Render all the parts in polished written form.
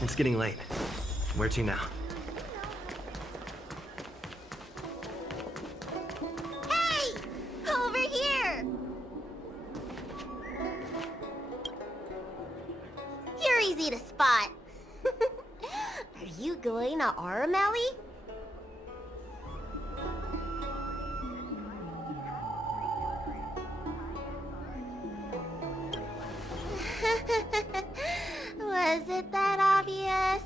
It's getting late. Where to now? Hey! Over here! You're easy to spot. Are you going to Aurum Alley? Was it that obvious?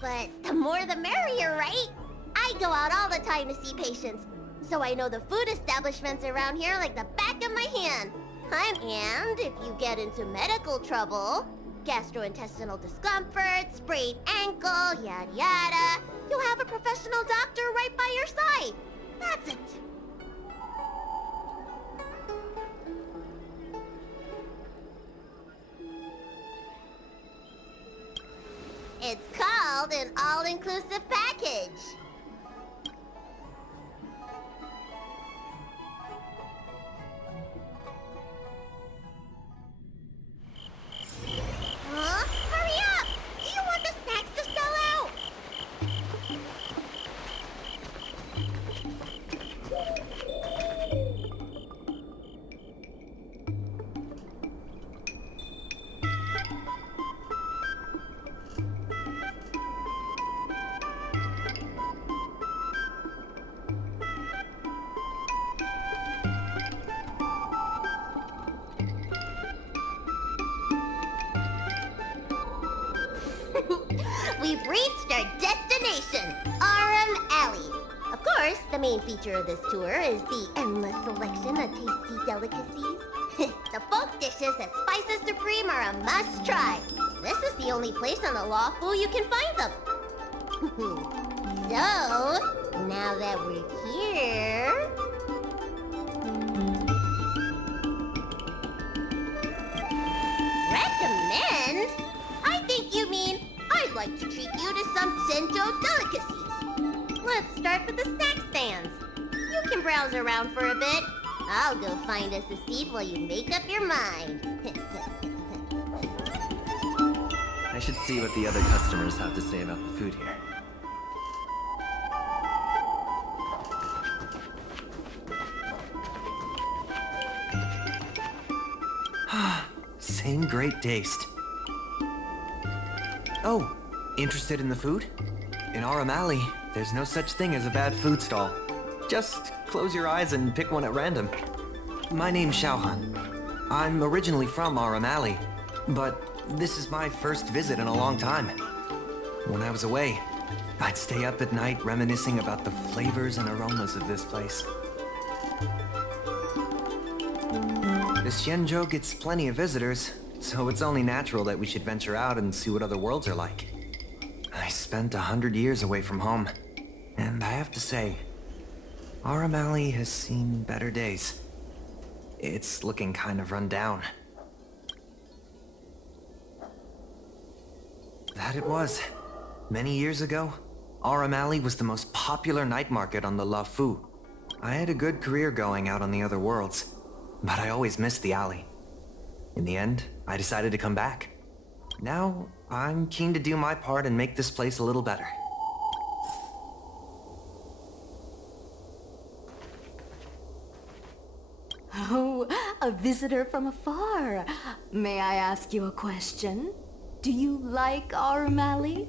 But the more the merrier, right? I go out all the time to see patients, so I know the food establishments around here like the back of my hand. And if you get into medical trouble, gastrointestinal discomfort, sprained ankle, yada yada, you'll have a professional doctor right by your side. That's it. It's called an all-inclusive package. Huh? Hurry up! Do you want the snacks to sell out? We've reached our destination, Aurum Alley. Of course, the main feature of this tour is the endless selection of tasty delicacies. The folk dishes at Spices Supreme are a must-try. This is the only place on the Lawful you can find them. So, now that we're here... Recommend? I think you mean I'd like to treat you to some Zendo delicacies. Let's start with the snack stands. You can browse around for a bit. I'll go find us a seat while you make up your mind. I should see what the other customers have to say about the food here. Same great taste. Oh, interested in the food? In Aurum Alley, there's no such thing as a bad food stall. Just close your eyes and pick one at random. My name's Xiaohan. I'm originally from Aurum Alley, but this is my first visit in a long time. When I was away, I'd stay up at night reminiscing about the flavors and aromas of this place. The Xianzhou gets plenty of visitors, so it's only natural that we should venture out and see what other worlds are like. I spent 100 years away from home, and I have to say, Aurum Alley has seen better days. It's looking kind of run down. That it was. Many years ago, Aurum Alley was the most popular night market on the La Fu. I had a good career going out on the other worlds, but I always missed the alley. In the end, I decided to come back. Now, I'm keen to do my part and make this place a little better. Oh, a visitor from afar. May I ask you a question? Do you like Aurum Alley?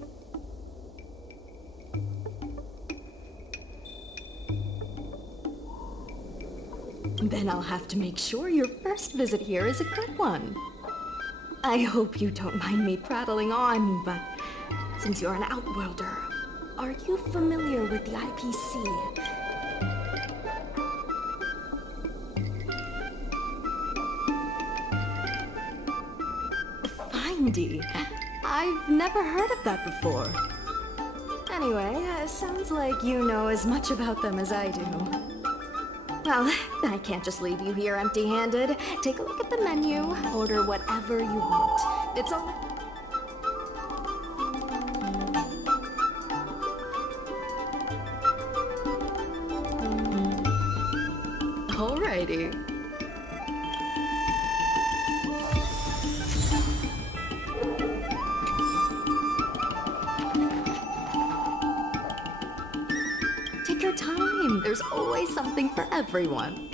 Then I'll have to make sure your first visit here is a good one. I hope you don't mind me prattling on, but since you're an outworlder, are you familiar with the IPC? Findy. I've never heard of that before. Anyway, sounds like you know as much about them as I do. Well, I can't just leave you here empty-handed. Take a look at the menu, order whatever you want. It's all... Alrighty. there's always something for everyone.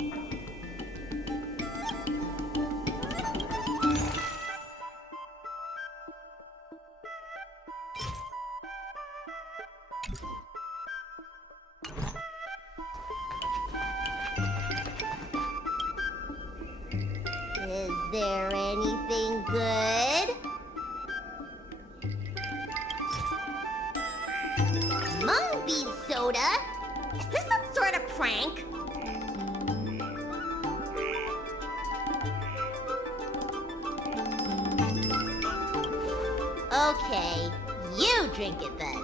Is there anything good? Mung bean soda? Is this some sort of prank? Okay, you drink it then.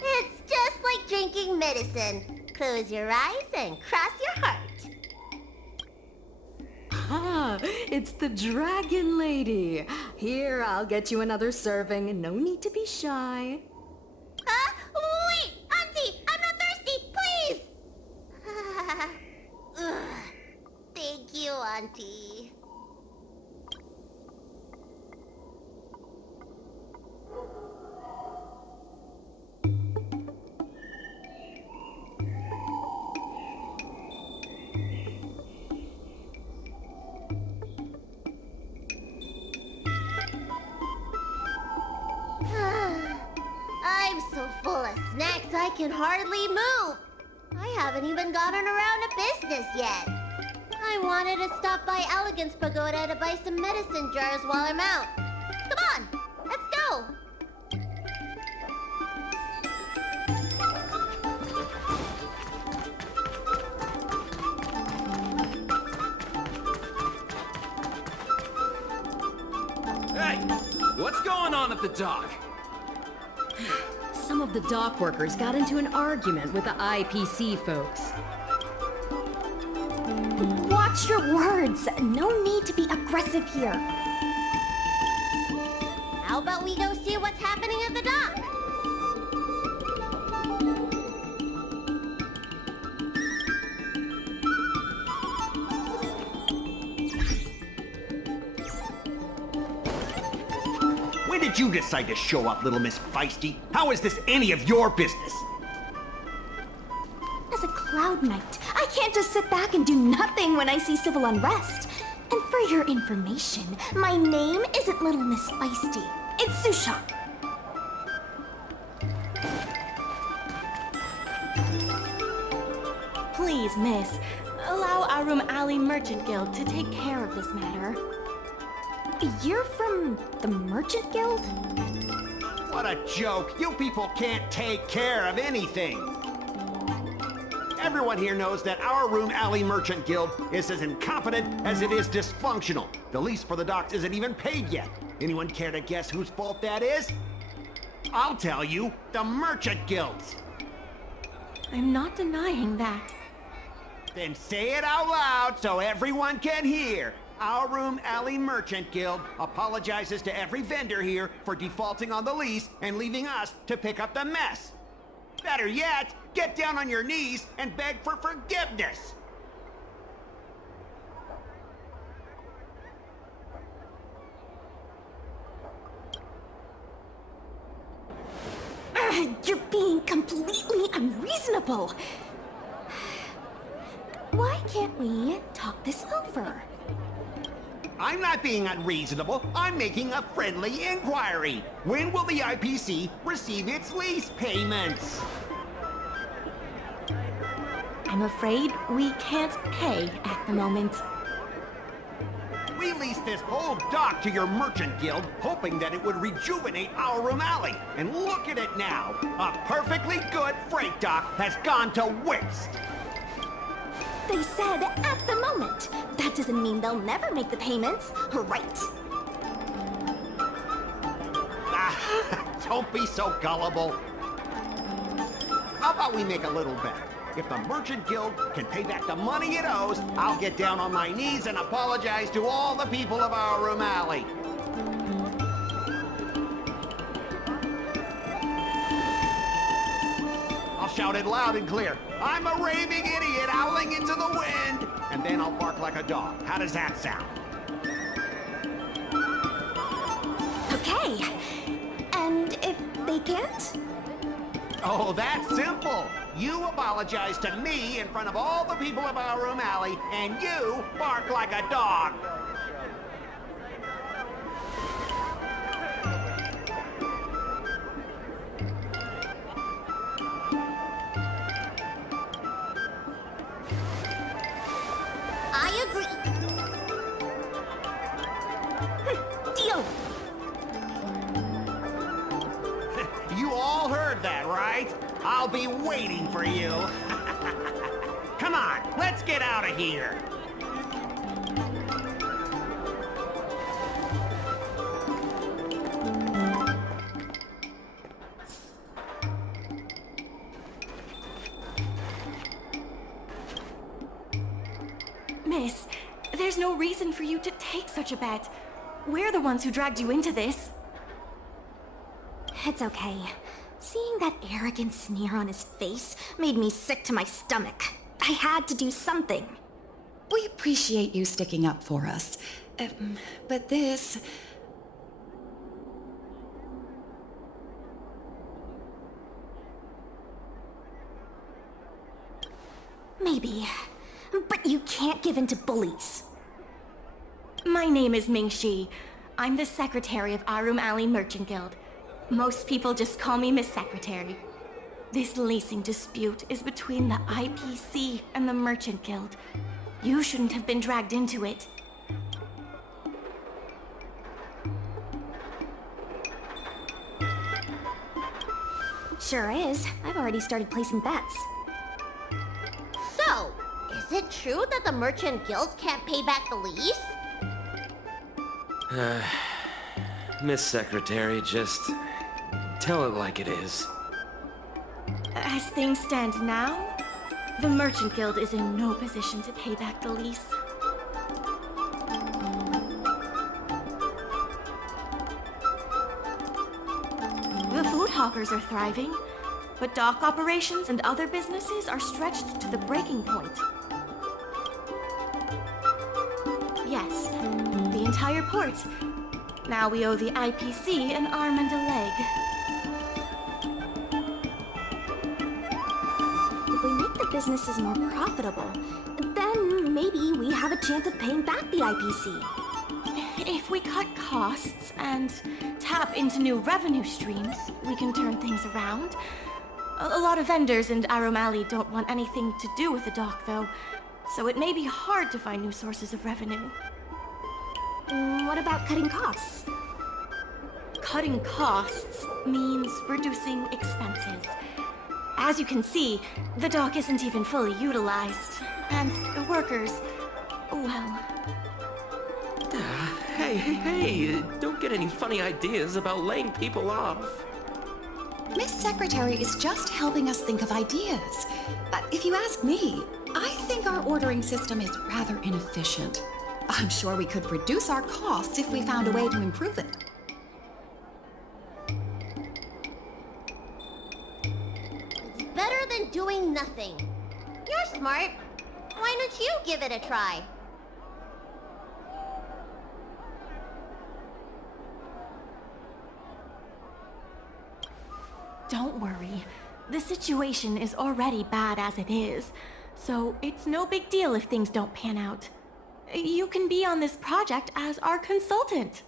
It's just like drinking medicine. Close your eyes and cross your heart. Ah, it's the Dragon Lady. Here, I'll get you another serving. No need to be shy. Huh? Wait! Auntie! I'm not thirsty! Please! Ugh. Thank you, Auntie. I'm so full of snacks I can hardly move. I haven't even gotten around to business yet. I wanted to stop by Elegance Pagoda to buy some medicine jars while I'm out. Come on, let's go. Hey, what's going on at the dock? Some of the dock workers got into an argument with the IPC folks. Watch your words. No need to be aggressive here. How about we go see what's happening at the dock? When did you decide to show up, little Miss Feisty? How is this any of your business? As a Cloud Knight, I can't just sit back and do nothing when I see civil unrest. And for your information, my name isn't Little Miss Feisty. It's Susha. Please, miss, allow Aurum Alley Merchant Guild to take care of this matter. You're from the Merchant Guild? What a joke! You people can't take care of anything! Everyone here knows that our Aurum Alley Merchant Guild is as incompetent as it is dysfunctional. The lease for the docks isn't even paid yet. Anyone care to guess whose fault that is? I'll tell you, the Merchant Guild's. I'm not denying that. Then say it out loud so everyone can hear. Our Aurum Alley Merchant Guild apologizes to every vendor here for defaulting on the lease and leaving us to pick up the mess. Better yet, get down on your knees and beg for forgiveness. You're being completely unreasonable. Why can't we talk this over? I'm not being unreasonable. I'm making a friendly inquiry. When will the IPC receive its lease payments? I'm afraid we can't pay at the moment. We leased this whole dock to your merchant guild, hoping that it would rejuvenate our Aurum Alley. And look at it now. A perfectly good freight dock has gone to waste. They said at the moment. That doesn't mean they'll never make the payments, right? Don't be so gullible. How about we make a little bet? If the Merchant Guild can pay back the money it owes, I'll get down on my knees and apologize to all the people of our Aurum Alley. I'll shout it loud and clear. I'm a raving idiot howling into the wind. And then I'll bark like a dog. How does that sound? Okay. And can't? Oh, that's simple. You apologize to me in front of all the people of Aurum Alley, and you bark like a dog. I agree. Deal! You all heard that, right? I'll be waiting for you. Come on, let's get out of here. Miss, there's no reason for you to take such a bet. We're the ones who dragged you into this. It's okay. Seeing that arrogant sneer on his face made me sick to my stomach. I had to do something. We appreciate you sticking up for us. But this... Maybe. But you can't give in to bullies. My name is Ming-Shi. I'm the secretary of Aurum Alley Merchant Guild. Most people just call me Miss Secretary. This leasing dispute is between the IPC and the Merchant Guild. You shouldn't have been dragged into it. Sure is. I've already started placing bets. So, is it true that the Merchant Guild can't pay back the lease? Miss Secretary, just tell it like it is. As things stand now, the Merchant Guild is in no position to pay back the lease. The food hawkers are thriving, but dock operations and other businesses are stretched to the breaking point. Yes, the entire port. Now we owe the IPC an arm and a leg. If we make the businesses more profitable, then maybe we have a chance of paying back the IPC. If we cut costs and tap into new revenue streams, we can turn things around. A lot of vendors in Aurum Alley don't want anything to do with the dock, though, so it may be hard to find new sources of revenue. What about cutting costs? Cutting costs means reducing expenses. As you can see, the dock isn't even fully utilized, and the workers, well... Hey, don't get any funny ideas about laying people off. Miss Secretary is just helping us think of ideas. But if you ask me, I think our ordering system is rather inefficient. I'm sure we could reduce our costs if we found a way to improve it. It's better than doing nothing. You're smart. Why don't you give it a try? Don't worry. The situation is already bad as it is, so it's no big deal if things don't pan out. You can be on this project as our consultant.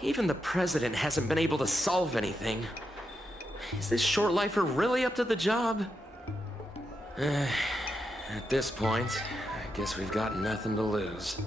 Even the president hasn't been able to solve anything. Is this short lifer really up to the job? At this point, I guess we've got nothing to lose.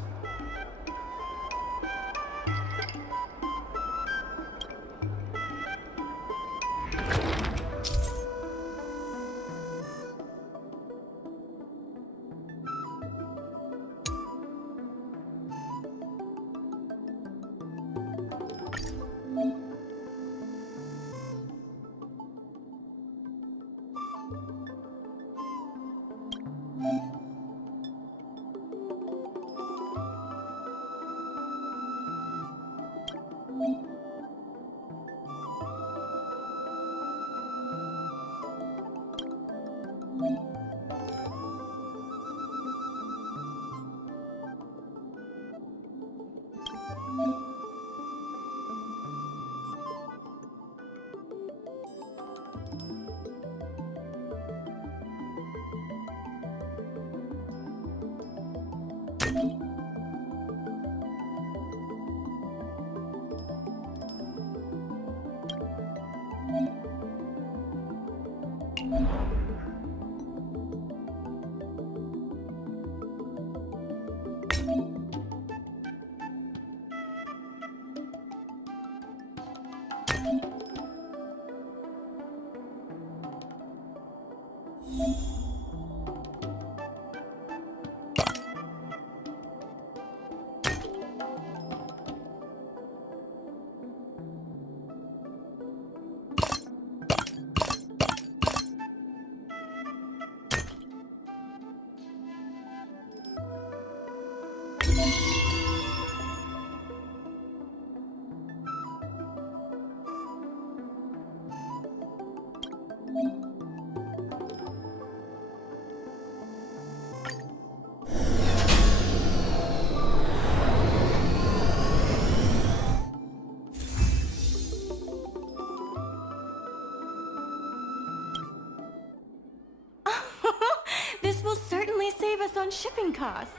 This will certainly save us on shipping costs.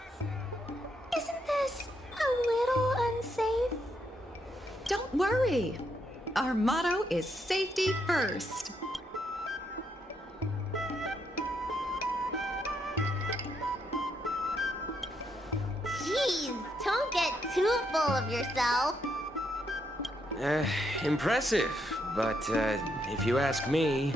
Isn't this a little unsafe? Don't worry. Our motto is safety first. Jeez, don't get too full of yourself. Impressive. But, if you ask me,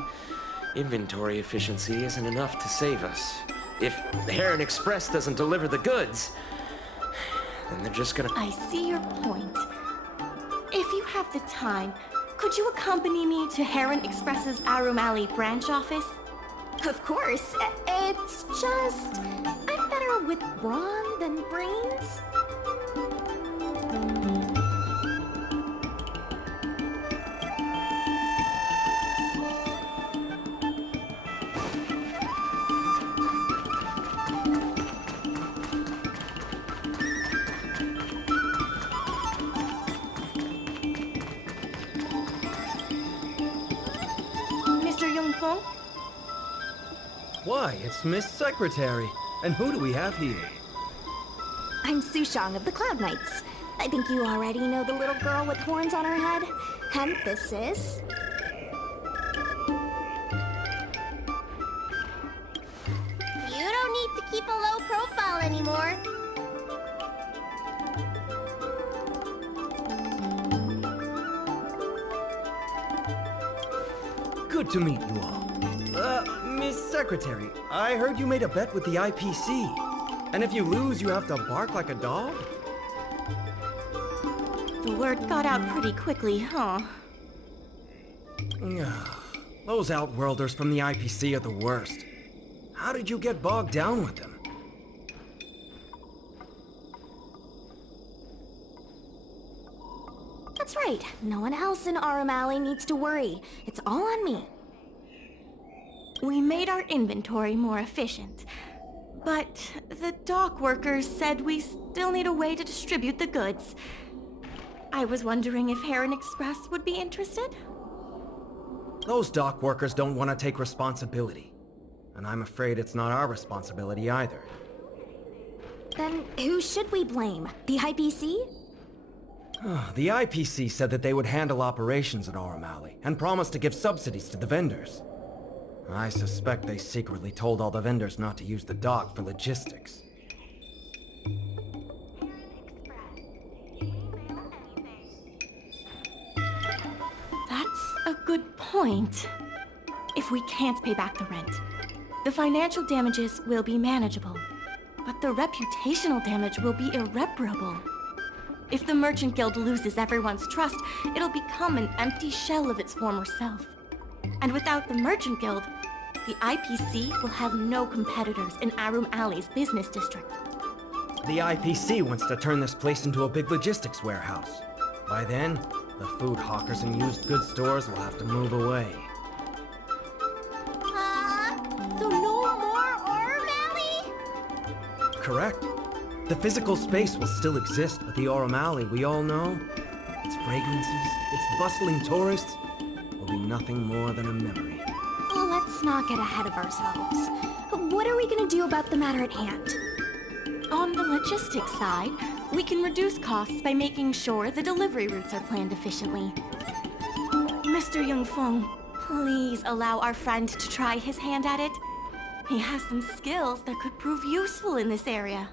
inventory efficiency isn't enough to save us. If Heron Express doesn't deliver the goods, then they're just gonna... I see your point. If you have the time, could you accompany me to Heron Express's Aurum Alley branch office? Of course. It's just... I'm better with brawn than brains. Why, it's Miss Secretary. And who do we have here? I'm Sushang of the Cloud Knights. I think you already know the little girl with horns on her head. Emphasis. You don't need to keep a low profile anymore. Good to meet you all. Miss Secretary, I heard you made a bet with the IPC. And if you lose, you have to bark like a dog? The word got out pretty quickly, huh? Those Outworlders from the IPC are the worst. How did you get bogged down with them? That's right. No one else in Aurum Alley needs to worry. It's all on me. We made our inventory more efficient, but the dock workers said we still need a way to distribute the goods. I was wondering if Heron Express would be interested? Those dock workers don't want to take responsibility. And I'm afraid it's not our responsibility either. Then who should we blame? The IPC? The IPC said that they would handle operations at Aurum Alley and promised to give subsidies to the vendors. I suspect they secretly told all the vendors not to use the dock for logistics. That's a good point. If we can't pay back the rent, the financial damages will be manageable, but the reputational damage will be irreparable. If the Merchant Guild loses everyone's trust, it'll become an empty shell of its former self. And without the Merchant Guild, the IPC will have no competitors in Aurum Alley's business district. The IPC wants to turn this place into a big logistics warehouse. By then, the food hawkers and used goods stores will have to move away. So no more Aurum Alley? Correct. The physical space will still exist, but the Aurum Alley we all know, its fragrances, its bustling tourists, will be nothing more than a memory. Let's not get ahead of ourselves. What are we gonna do about the matter at hand? On the logistics side, we can reduce costs by making sure the delivery routes are planned efficiently. Mr. Yongfeng, please allow our friend to try his hand at it. He has some skills that could prove useful in this area.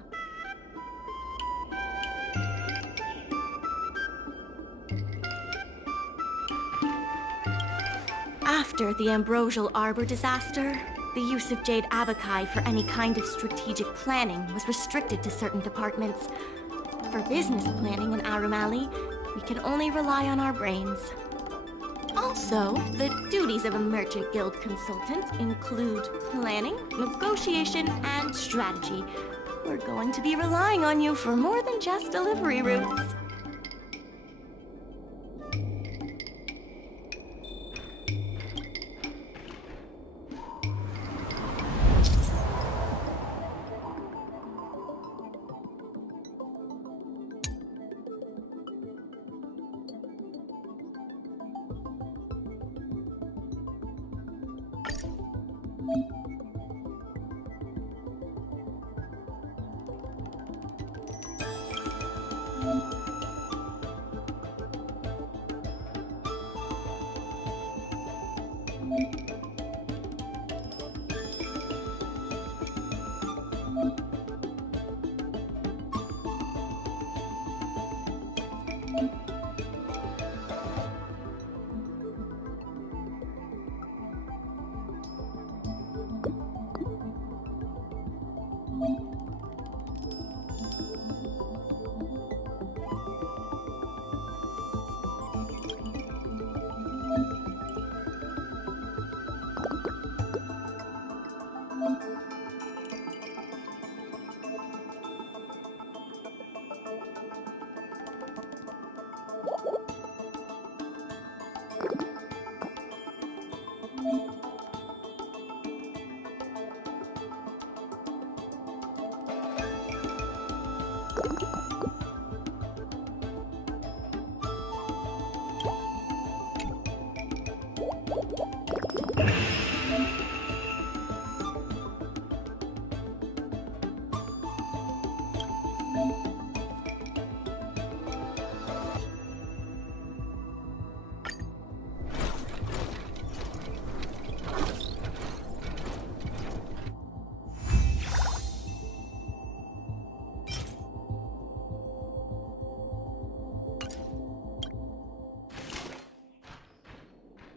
After the Ambrosial Arbor disaster, the use of Jade Abakai for any kind of strategic planning was restricted to certain departments. For business planning in Aurum Alley, we can only rely on our brains. Also, the duties of a Merchant Guild consultant include planning, negotiation, and strategy. We're going to be relying on you for more than just delivery routes.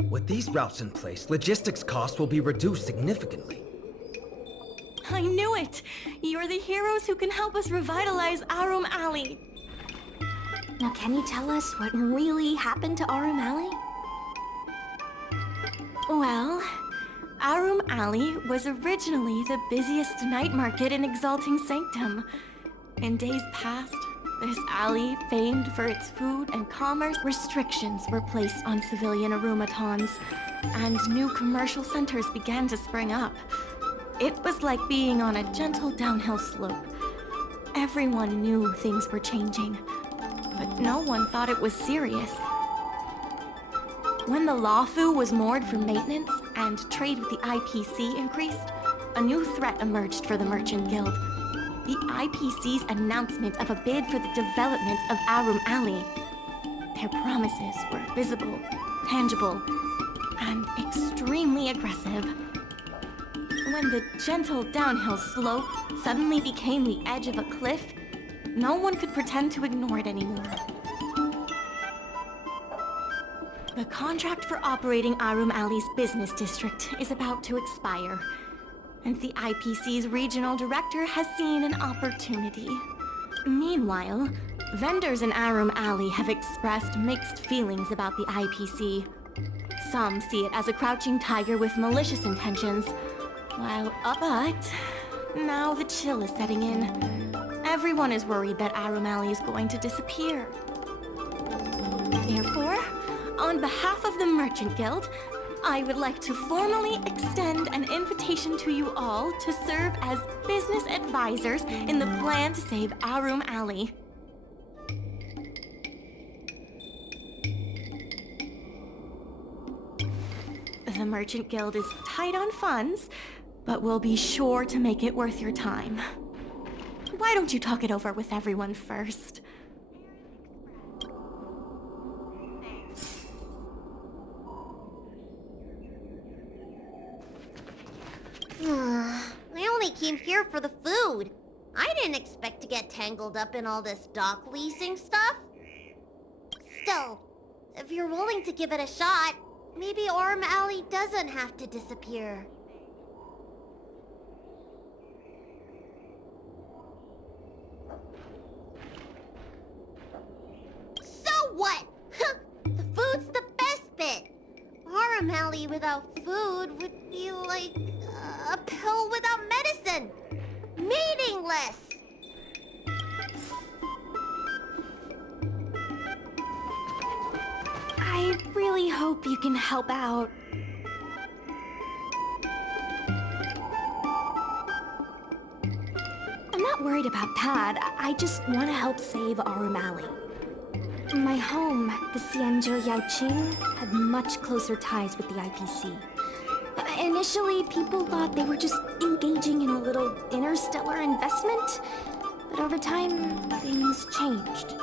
With these routes in place, logistics costs will be reduced significantly. I knew it! You're the heroes who can help us revitalize Aurum Alley. Now can you tell us what really happened to Aurum Alley? Well, Aurum Alley was originally the busiest night market in Exalting Sanctum. In days past, this alley, famed for its food and commerce, restrictions were placed on civilian Arumatons, and new commercial centers began to spring up. It was like being on a gentle downhill slope. Everyone knew things were changing, but no one thought it was serious. When the Lawfu was moored for maintenance and trade with the IPC increased, a new threat emerged for the Merchant Guild. The IPC's announcement of a bid for the development of Aurum Alley. Their promises were visible, tangible, and extremely aggressive. When the gentle downhill slope suddenly became the edge of a cliff, no one could pretend to ignore it anymore. The contract for operating Aurum Alley's business district is about to expire, and the IPC's regional director has seen an opportunity. Meanwhile, vendors in Aurum Alley have expressed mixed feelings about the IPC. Some see it as a crouching tiger with malicious intentions, while but now the chill is setting in. Everyone is worried that Aurum Alley is going to disappear. Therefore, on behalf of the Merchant Guild, I would like to formally extend an invitation to you all to serve as business advisors in the plan to save Aurum Alley. The Merchant Guild is tight on funds, but we'll be sure to make it worth your time. Why don't you talk it over with everyone first? I only came here for the food. I didn't expect to get tangled up in all this dock leasing stuff. Still, if you're willing to give it a shot, maybe Aurum Alley doesn't have to disappear. So what? The food's the best bit. Aurum Alley without food would be like a pill without medicine. Meaningless. I really hope you can help out. I'm not worried about that. I just want to help save Aurum Alley. My home, the Xianzhou Yaoqing, had much closer ties with the IPC. Initially, people thought they were just engaging in a little interstellar investment, but over time, things changed.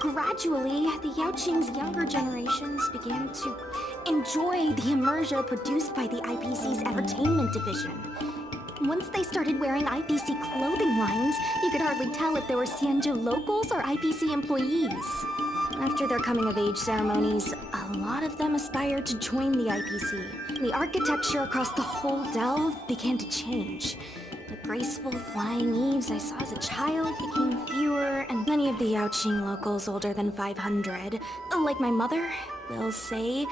Gradually, the Yaoqing's younger generations began to enjoy the immersion produced by the IPC's entertainment division. Once they started wearing IPC clothing lines, you could hardly tell if they were Xianzhou locals or IPC employees. After their coming-of-age ceremonies, a lot of them aspired to join the IPC. The architecture across the whole delve began to change. The graceful flying eaves I saw as a child became fewer, and many of the Yaoqing locals older than 500, like my mother, will say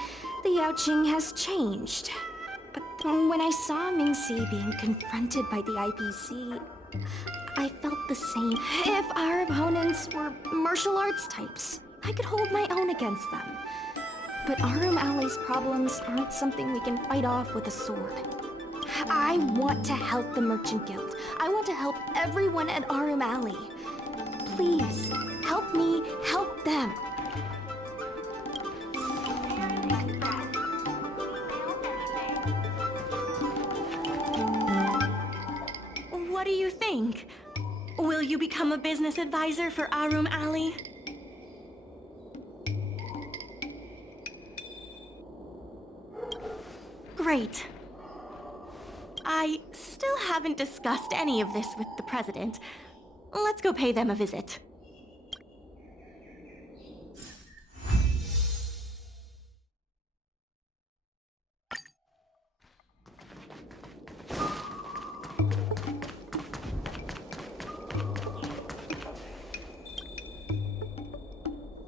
the Yaoqing has changed. But when I saw Mingxi being confronted by the IPC, I felt the same. If our opponents were martial arts types, I could hold my own against them. But Aurum Alley's problems aren't something we can fight off with a sword. I want to help the Merchant Guild. I want to help everyone at Aurum Alley. Please, help me help them. What do you think? Will you become a business advisor for Aurum Alley? Great. I still haven't discussed any of this with the president. Let's go pay them a visit.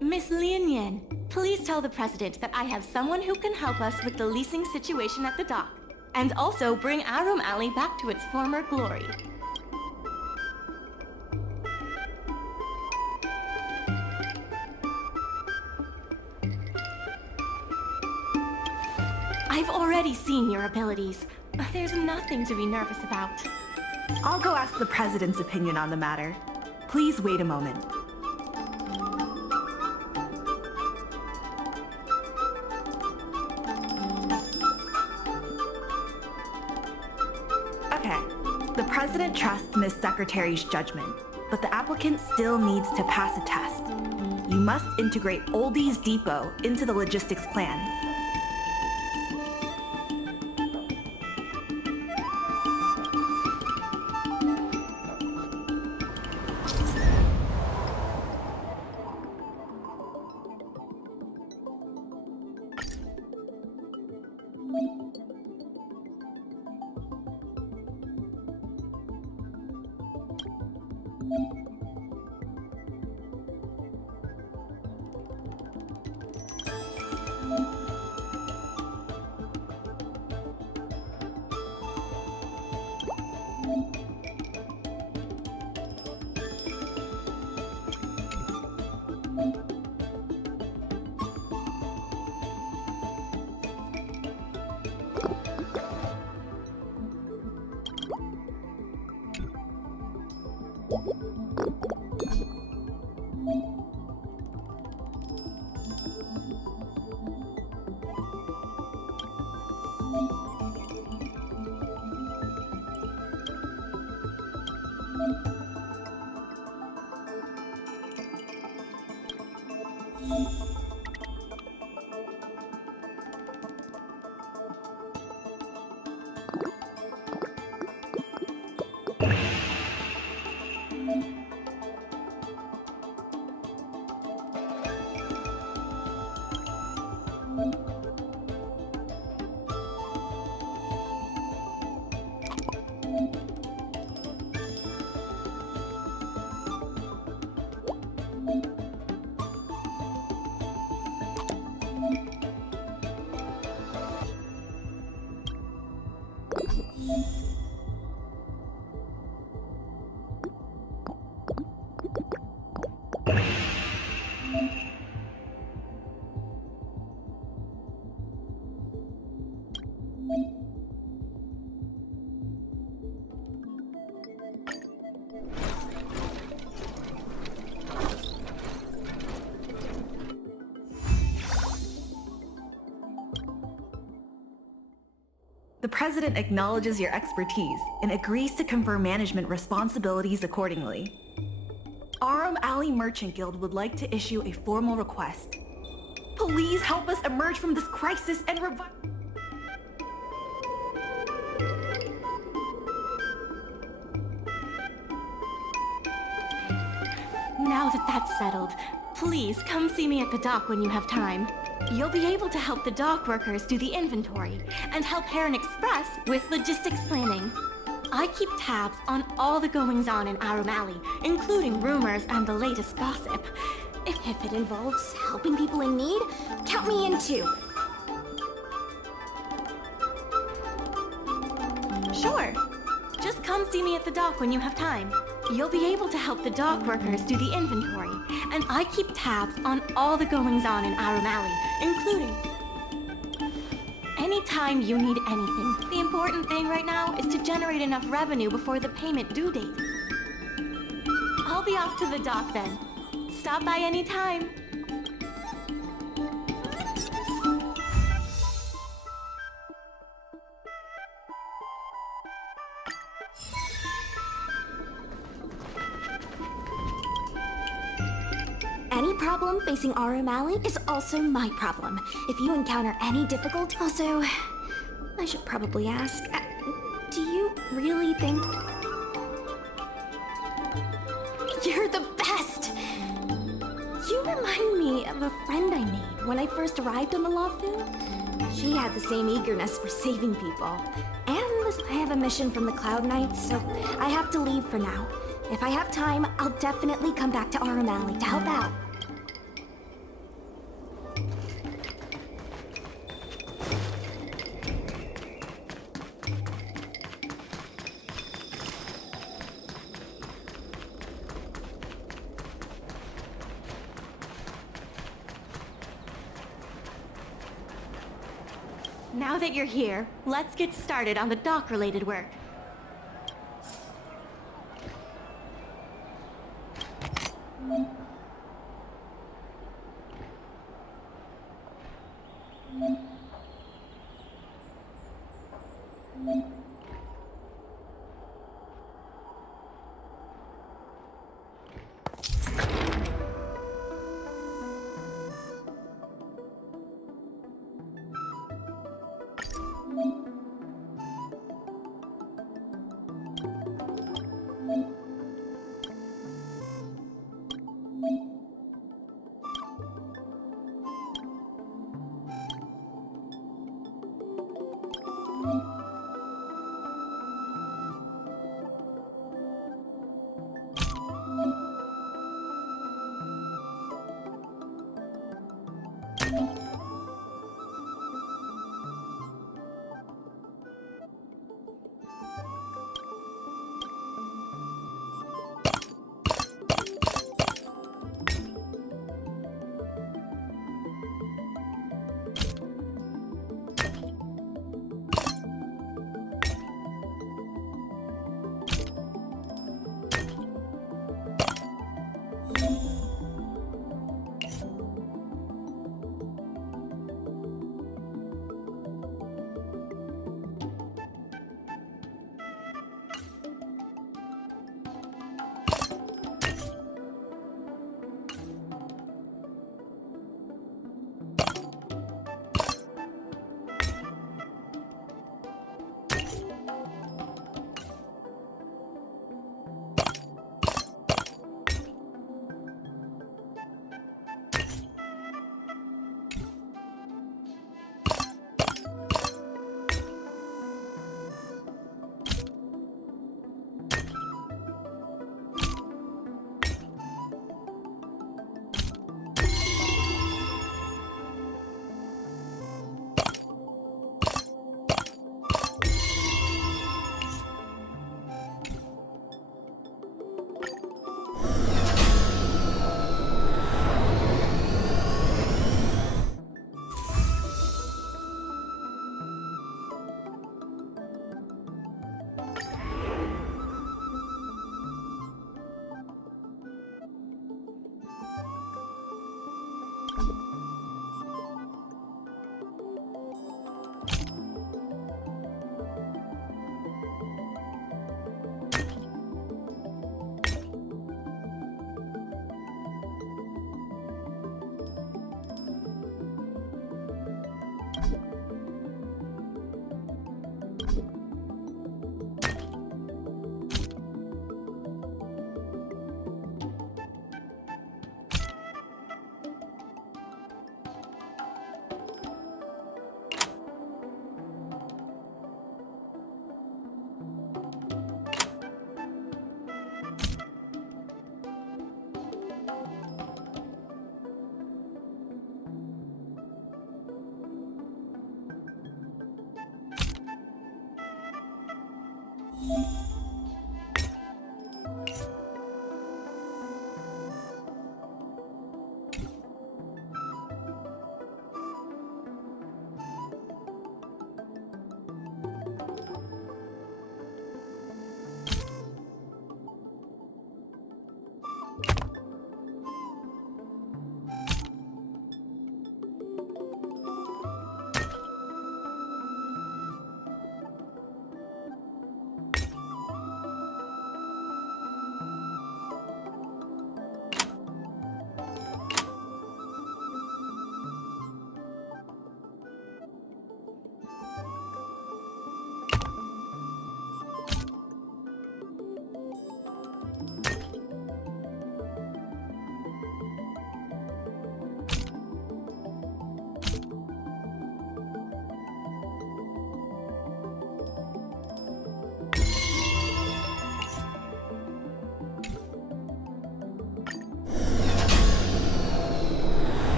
Miss Lianyan, please tell the president that I have someone who can help us with the leasing situation at the dock, and also bring Aurum Alley back to its former glory. I've already seen your abilities. There's nothing to be nervous about. I'll go ask the president's opinion on the matter. Please wait a moment. Okay, the president trusts Miss Secretary's judgment, but the applicant still needs to pass a test. You must integrate Oldie's Depot into the logistics plan. The President acknowledges your expertise and agrees to confer management responsibilities accordingly. Aurum Alley Merchant Guild would like to issue a formal request. Please help us emerge from this crisis and revive... Now that that's settled, please come see me at the dock when you have time. You'll be able to help the dock workers do the inventory and help Heron Express with logistics planning. I keep tabs on all the goings-on in Aurum Alley, including rumors and the latest gossip. If it involves helping people in need, count me in too. Sure. Just come see me at the dock when you have time. You'll be able to help the dock workers do the inventory, and I keep tabs on all the goings-on in Aurum Alley, including... Anytime you need anything, the important thing right now is to generate enough revenue before the payment due date. I'll be off to the dock then. Stop by anytime. Any problem facing Aurum Alley is also my problem. If you encounter any difficulty... Also, I should probably ask, do you really think... You're the best! You remind me of a friend I made when I first arrived on the Lawfu. She had the same eagerness for saving people. And I have a mission from the Cloud Knights, so I have to leave for now. If I have time, I'll definitely come back to Aurum Alley to help out. Now that you're here, let's get started on the dock-related work.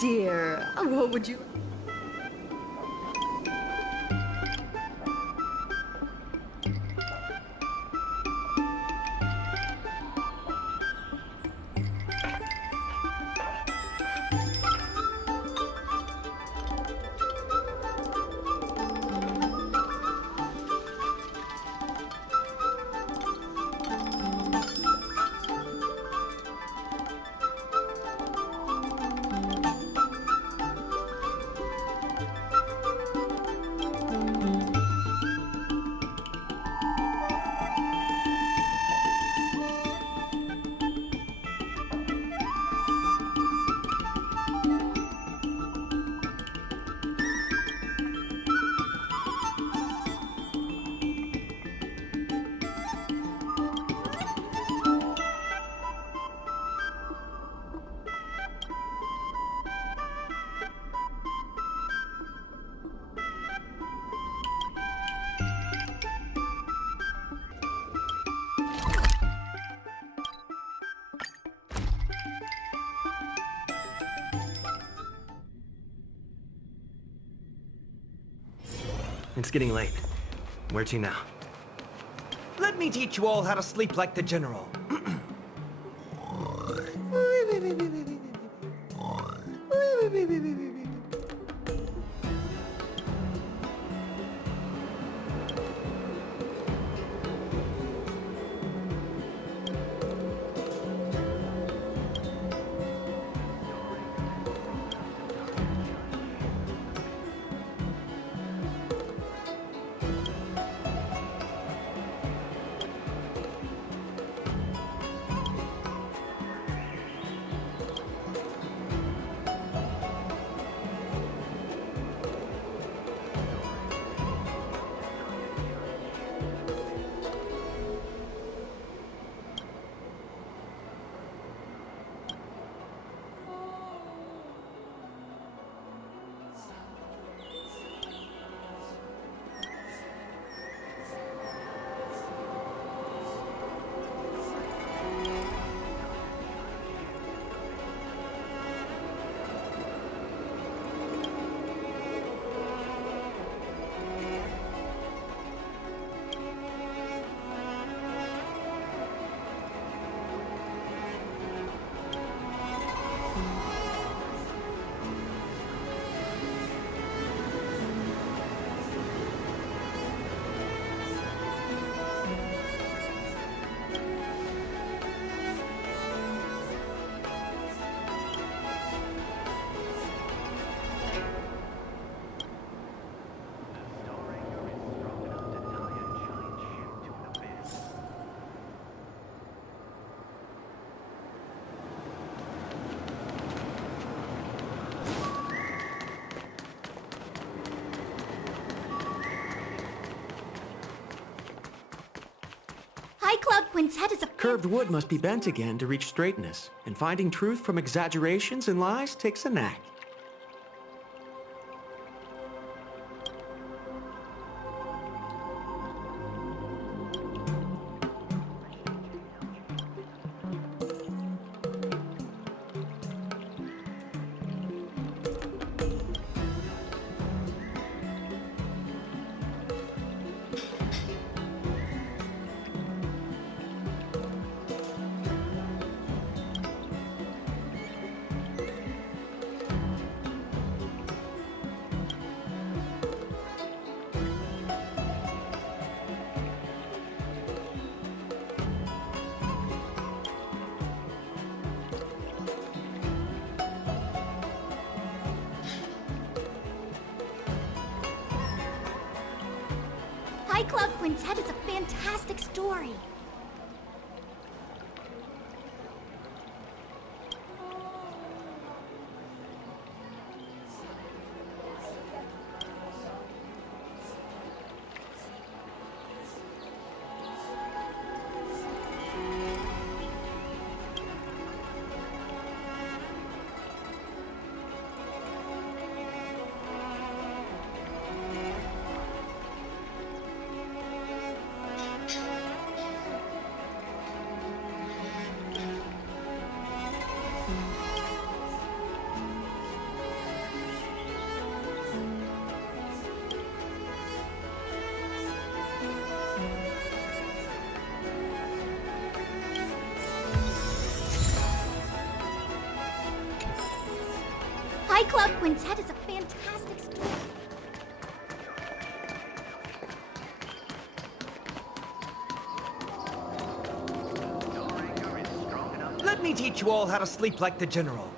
dear. What would you... It's getting late. Where to now? Let me teach you all how to sleep like the General. High Cloud Quintet is a... Curved wood must be bent again to reach straightness, and finding truth from exaggerations and lies takes a knack. High Cloud Quintet is a fantastic story. Quintet is a fantastic story. Let me teach you all how to sleep like the General.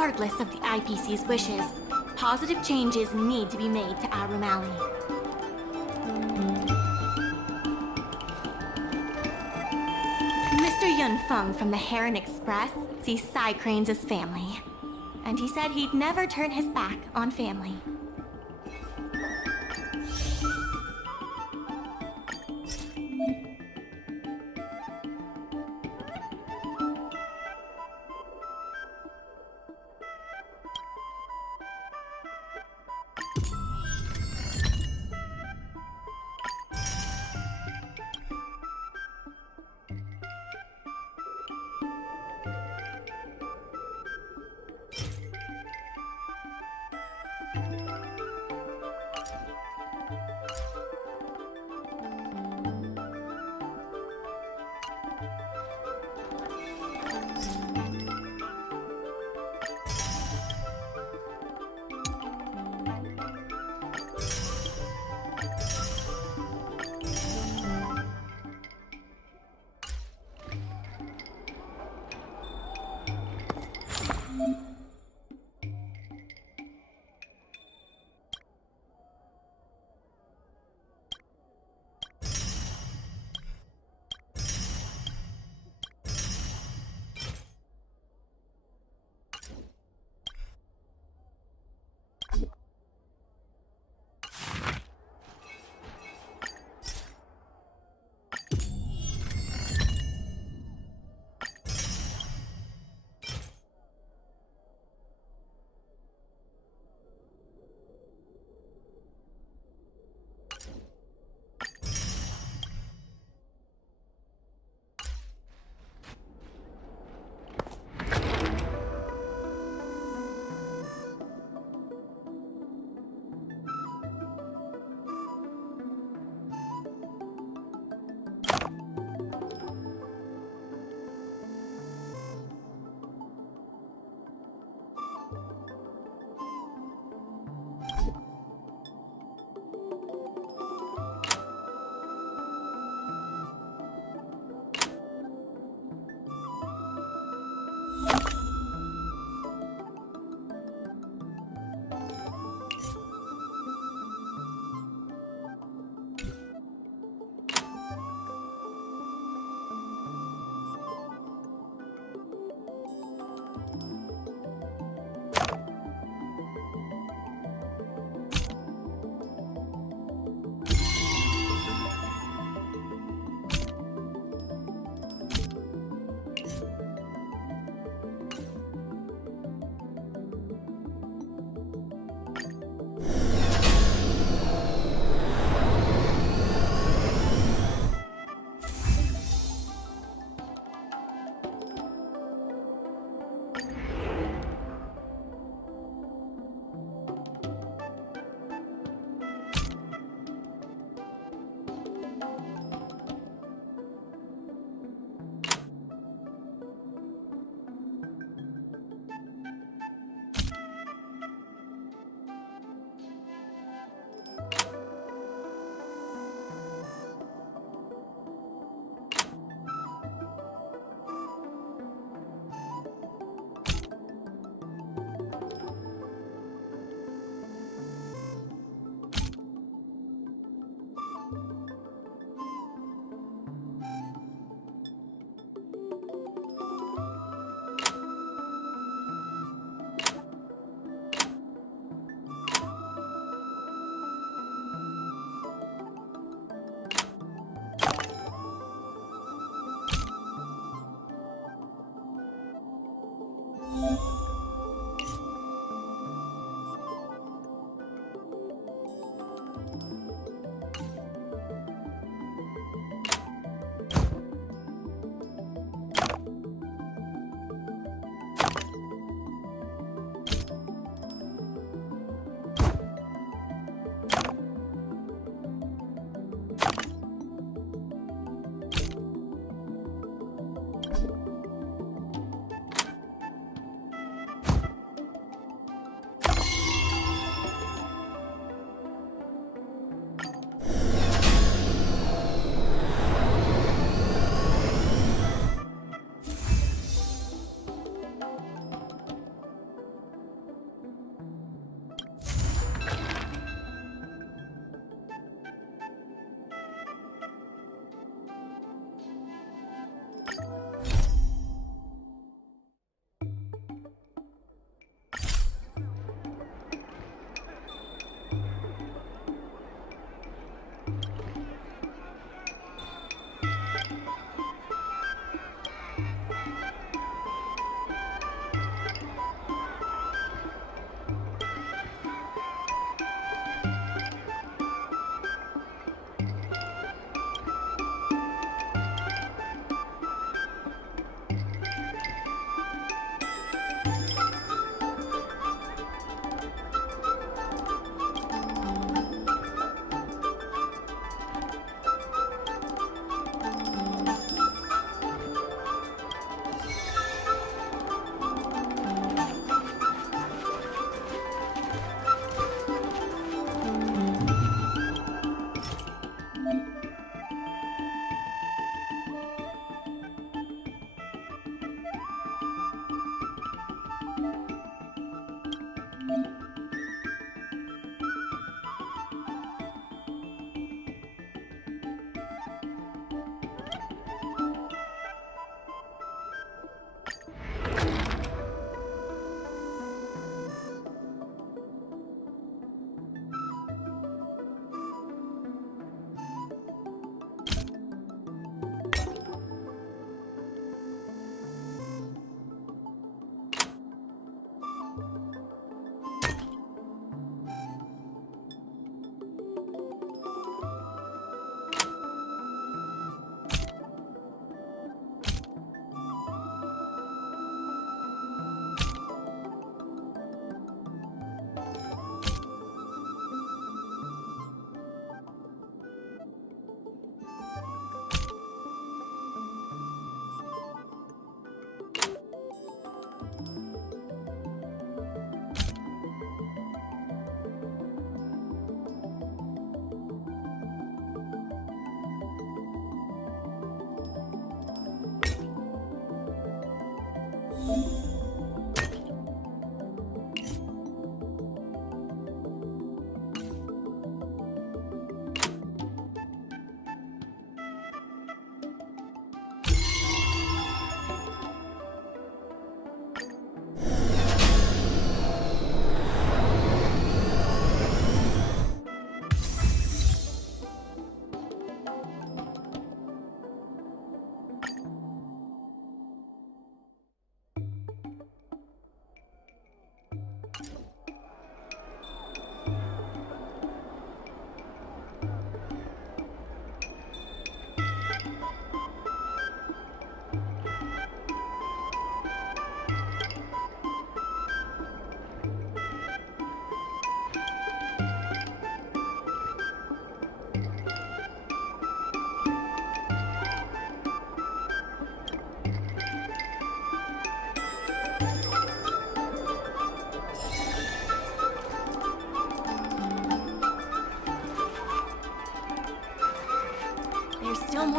Regardless of the IPC's wishes, positive changes need to be made to Aurum Alley. Mr. Yun Feng from the Heron Express sees Psy Cranes as family. And he said he'd never turn his back on family.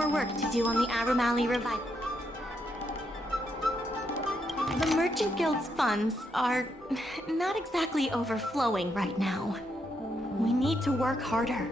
more work to do on the Aurum Alley revival. The Merchant Guild's funds are not exactly overflowing right now. We need to work harder.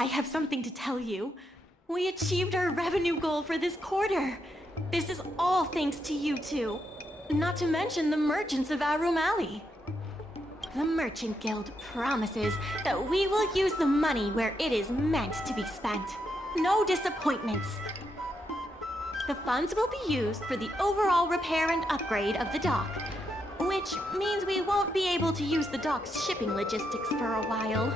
I have something to tell you. We achieved our revenue goal for this quarter. This is all thanks to you two. Not to mention the merchants of Aurum Alley. The Merchant Guild promises that we will use the money where it is meant to be spent. No disappointments. The funds will be used for the overall repair and upgrade of the dock, which means we won't be able to use the dock's shipping logistics for a while.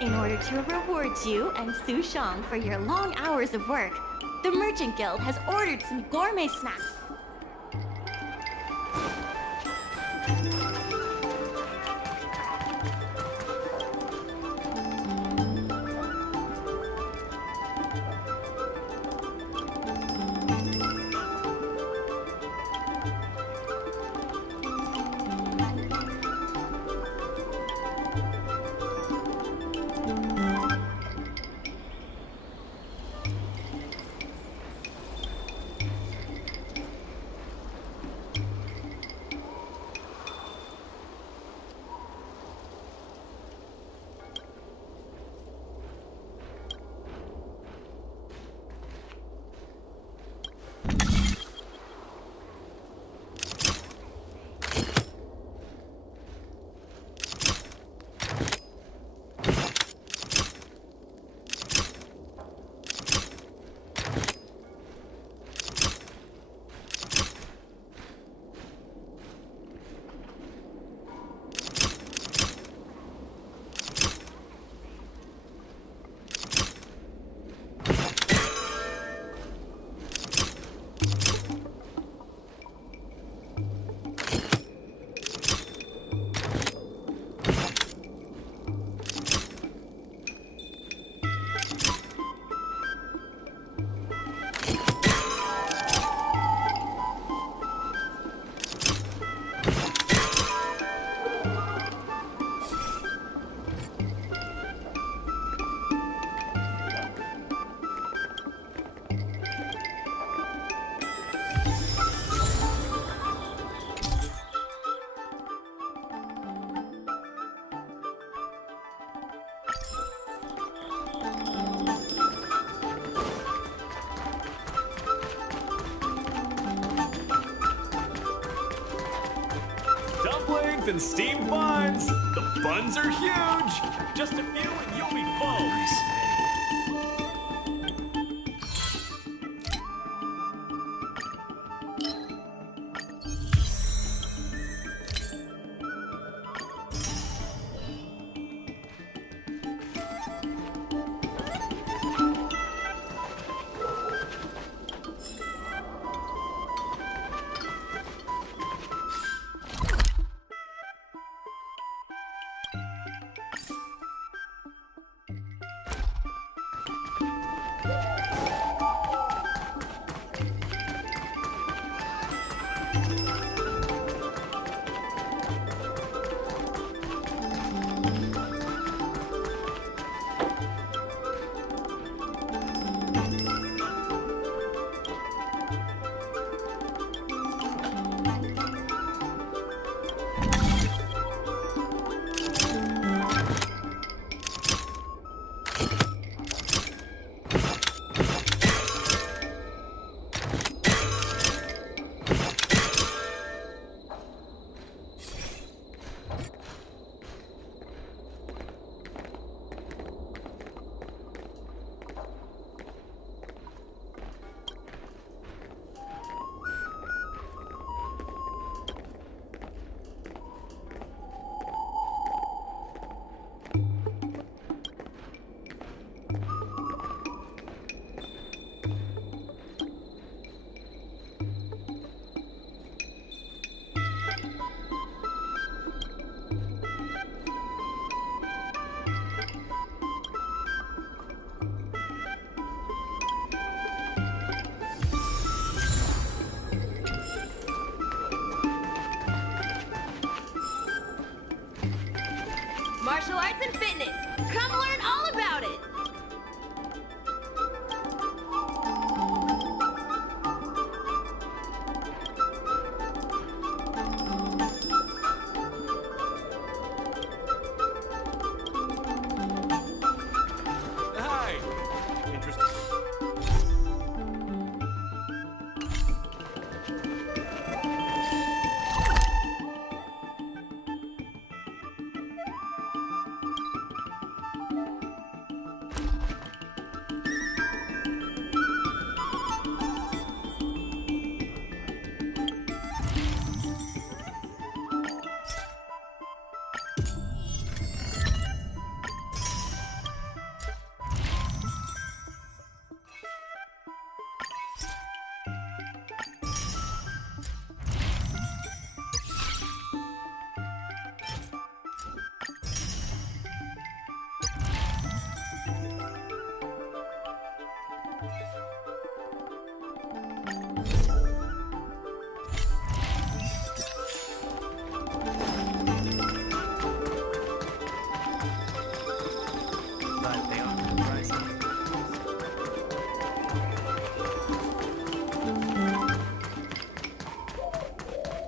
In order to reward you and Su Shang for your long hours of work, the Merchant Guild has ordered some gourmet snacks. And steamed buns. The buns are huge. Just a few and you'll be full. Martial arts and fitness. Come learn all about it. Hi. Interesting.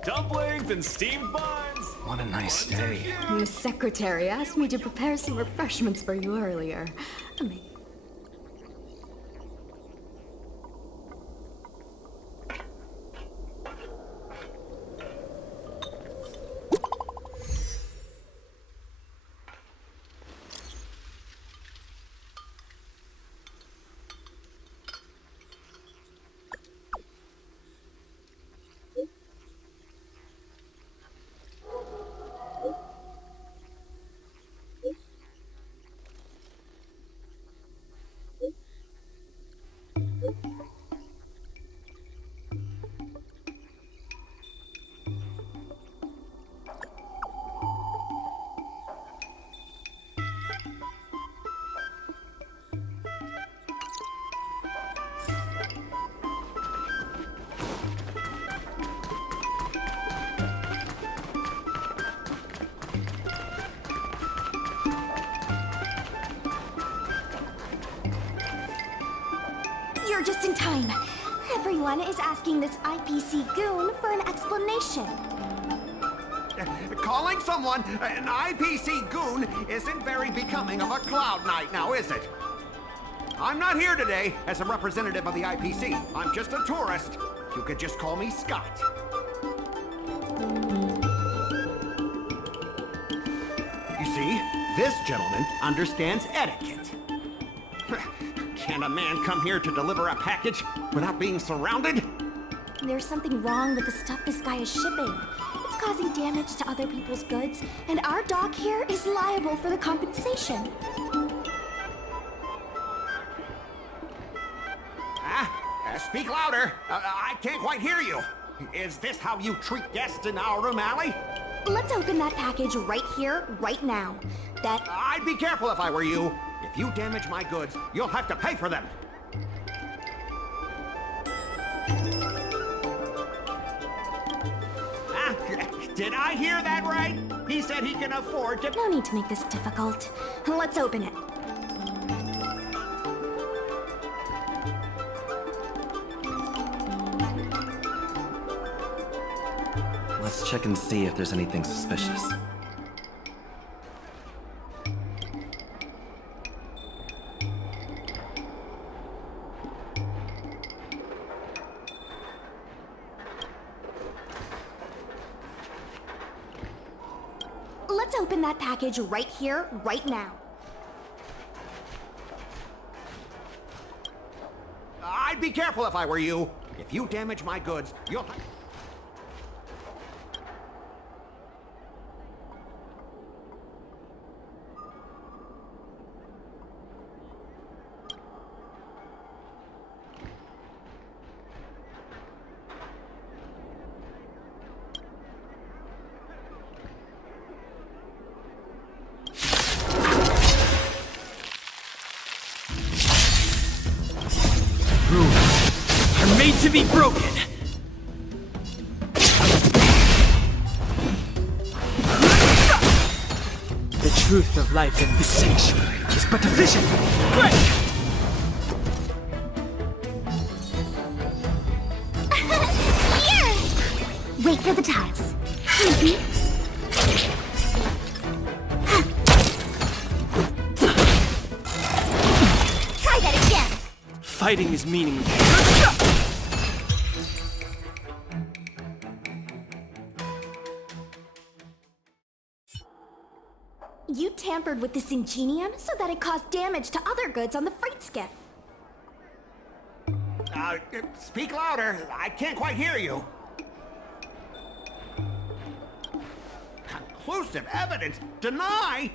Dumplings and steamed buns. What a nice day. Miss Secretary asked me to prepare some refreshments for you earlier. You're just in time. Everyone is asking this IPC goon for an explanation. Calling someone an IPC goon isn't very becoming of a Cloud Knight now, is it? I'm not here today as a representative of the IPC. I'm just a tourist. You could just call me Scott. You see, this gentleman understands etiquette. Can a man come here to deliver a package without being surrounded? There's something wrong with the stuff this guy is shipping. It's causing damage to other people's goods, and our dock here is liable for the compensation. Speak louder. I can't quite hear you. Is this how you treat guests in Aurum Alley? Let's open that package right here, right now. I'd be careful if I were you. If you damage my goods, you'll have to pay for them. Did I hear that right? He said he can afford to... No need to make this difficult. Let's open it. Let's check and see if there's anything suspicious. Let's open that package right here, right now. I'd be careful if I were you. If you damage my goods, you'll... Are made to be broken. The truth of life in this sanctuary is but a vision. Quick! Here! Wait for the tiles. Try that again. Fighting is meaningless. You tampered with this XINYAN so that it caused damage to other goods on the freight skiff. Speak louder. I can't quite hear you. Conclusive evidence? Deny?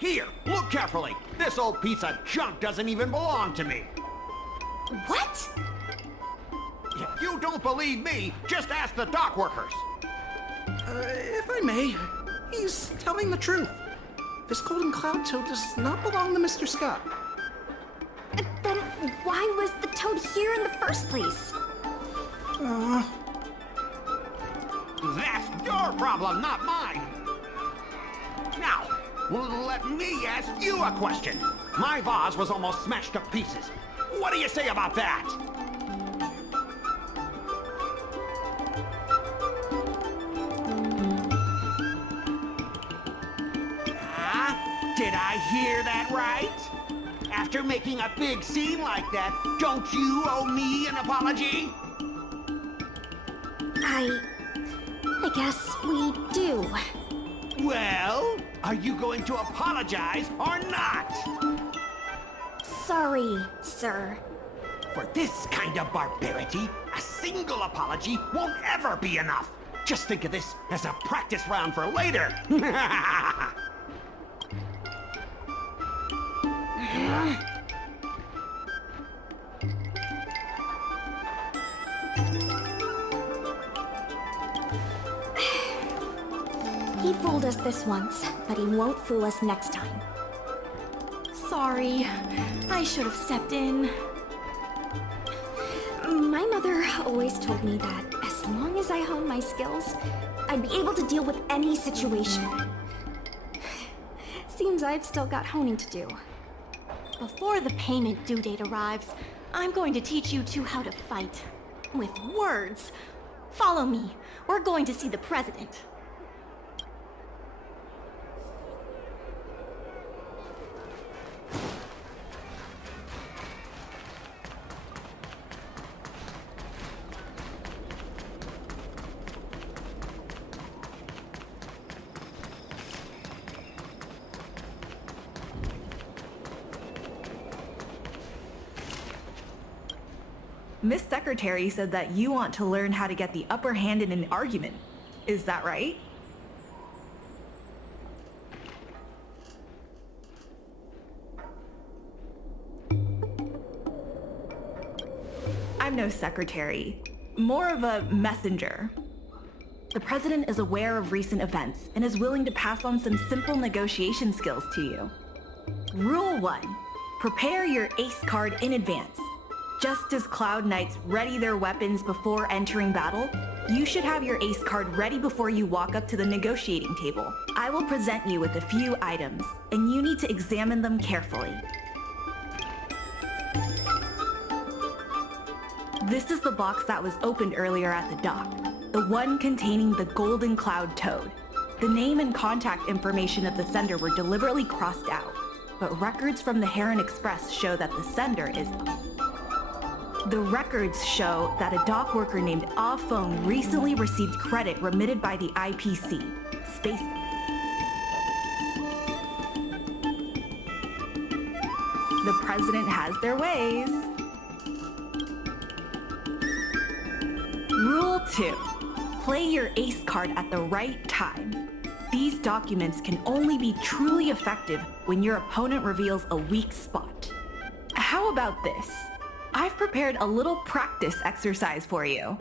Here, look carefully. This old piece of junk doesn't even belong to me. What? If you don't believe me, just ask the dock workers. If I may, he's telling the truth. This golden cloud toad does not belong to Mr. Scott. Then why was the toad here in the first place? That's your problem, not mine. Now, let me ask you a question. My vase was almost smashed to pieces. What do you say about that? Did I hear that right? After making a big scene like that, don't you owe me an apology? I guess we do. Well, are you going to apologize or not? Sorry, sir. For this kind of barbarity, a single apology won't ever be enough. Just think of this as a practice round for later. He fooled us this once, but he won't fool us next time. Sorry. I should have stepped in. My mother always told me that as long as I hone my skills, I'd be able to deal with any situation. Seems I've still got honing to do. Before the payment due date arrives, I'm going to teach you two how to fight. With words. Follow me. We're going to see the president. Miss Secretary said that you want to learn how to get the upper hand in an argument. Is that right? I'm no secretary, more of a messenger. The president is aware of recent events and is willing to pass on some simple negotiation skills to you. Rule 1. Prepare your ace card in advance. Just as Cloud Knights ready their weapons before entering battle, you should have your ace card ready before you walk up to the negotiating table. I will present you with a few items, and you need to examine them carefully. This is the box that was opened earlier at the dock, the one containing the Golden Cloud Toad. The name and contact information of the sender were deliberately crossed out, but records from the Heron Express show that the sender is... The records show that a dock worker named Aurum recently received credit remitted by the IPC. Space... The president has their ways. Rule 2. Play your ace card at the right time. These documents can only be truly effective when your opponent reveals a weak spot. How about this? I've prepared a little practice exercise for you.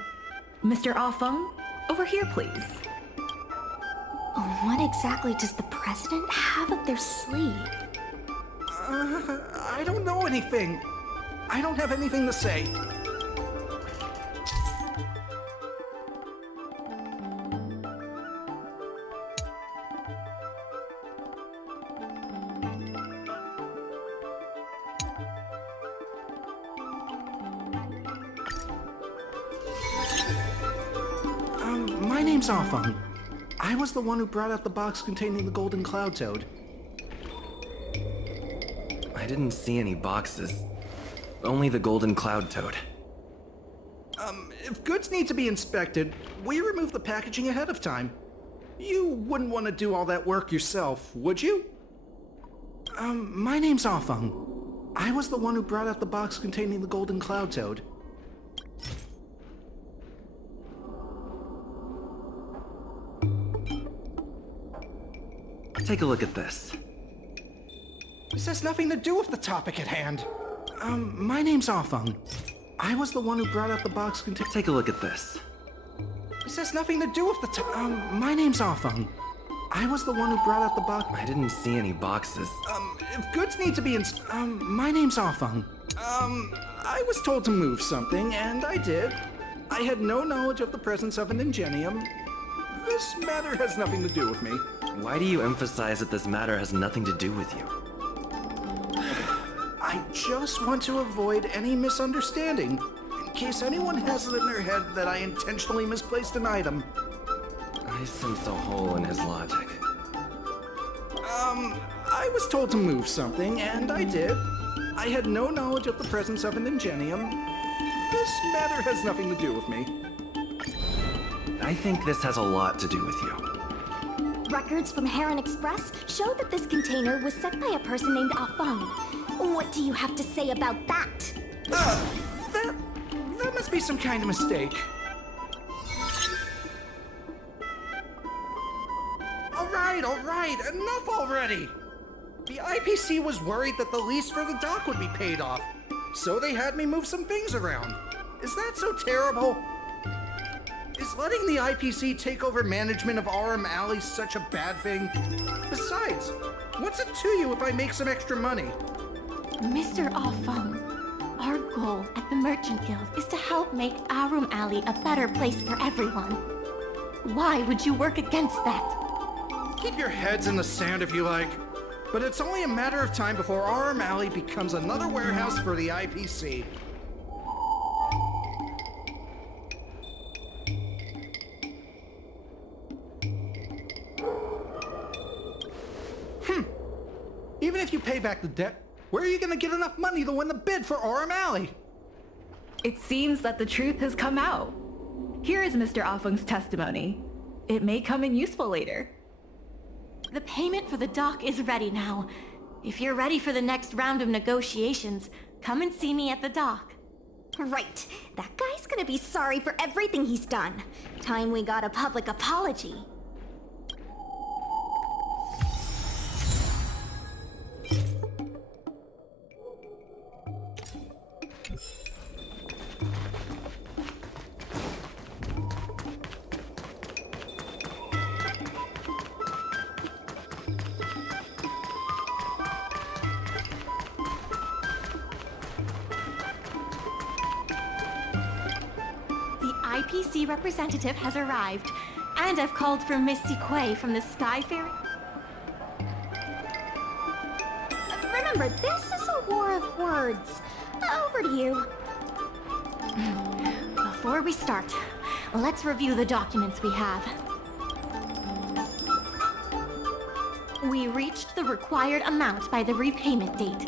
Mr. Aurum, over here, please. What exactly does the president have up their sleeve? I don't know anything. I don't have anything to say. name's Aurum. I was the one who brought out the box containing the golden cloud toad. I didn't see any boxes. Only the golden cloud toad. If goods need to be inspected, we remove the packaging ahead of time. You wouldn't want to do all that work yourself, would you? My name's Aurum. I was the one who brought out the box containing the golden cloud toad. Take a look at this. This has nothing to do with the topic at hand. My name's Aurum. I was the one who brought out the box containing... Take a look at this. This has nothing to do with the my name's Aurum. I was the one who brought out the box... I didn't see any boxes. If goods need to be my name's Aurum. I was told to move something, and I did. I had no knowledge of the presence of an ingenium. This matter has nothing to do with me. Why do you emphasize that this matter has nothing to do with you? I just want to avoid any misunderstanding, in case anyone has it in their head that I intentionally misplaced an item. I sense a hole in his logic. I was told to move something, and I did. I had no knowledge of the presence of an ingenium. This matter has nothing to do with me. I think this has a lot to do with you. Records from Heron Express show that this container was sent by a person named Aurum. What do you have to say about that? That must be some kind of mistake. All right, enough already! The IPC was worried that the lease for the dock would be paid off, so they had me move some things around. Is that so terrible? Is letting the IPC take over management of Aurum Alley such a bad thing? Besides, what's it to you if I make some extra money? Mr. Aurum, our goal at the Merchant Guild is to help make Aurum Alley a better place for everyone. Why would you work against that? Keep your heads in the sand if you like, but it's only a matter of time before Aurum Alley becomes another warehouse for the IPC. Even if you pay back the debt, where are you gonna get enough money to win the bid for Aurum Alley? It seems that the truth has come out. Here is Mr. Aurum's testimony. It may come in useful later. The payment for the dock is ready now. If you're ready for the next round of negotiations, come and see me at the dock. Right. That guy's gonna be sorry for everything he's done. Time we got a public apology. IPC representative has arrived, and I've called for Miss Quay from the Sky Ferry. Remember, this is a war of words. Over to you. Before we start, let's review the documents we have. We reached the required amount by the repayment date.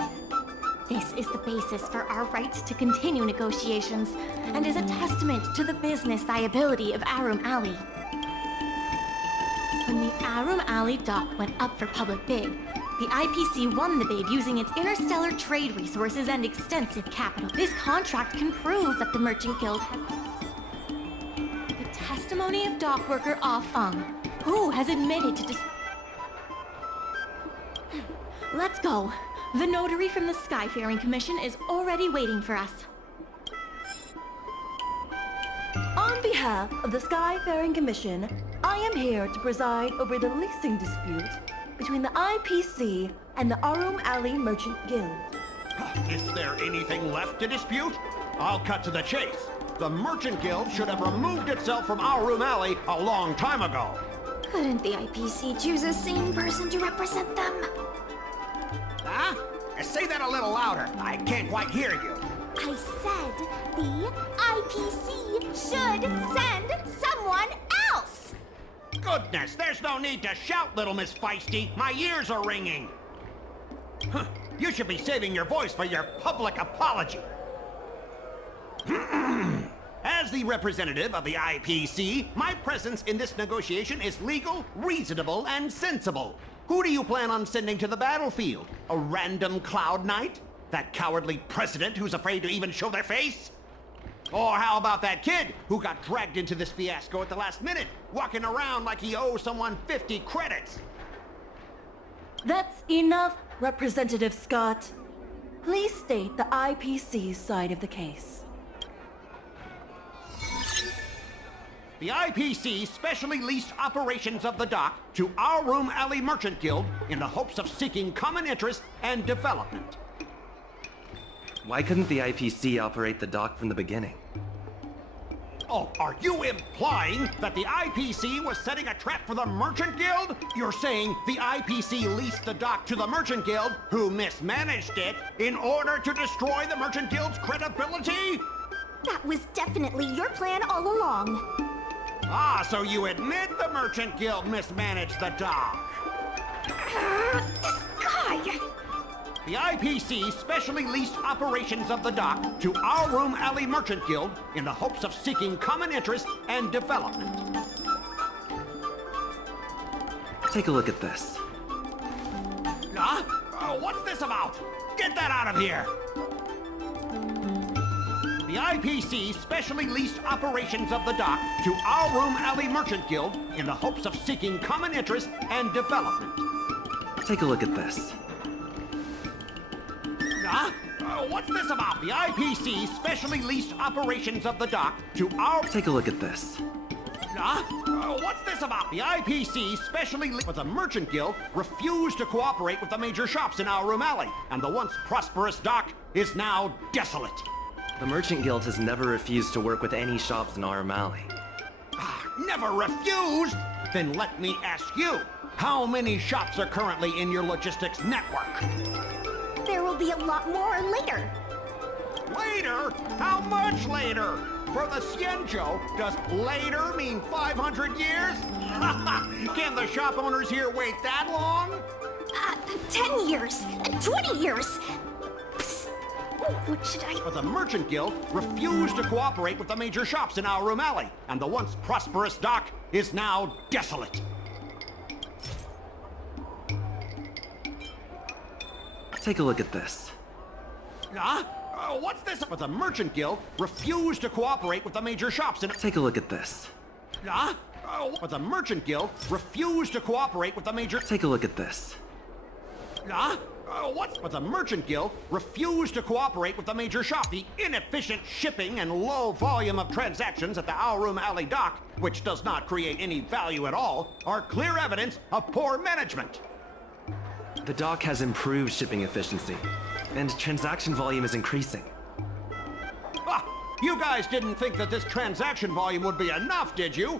This is the basis for our right to continue negotiations and is a testament to the business viability of Aurum Alley. When the Aurum Alley dock went up for public bid, the IPC won the bid using its interstellar trade resources and extensive capital. This contract can prove that the Merchant Guild has... The testimony of dock worker Aurum, who has admitted to Let's go. The notary from the Skyfaring Commission is already waiting for us. On behalf of the Skyfaring Commission, I am here to preside over the leasing dispute between the IPC and the Aurum Alley Merchant Guild. Is there anything left to dispute? I'll cut to the chase. The Merchant Guild should have removed itself from Aurum Alley a long time ago. Couldn't the IPC choose a sane person to represent them? Huh? Say that a little louder. I can't quite hear you. I said the IPC should send someone else! goodness, there's no need to shout, little Miss Feisty. My ears are ringing. Huh. You should be saving your voice for your public apology. As the representative of the IPC, my presence in this negotiation is legal, reasonable, and sensible. Who do you plan on sending to the battlefield? A random cloud knight? That cowardly president who's afraid to even show their face? Or how about that kid who got dragged into this fiasco at the last minute, walking around like he owes someone 50 credits? That's enough, Representative Scott. Please state the IPC's side of the case. The IPC specially leased operations of the dock to Aurum Alley Merchant Guild in the hopes of seeking common interest and development. Why couldn't the IPC operate the dock from the beginning? Oh, are you implying that the IPC was setting a trap for the Merchant Guild? You're saying the IPC leased the dock to the Merchant Guild, who mismanaged it, in order to destroy the Merchant Guild's credibility? That was definitely your plan all along. Ah, so you admit the Merchant Guild mismanaged the dock? This guy! The IPC specially leased operations of the dock to Aurum Alley Merchant Guild in the hopes of seeking common interest and development. Take a look at this. Huh? What's this about? Get that out of here! The IPC specially leased operations of the dock to Aurum Alley Merchant Guild in the hopes of seeking common interest and development. Take a look at this. Huh? What's this about? The IPC specially leased operations of the dock to our... Take a look at this. Huh? What's this about? The IPC specially but the Merchant Guild refused to cooperate with the major shops in Aurum Alley, and the once prosperous dock is now desolate. The Merchant Guild has never refused to work with any shops in Aurum Alley. Never refused? Then let me ask you, how many shops are currently in your logistics network? There will be a lot more later. Later? How much later? For the Xianzhou, does later mean 500 years? Can the shop owners here wait that long? 10 years, 20 years. What should I... But the Merchant Guild refused to cooperate with the major shops in Aurum Alley, and the once prosperous dock is now desolate. Take a look at this. Huh? What's this? But the Merchant Guild refused to cooperate with the major shops in... Take a look at this. Huh? But the Merchant Guild refused to cooperate with the major... Take a look at this. Huh? But the Merchant Guild refused to cooperate with the major shop. The inefficient shipping and low volume of transactions at the Aurum Alley dock, which does not create any value at all, are clear evidence of poor management. The dock has improved shipping efficiency, and transaction volume is increasing. You guys didn't think that this transaction volume would be enough, did you?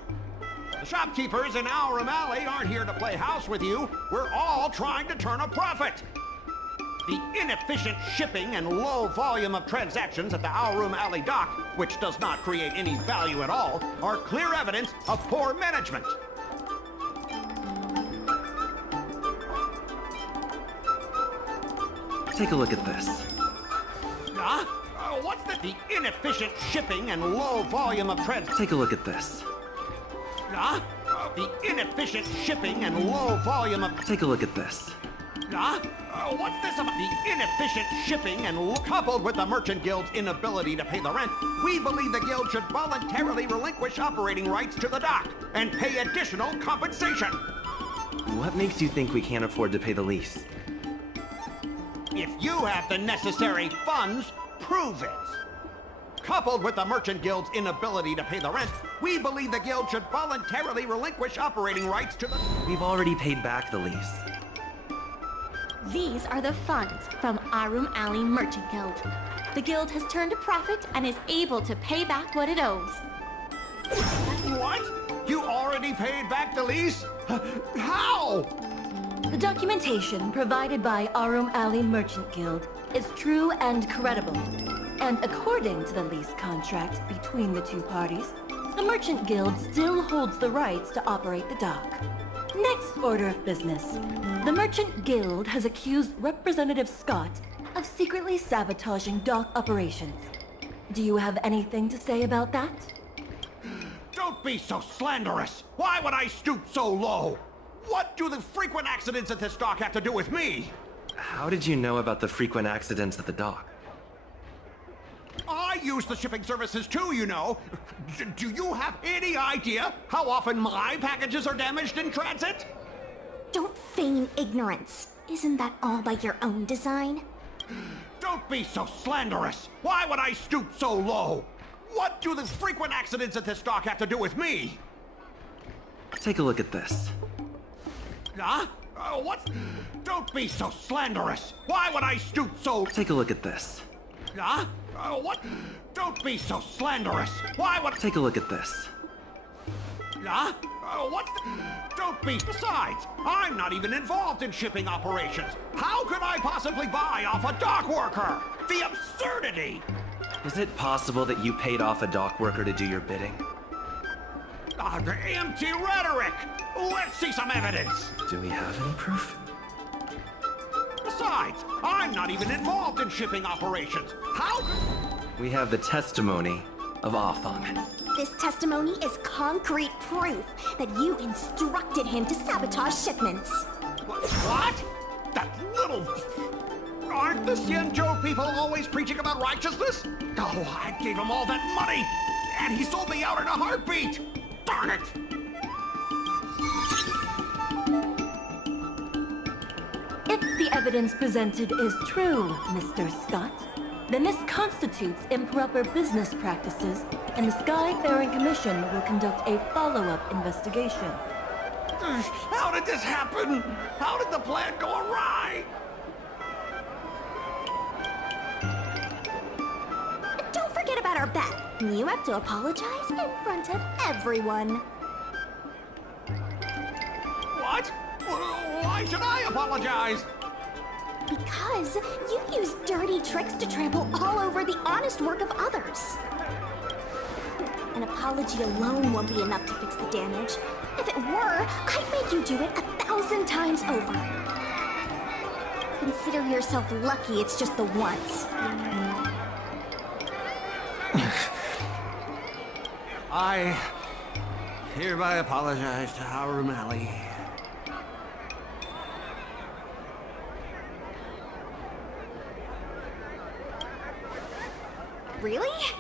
The shopkeepers in Aurum Alley aren't here to play house with you. We're all trying to turn a profit. The inefficient shipping and low volume of transactions at the Aurum Alley dock, which does not create any value at all, are clear evidence of poor management. Take a look at this. Huh? What's the inefficient shipping and low volume of Take a look at this. Huh? The inefficient shipping and low volume of... Take a look at this. Huh? What's this about? The inefficient shipping and coupled with the Merchant Guild's inability to pay the rent, we believe the Guild should voluntarily relinquish operating rights to the dock and pay additional compensation. What makes you think we can't afford to pay the lease? If you have the necessary funds, prove it. Coupled with the Merchant Guild's inability to pay the rent, we believe the Guild should voluntarily relinquish operating rights to the... We've already paid back the lease. These are the funds from Aurum Alley Merchant Guild. The Guild has turned a profit and is able to pay back what it owes. What? You already paid back the lease? How? The documentation provided by Aurum Alley Merchant Guild is true and credible. And according to the lease contract between the two parties, the Merchant Guild still holds the rights to operate the dock. Next order of business. The Merchant Guild has accused Representative Scott of secretly sabotaging dock operations. Do you have anything to say about that? Don't be so slanderous! Why would I stoop so low? What do the frequent accidents at this dock have to do with me? How did you know about the frequent accidents at the dock? I use the shipping services too, you know. Do you have any idea how often my packages are damaged in transit? Don't feign ignorance. Isn't that all by your own design? Don't be so slanderous! Why would I stoop so low? What do the frequent accidents at this dock have to do with me? Take a look at this. Huh? What? Don't be so slanderous! Why would I stoop so... Take a look at this. Huh? What? Don't be so slanderous! Why would... Take a look at this. Huh? What? Don't be... Besides, I'm not even involved in shipping operations. How could I possibly buy off a dock worker? The absurdity! Is it possible that you paid off a dock worker to do your bidding? The empty rhetoric! Let's see some evidence! Do we have any proof? Besides, I'm not even involved in shipping operations. How could... We have the testimony of Afang. This testimony is concrete proof that you instructed him to sabotage shipments. What? That little... Aren't the Xianzhou people always preaching about righteousness? Oh, I gave him all that money, and he sold me out in a heartbeat! Darn it! If the evidence presented is true, Mr. Scott, then this constitutes improper business practices, and the Skyfaring Commission will conduct a follow-up investigation. How did this happen? How did the plan go awry? Don't forget about our bet. You have to apologize in front of everyone. What? Why should I apologize? Because you use dirty tricks to trample all over the honest work of others. An apology alone won't be enough to fix the damage. If it were, I'd make you do it 1,000 times over. Consider yourself lucky it's just the once. I hereby apologize to Aurum Alley. Really?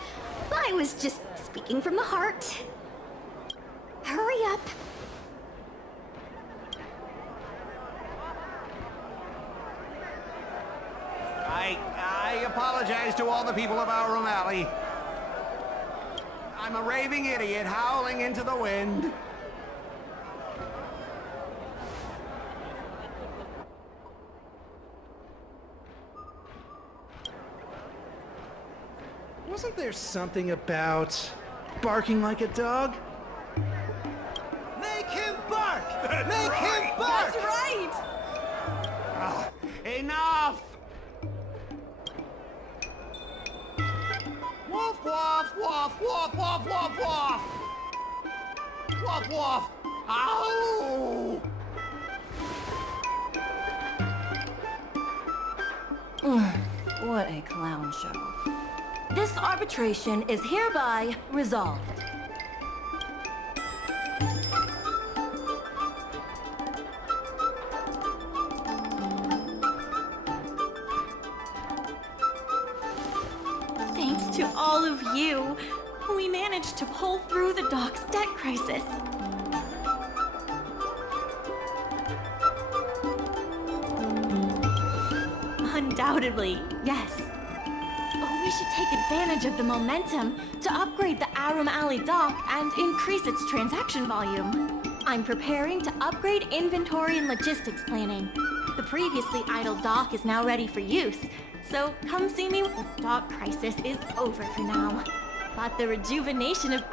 I was just speaking from the heart. Hurry up. I apologize to all the people of Aurum Alley. I'm a raving idiot howling into the wind. Wasn't there something about barking like a dog? Make him bark! Make him bark! That's right! Enough! Woof, woof, woof, woof, woof, woof, woof! Woof, woof! Ow! What a clown show. This arbitration is hereby resolved. Thanks to all of you, we managed to pull through the dock's debt crisis. Undoubtedly, yes. We should take advantage of the momentum to upgrade the Aurum Alley dock and increase its transaction volume. I'm preparing to upgrade inventory and logistics planning. The previously idle dock is now ready for use, so come see me when the dock crisis is over for now. But the rejuvenation of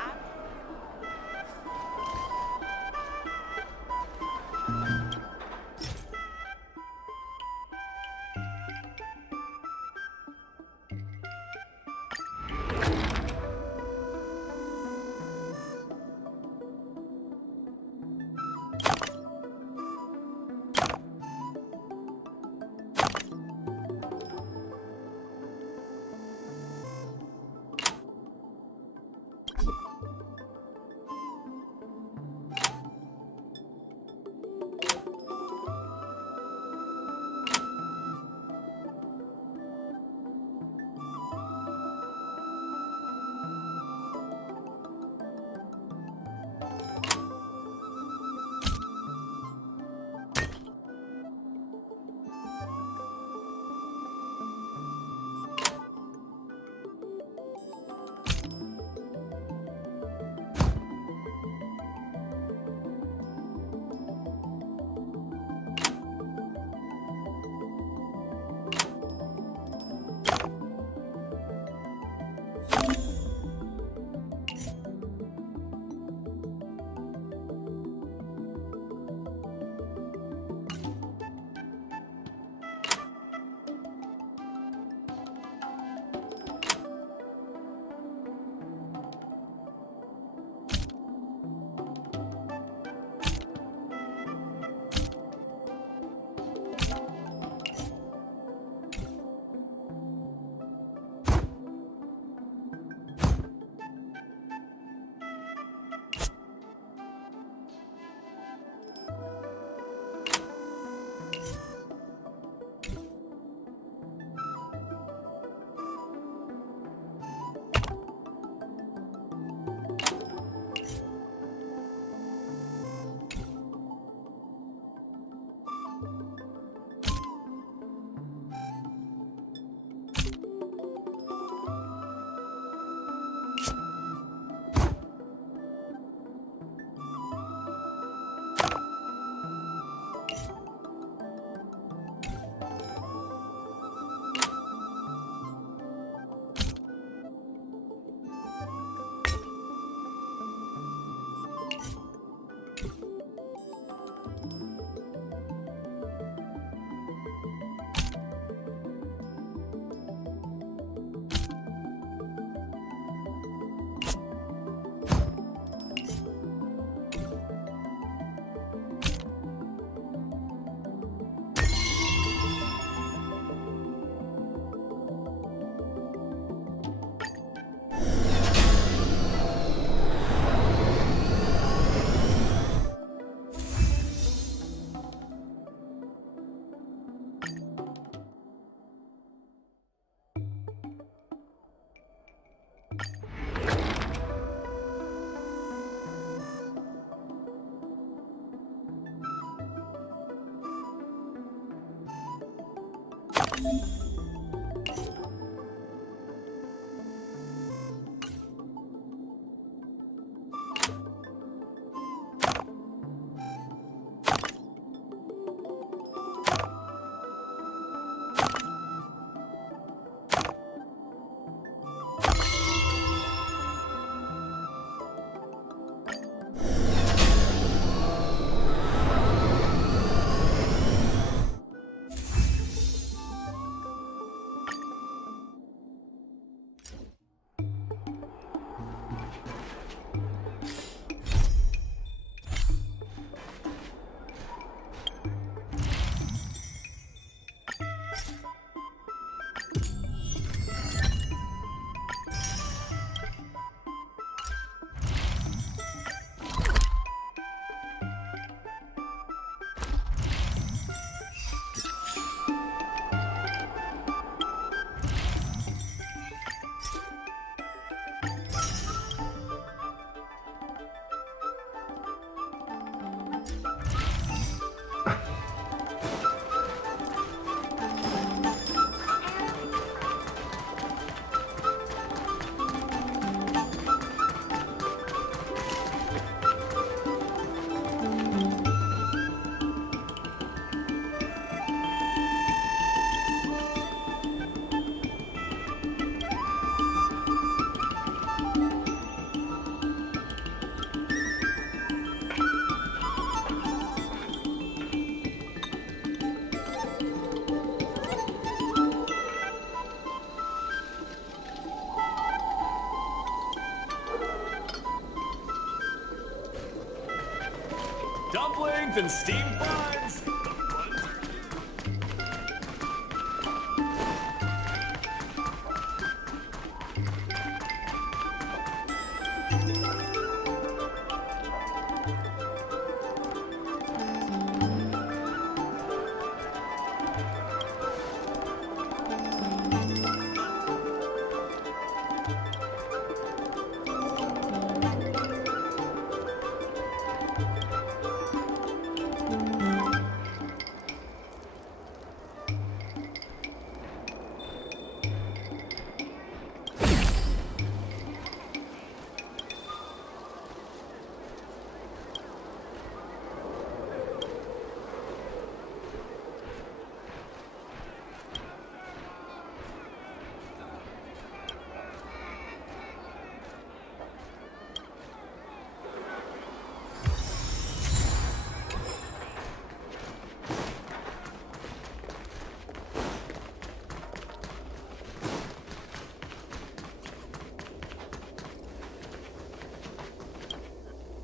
Dumplings and steamed buns!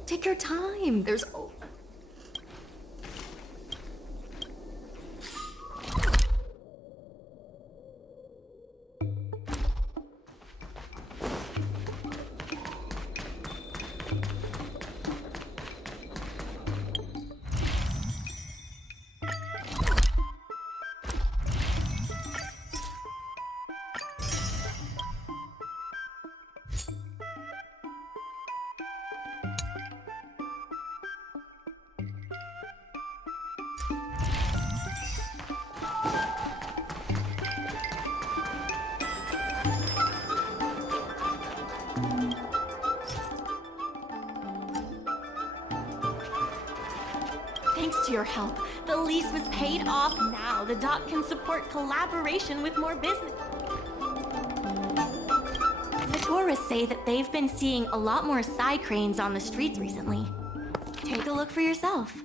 Take your time. There's... Thanks to your help, the lease was paid off now. The dock can support collaboration with more business. The tourists say that they've been seeing a lot more side cranes on the streets recently. Take a look for yourself.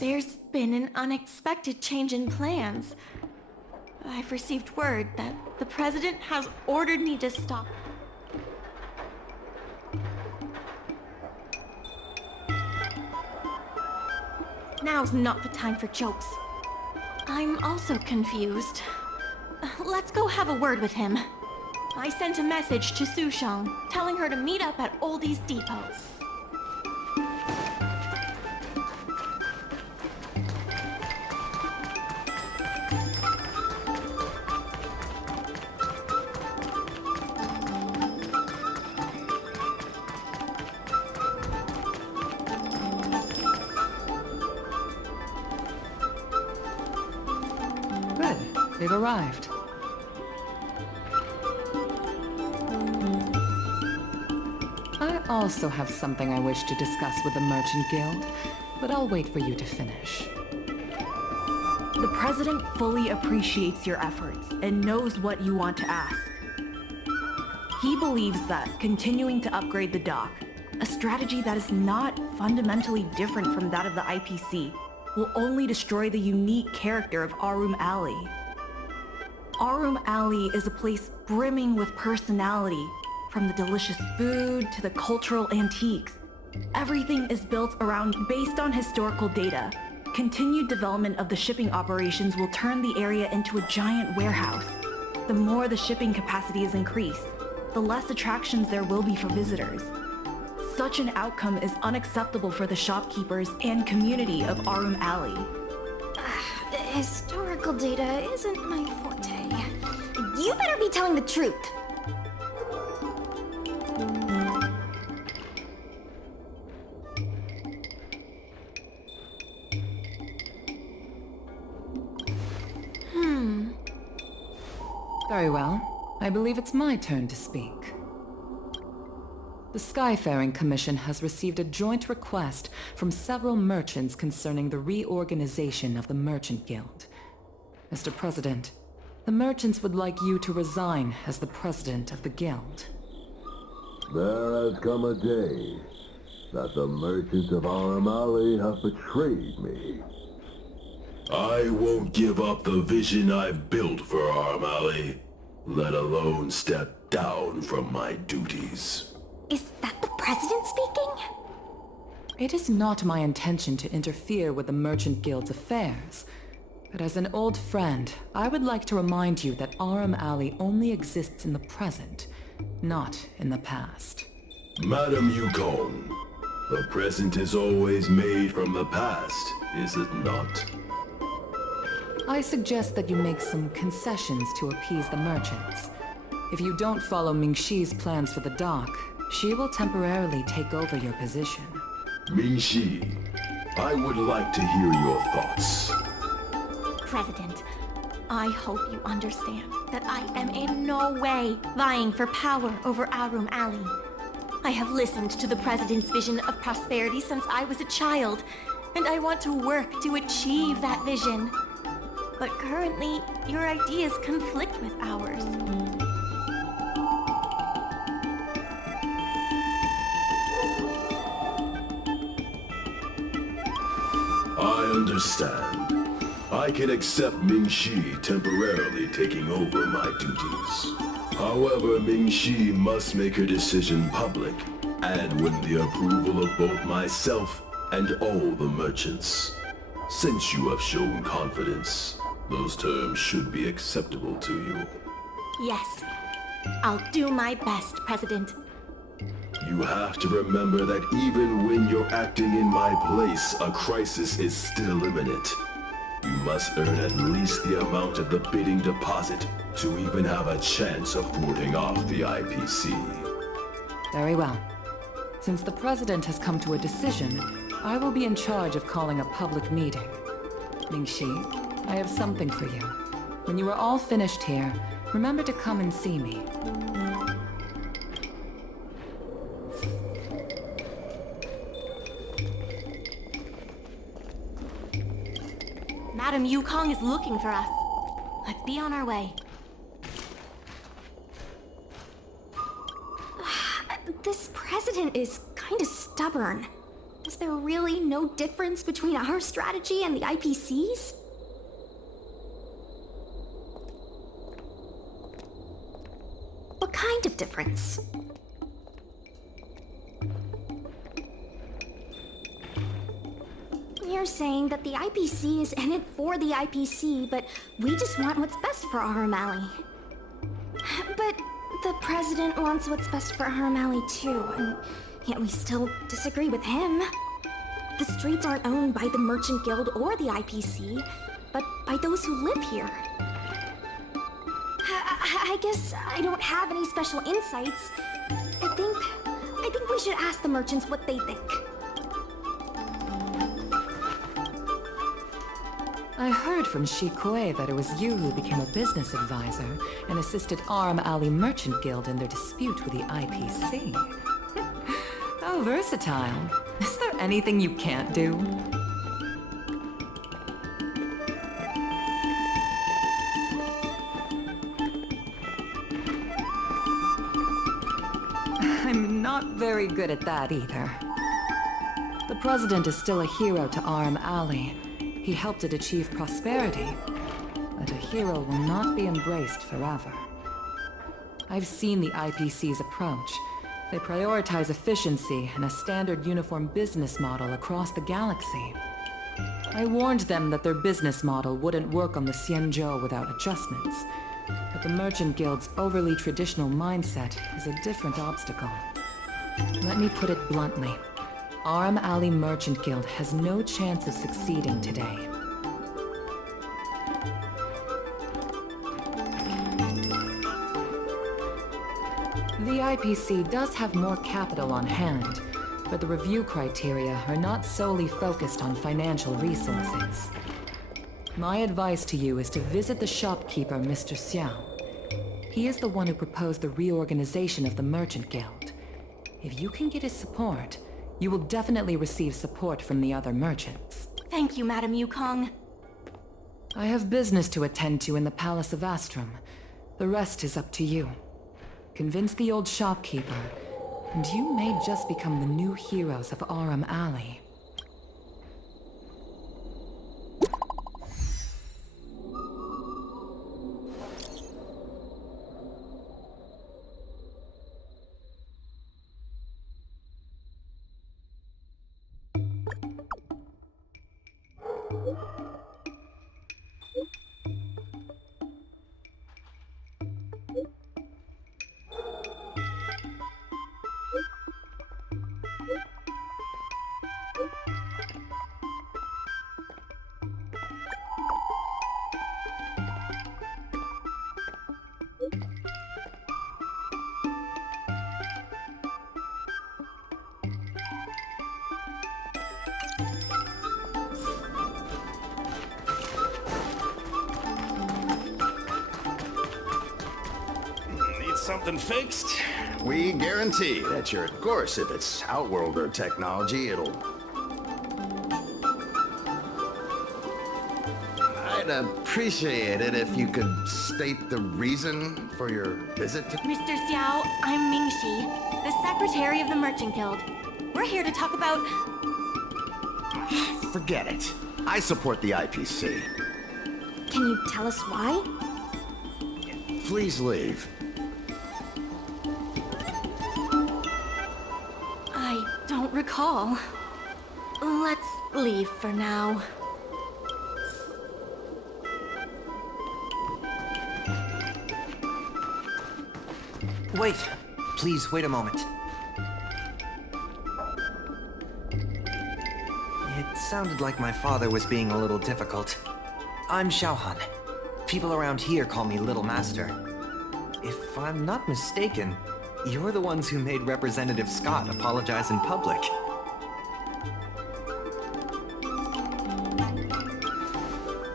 There's been an unexpected change in plans. I've received word that the President has ordered me to stop. Now's not the time for jokes. I'm also confused. Let's go have a word with him. I sent a message to Sushong, telling her to meet up at Oldie's Depot. Good. They've arrived. I also have something I wish to discuss with the Merchant Guild, but I'll wait for you to finish. The President fully appreciates your efforts and knows what you want to ask. He believes that continuing to upgrade the dock, a strategy that is not fundamentally different from that of the IPC will only destroy the unique character of Aurum Alley. Aurum Alley is a place brimming with personality, from the delicious food to the cultural antiques. Everything is built around based on historical data. Continued development of the shipping operations will turn the area into a giant warehouse. The more the shipping capacity is increased, the less attractions there will be for visitors. Such an outcome is unacceptable for the shopkeepers and community of Aurum Alley. Historical data isn't my forte. You better be telling the truth. Very well. I believe it's my turn to speak. The Skyfaring Commission has received a joint request from several merchants concerning the reorganization of the Merchant Guild. Mr. President, the merchants would like you to resign as the president of the guild. There has come a day that the merchants of Aurum Alley have betrayed me. I won't give up the vision I've built for Aurum Alley, let alone step down from my duties. Is that the president speaking? It is not my intention to interfere with the Merchant Guild's affairs, but as an old friend, I would like to remind you that Aurum Alley only exists in the present, not in the past. Madam Yukon, the present is always made from the past, is it not? I suggest that you make some concessions to appease the merchants. If you don't follow Mingxi's plans for the dock, she will temporarily take over your position. Mingxi, I would like to hear your thoughts. President, I hope you understand that I am in no way vying for power over Aurum Alley. I have listened to the President's vision of prosperity since I was a child, and I want to work to achieve that vision. But currently, your ideas conflict with ours. I understand. I can accept Mingxi temporarily taking over my duties. However, Mingxi must make her decision public, and with the approval of both myself and all the merchants. Since you have shown confidence, those terms should be acceptable to you. Yes, I'll do my best, President. You have to remember that even when you're acting in my place, a crisis is still imminent. You must earn at least the amount of the bidding deposit to even have a chance of warding off the IPC. Very well. Since the President has come to a decision, I will be in charge of calling a public meeting. Mingxi, I have something for you. When you are all finished here, remember to come and see me. Madam Yukong is looking for us. Let's be on our way. This president is kinda stubborn. Is there really no difference between our strategy and the IPC's? What kind of difference? You're saying that the IPC is in it for the IPC, but we just want what's best for Aurum Alley. But the president wants what's best for Aurum Alley too, and yet we still disagree with him. The streets aren't owned by the Merchant Guild or the IPC, but by those who live here. I guess I don't have any special insights. I think we should ask the merchants what they think. I heard from Shikoi that it was you who became a business advisor and assisted Aurum Alley Merchant Guild in their dispute with the IPC. How versatile. Is there anything you can't do? I'm not very good at that either. The President is still a hero to Aurum Alley. He helped it achieve prosperity, but a hero will not be embraced forever. I've seen the IPC's approach. They prioritize efficiency and a standard uniform business model across the galaxy. I warned them that their business model wouldn't work on the Xianzhou without adjustments, but the Merchant Guild's overly traditional mindset is a different obstacle. Let me put it bluntly. Aurum Alley Merchant Guild has no chance of succeeding today. The IPC does have more capital on hand, but the review criteria are not solely focused on financial resources. My advice to you is to visit the shopkeeper, Mr. Xiao. He is the one who proposed the reorganization of the Merchant Guild. If you can get his support, you will definitely receive support from the other merchants. Thank you, Madam Yukong. I have business to attend to in the Palace of Astrum. The rest is up to you. Convince the old shopkeeper, and you may just become the new heroes of Aurum Alley. Something fixed? We guarantee that you're, of course, if it's Outworlder technology, it'll... I'd appreciate it if you could state the reason for your visit to... Mr. Xiao, I'm Mingxi, the secretary of the Merchant Guild. We're here to talk about... Forget it. I support the IPC. Can you tell us why? Please leave. I don't recall. Let's leave for now. Wait. Please, wait a moment. It sounded like my father was being a little difficult. I'm Xiaohan. People around here call me Little Master. If I'm not mistaken, you're the ones who made Representative Scott apologize in public.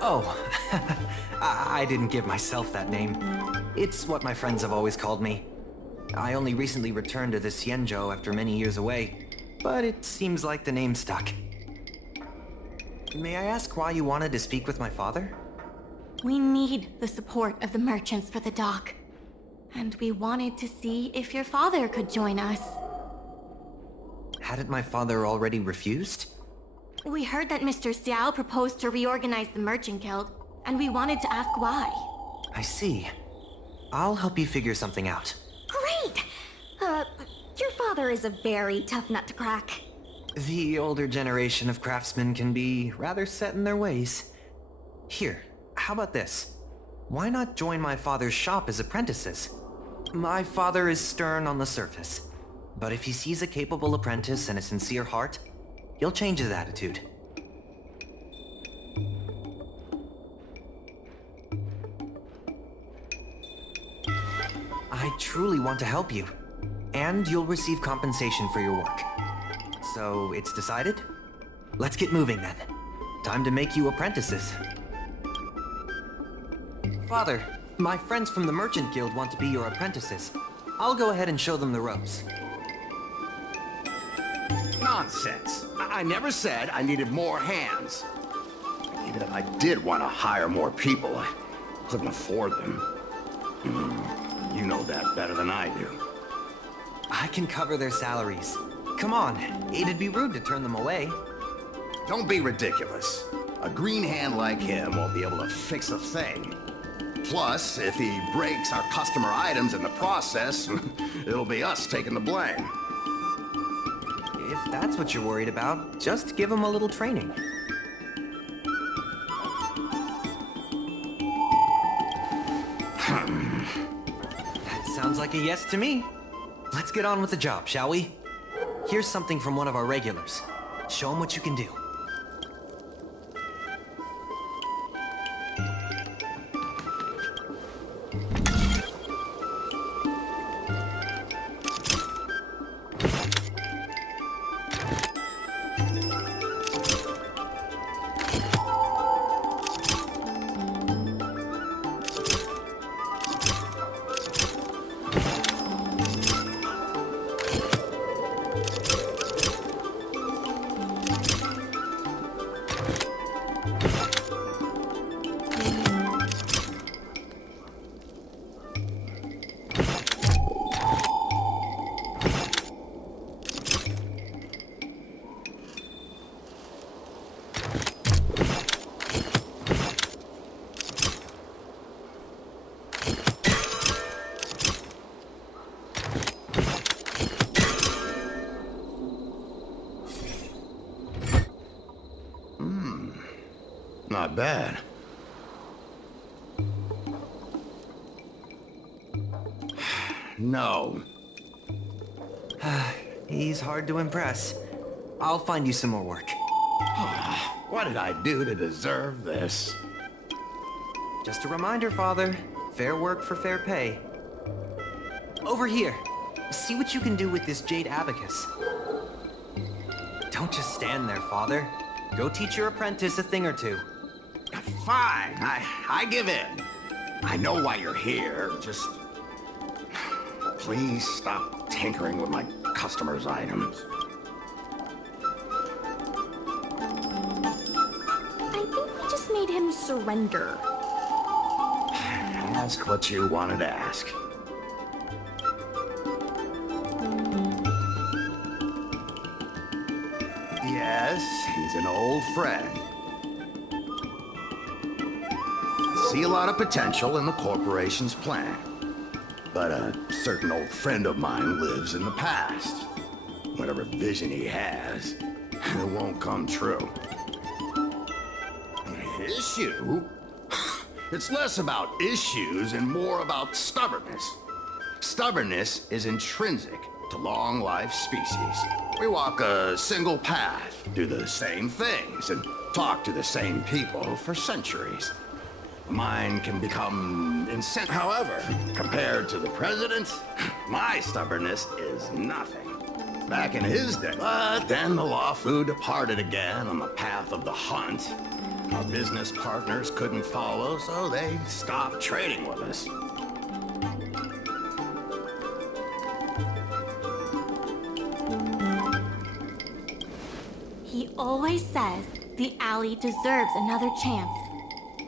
Oh, I didn't give myself that name. It's what my friends have always called me. I only recently returned to the Xianzhou after many years away, but it seems like the name stuck. May I ask why you wanted to speak with my father? We need the support of the merchants for the dock. And we wanted to see if your father could join us. Hadn't my father already refused? We heard that Mr. Xiao proposed to reorganize the Merchant Guild, and we wanted to ask why. I see. I'll help you figure something out. Great! Your father is a very tough nut to crack. The older generation of craftsmen can be rather set in their ways. Here, how about this? Why not join my father's shop as apprentices? My father is stern on the surface, but if he sees a capable apprentice and a sincere heart, he'll change his attitude. I truly want to help you, and you'll receive compensation for your work. So it's decided? Let's get moving then. Time to make you apprentices. Father, my friends from the Merchant Guild want to be your apprentices. I'll go ahead and show them the ropes. Nonsense. I never said I needed more hands. Even if I did want to hire more people, I couldn't afford them. You know that better than I do. I can cover their salaries. Come on, it'd be rude to turn them away. Don't be ridiculous. A green hand like him won't be able to fix a thing. Plus, if he breaks our customer items in the process, it'll be us taking the blame. If that's what you're worried about, just give him a little training. That sounds like a yes to me. Let's get on with the job, shall we? Here's something from one of our regulars. Show him what you can do. Not bad. No. He's hard to impress. I'll find you some more work. What did I do to deserve this? Just a reminder, Father. Fair work for fair pay. Over here. See what you can do with this jade abacus. Don't just stand there, Father. Go teach your apprentice a thing or two. Fine, I give in. I know why you're here, just... Please stop tinkering with my customers' items. I think we just made him surrender. Ask what you wanted to ask. Yes, he's an old friend. See a lot of potential in the corporation's plan. But a certain old friend of mine lives in the past. Whatever vision he has, it won't come true. Issue? It's less about issues and more about stubbornness. Stubbornness is intrinsic to long-life species. We walk a single path, do the same things, and talk to the same people for centuries. Mine can become incensed. However, compared to the president, my stubbornness is nothing. Back in his day. But then the Lawfu departed again on the path of the hunt. Our business partners couldn't follow, so they stopped trading with us. He always says the alley deserves another chance.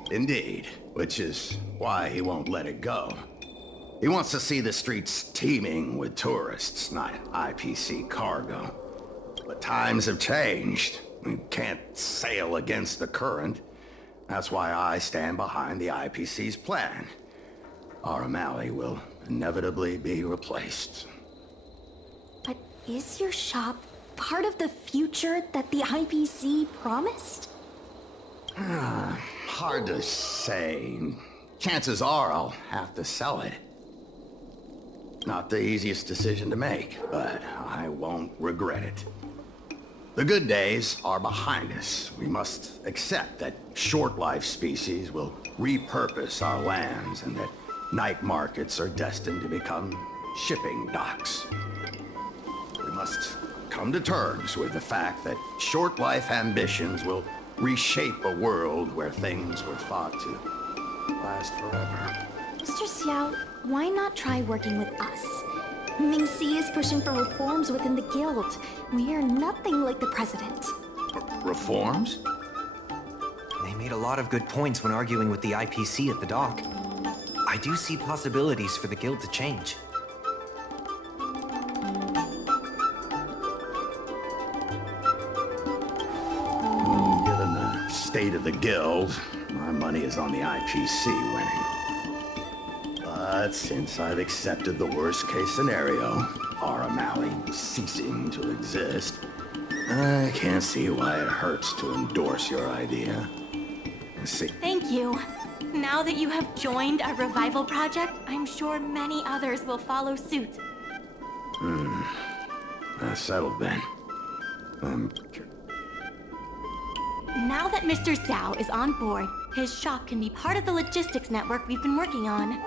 Indeed, which is why he won't let it go. He wants to see the streets teeming with tourists, not IPC cargo. But times have changed. We can't sail against the current. That's why I stand behind the IPC's plan. Aurum Alley will inevitably be replaced. But is your shop part of the future that the IPC promised? Hard to say. Chances are I'll have to sell it. Not the easiest decision to make, but I won't regret it. The good days are behind us. We must accept that short-life species will repurpose our lands and that night markets are destined to become shipping docks. We must come to terms with the fact that short-life ambitions will reshape a world where things were thought to last forever. Mr. Xiao, why not try working with us? Mingxi is pushing for reforms within the guild. We are nothing like the president. Reforms? They made a lot of good points when arguing with the IPC at the dock. I do see possibilities for the guild to change. state of the guild, my money is on the IPC winning. But since I've accepted the worst-case scenario, Aurum Alley ceasing to exist, I can't see why it hurts to endorse your idea. See. Thank you. Now that you have joined our revival project, I'm sure many others will follow suit. That's settled then. Now that Mr. Zhao is on board, his shop can be part of the logistics network we've been working on.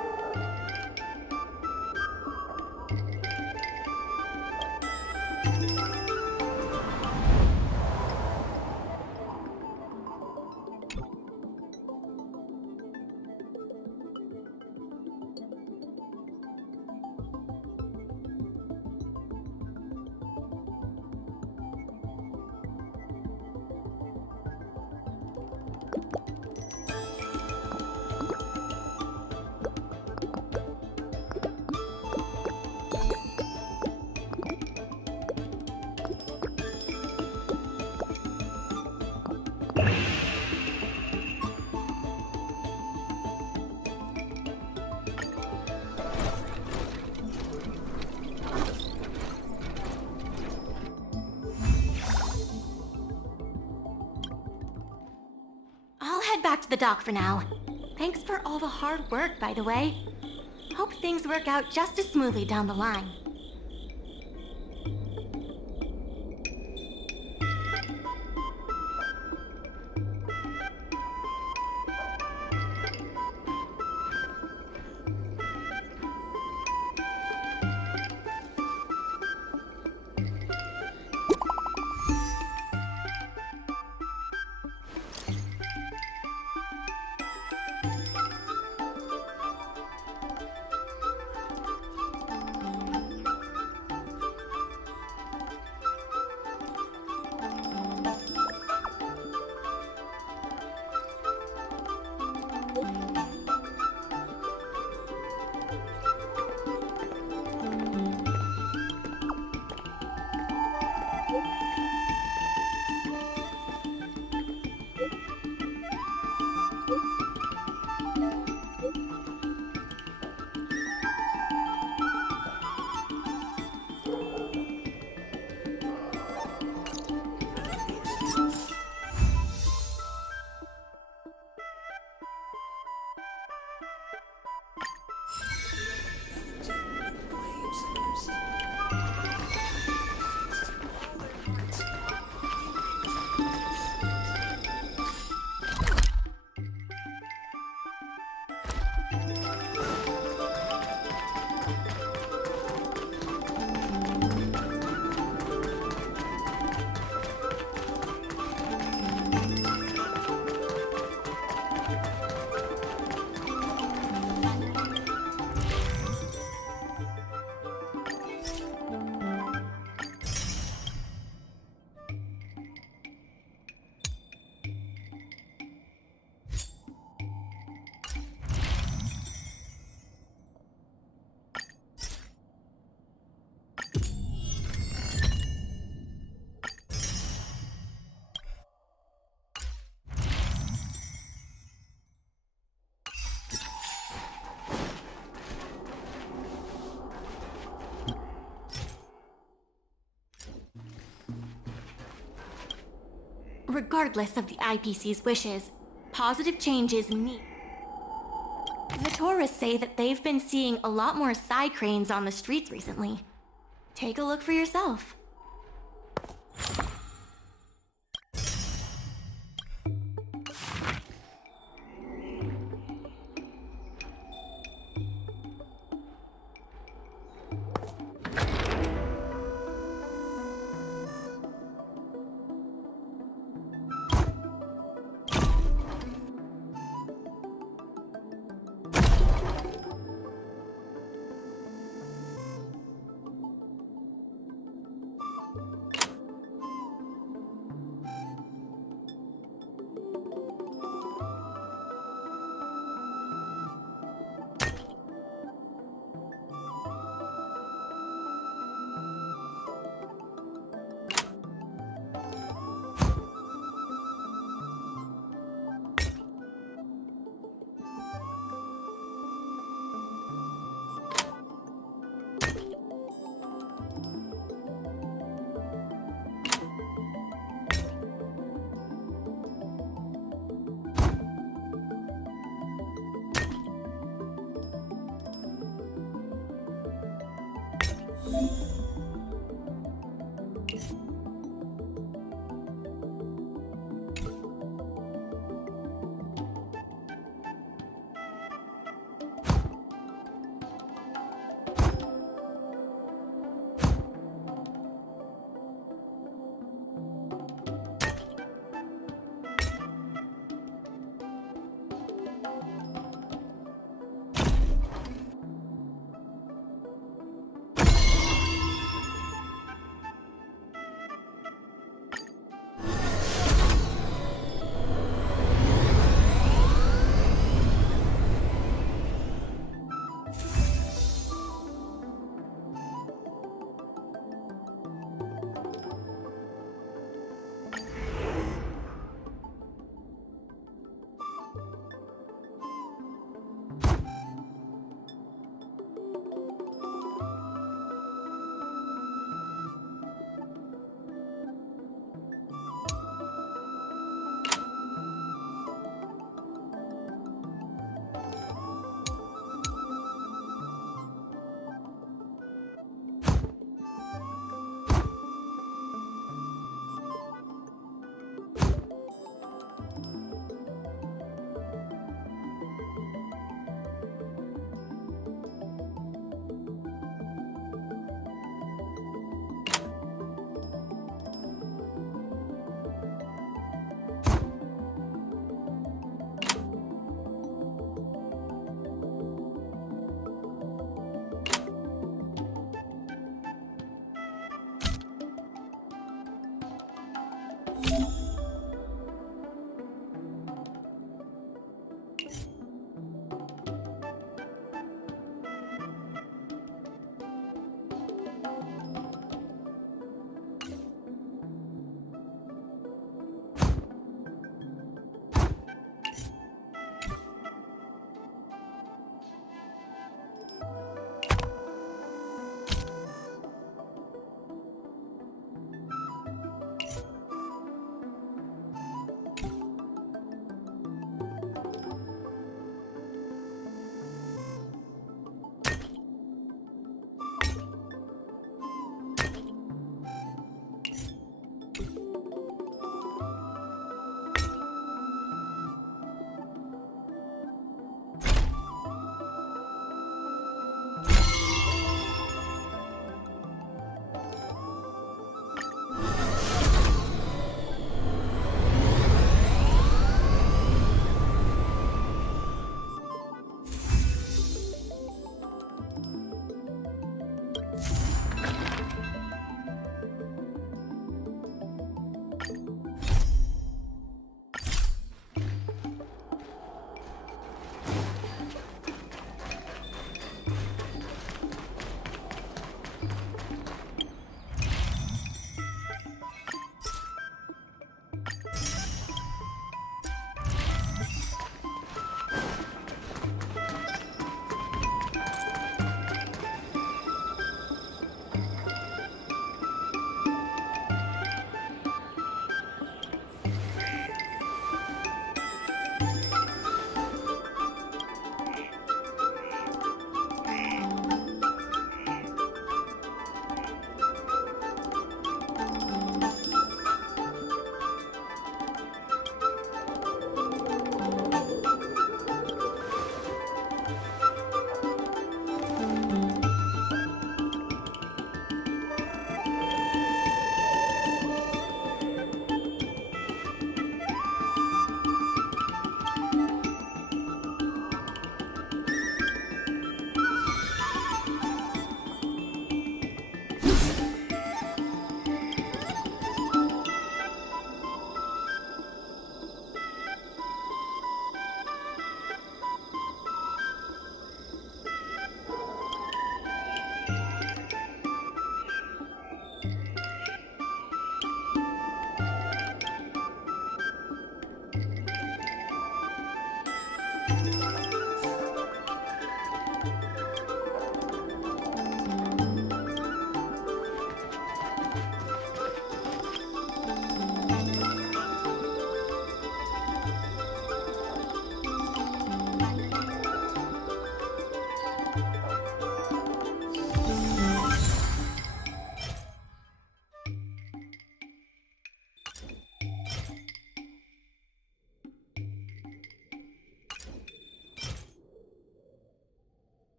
Back to the dock for now. Thanks for all the hard work, by the way. Hope things work out just as smoothly down the line. Regardless of the IPC's wishes, positive change is needed. The tourists say that they've been seeing a lot more side cranes on the streets recently. Take a look for yourself.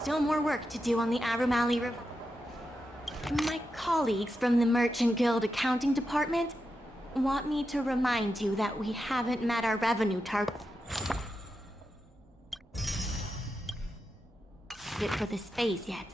still more work to do on the Aurum Alley River. My colleagues from the Merchant Guild accounting department want me to remind you that we haven't met our revenue target for this phase yet.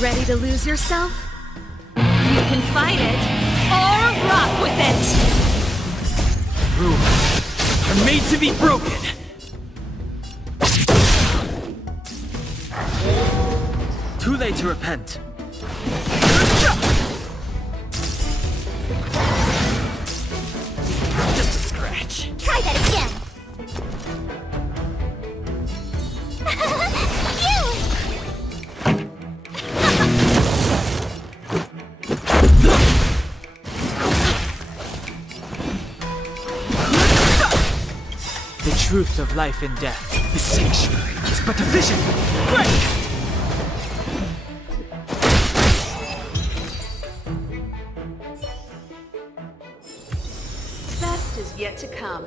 Ready to lose yourself? You can fight it, or rock with it! Rules are made to be broken! Too late to repent. Just a scratch. Try that again! The truth of life and death. The sanctuary is but a vision! Break! Best is yet to come.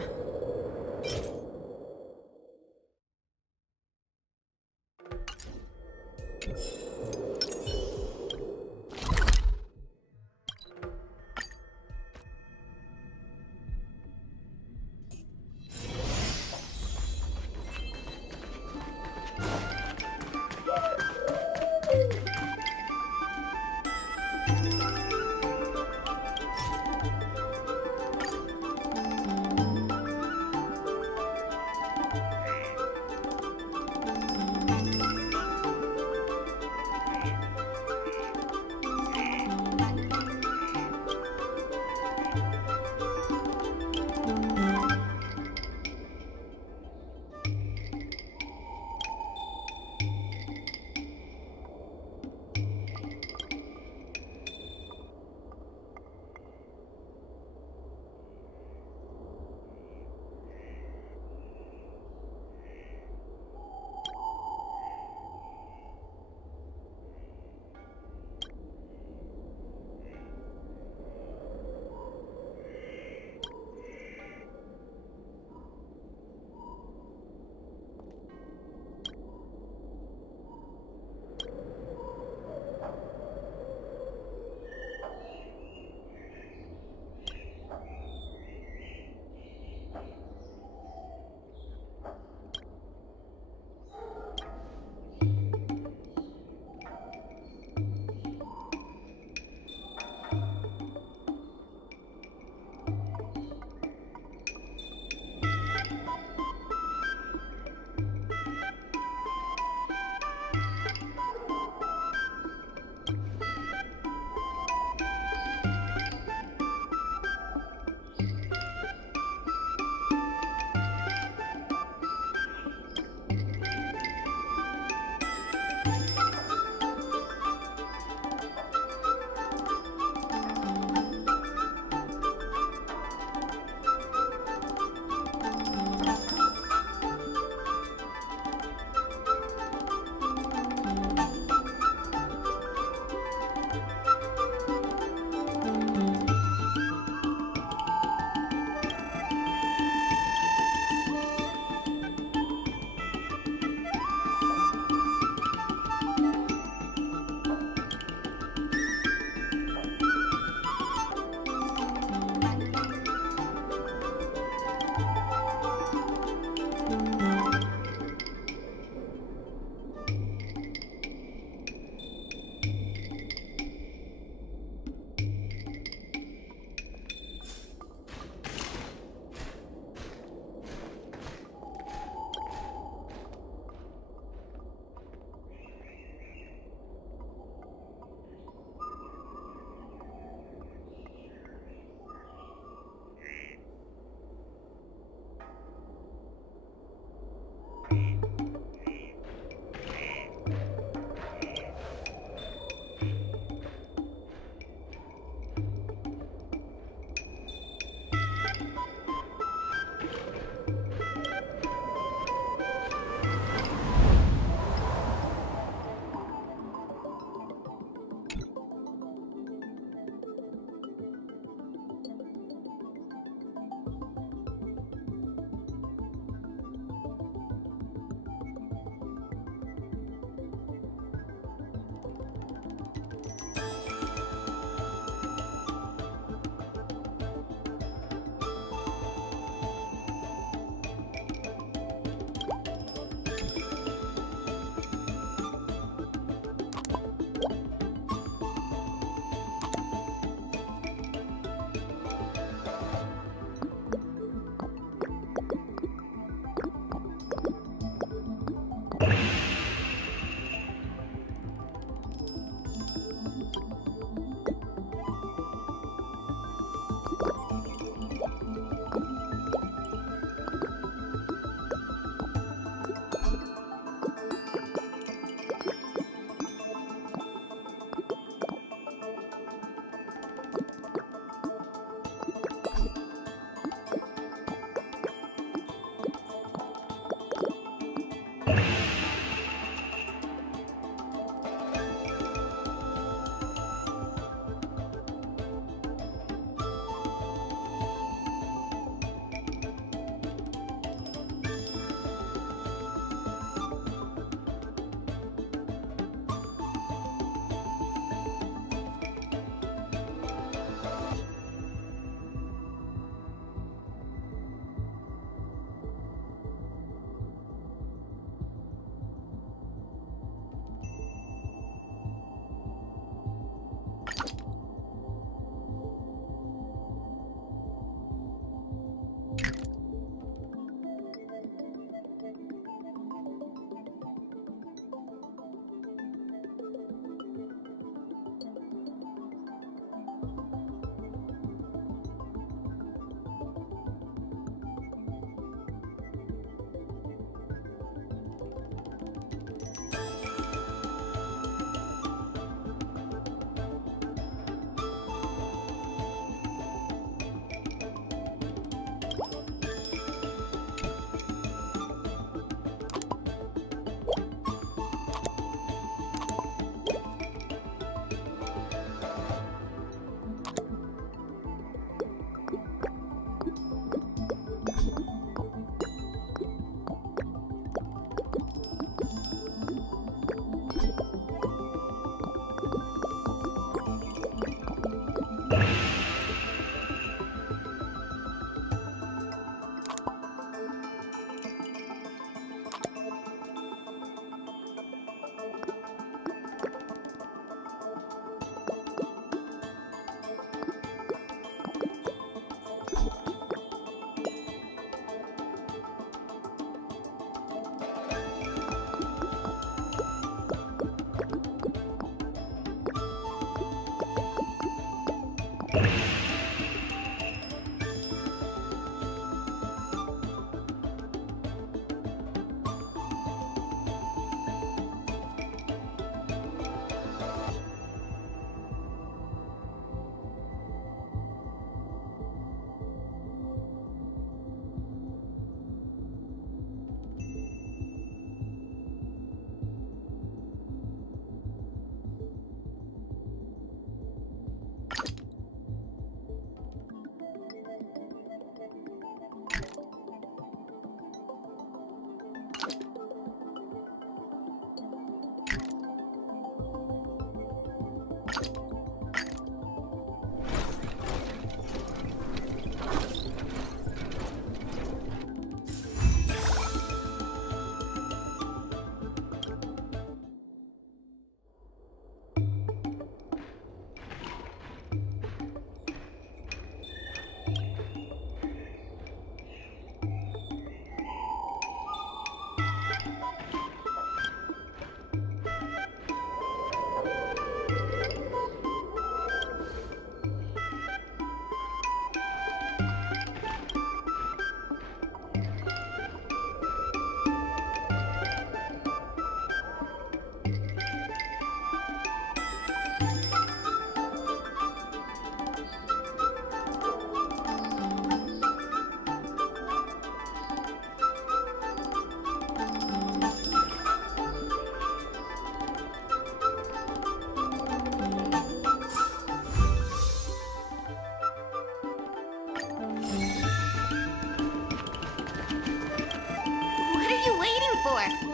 door.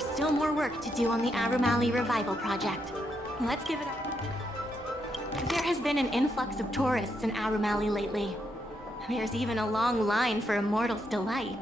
There's still more work to do on the Aurum revival project. Let's give it up. There has been an influx of tourists in Aurum lately. There's even a long line for Immortal's Delight.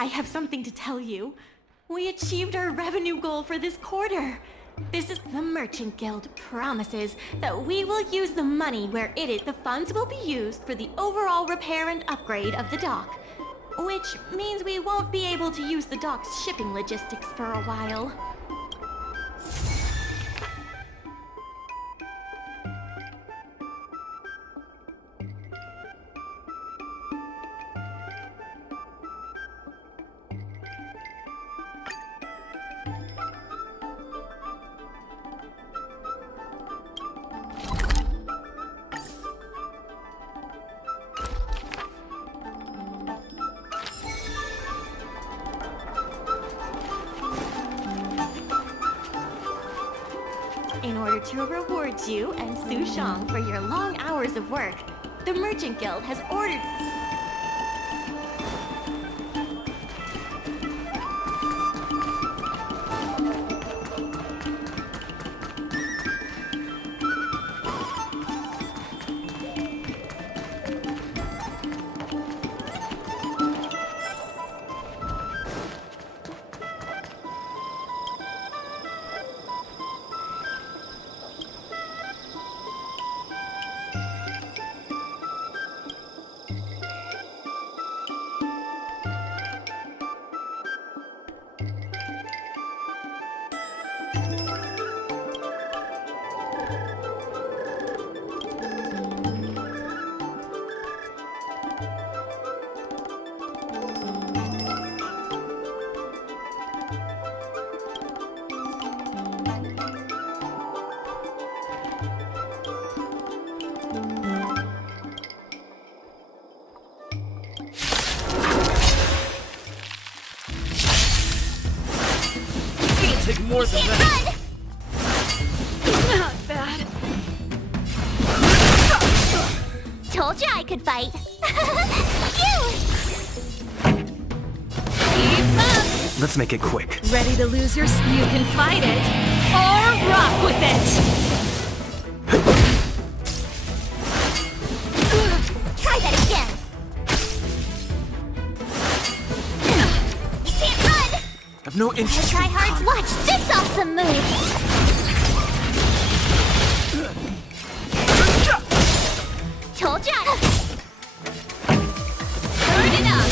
I have something to tell you. We achieved our revenue goal for this quarter. This is the Merchant Guild promises that we will use the money where the funds will be used for the overall repair and upgrade of the dock. Which means we won't be able to use the dock's shipping logistics for a while. In order to reward you and Su Shang for your long hours of work, the Merchant Guild has ordered... Take more than that. Not bad. Told you I could fight. Keep up! Let's make it quick. Ready to lose your... You can fight it, or rock with it! Try that again. You can't run. I've no interest. Try hard. Watch this awesome move. Told ya. Turn it up.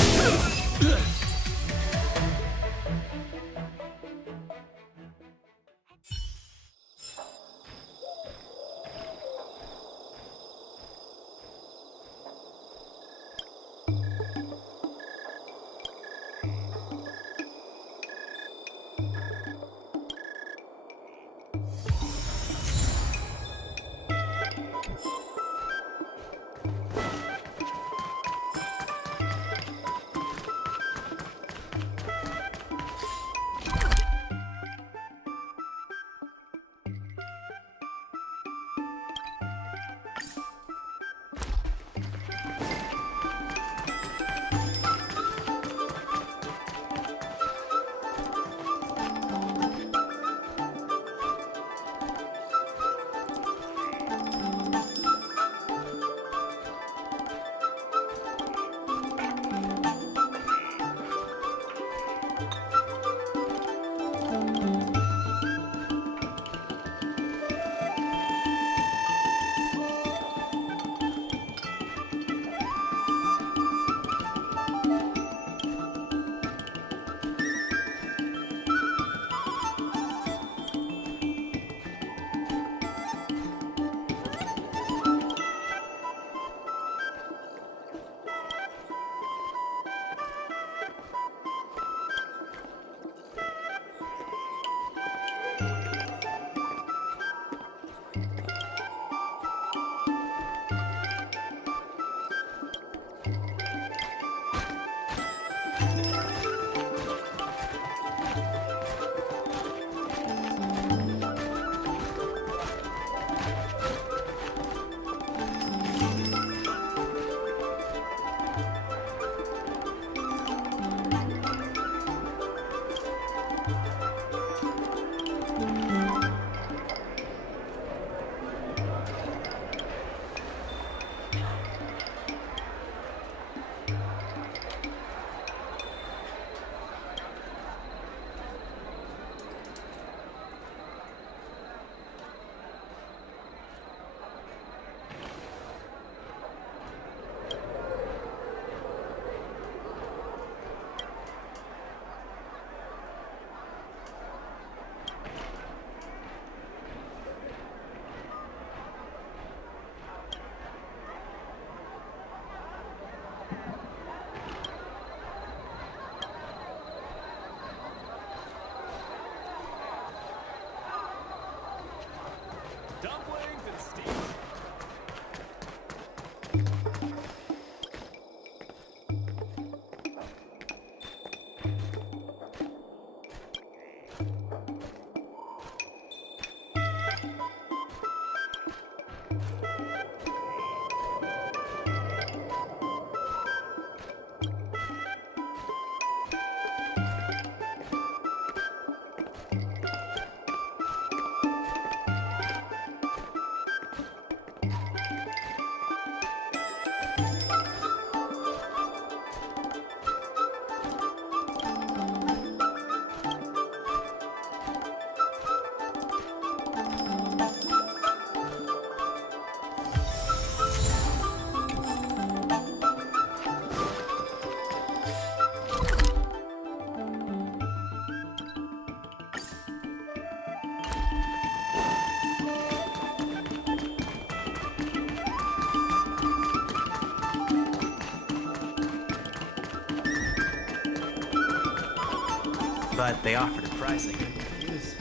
but they offered a price I couldn't refuse.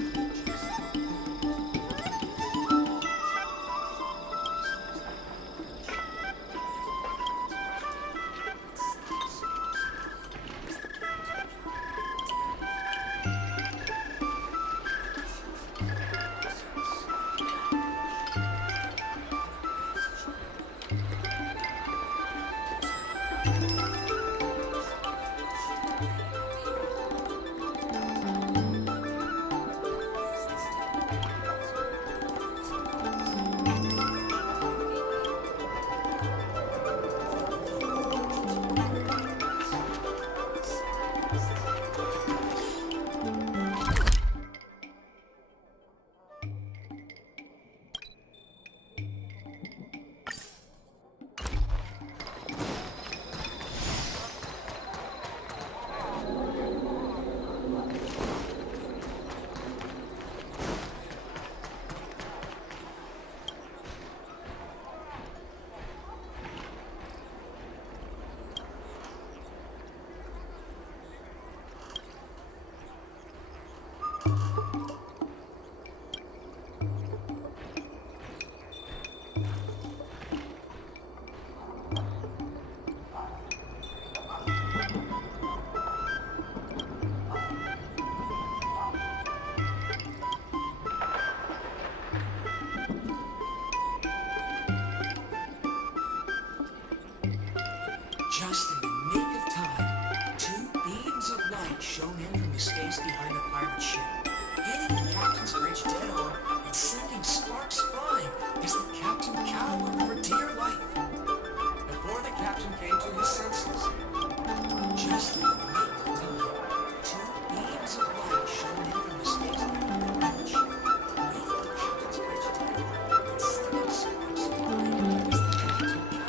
Just in the nick of time, two beams of light shone in from the space behind the pirate ship, hitting the captain's bridge dead on and sending sparks flying as the captain cowered for dear life. Before the captain came to his senses, just in the nick of time, two beams of light shone in from the space behind the pirate ship, hitting the captain's bridge dead on and sending sparks flying as the captain cowered for dear life.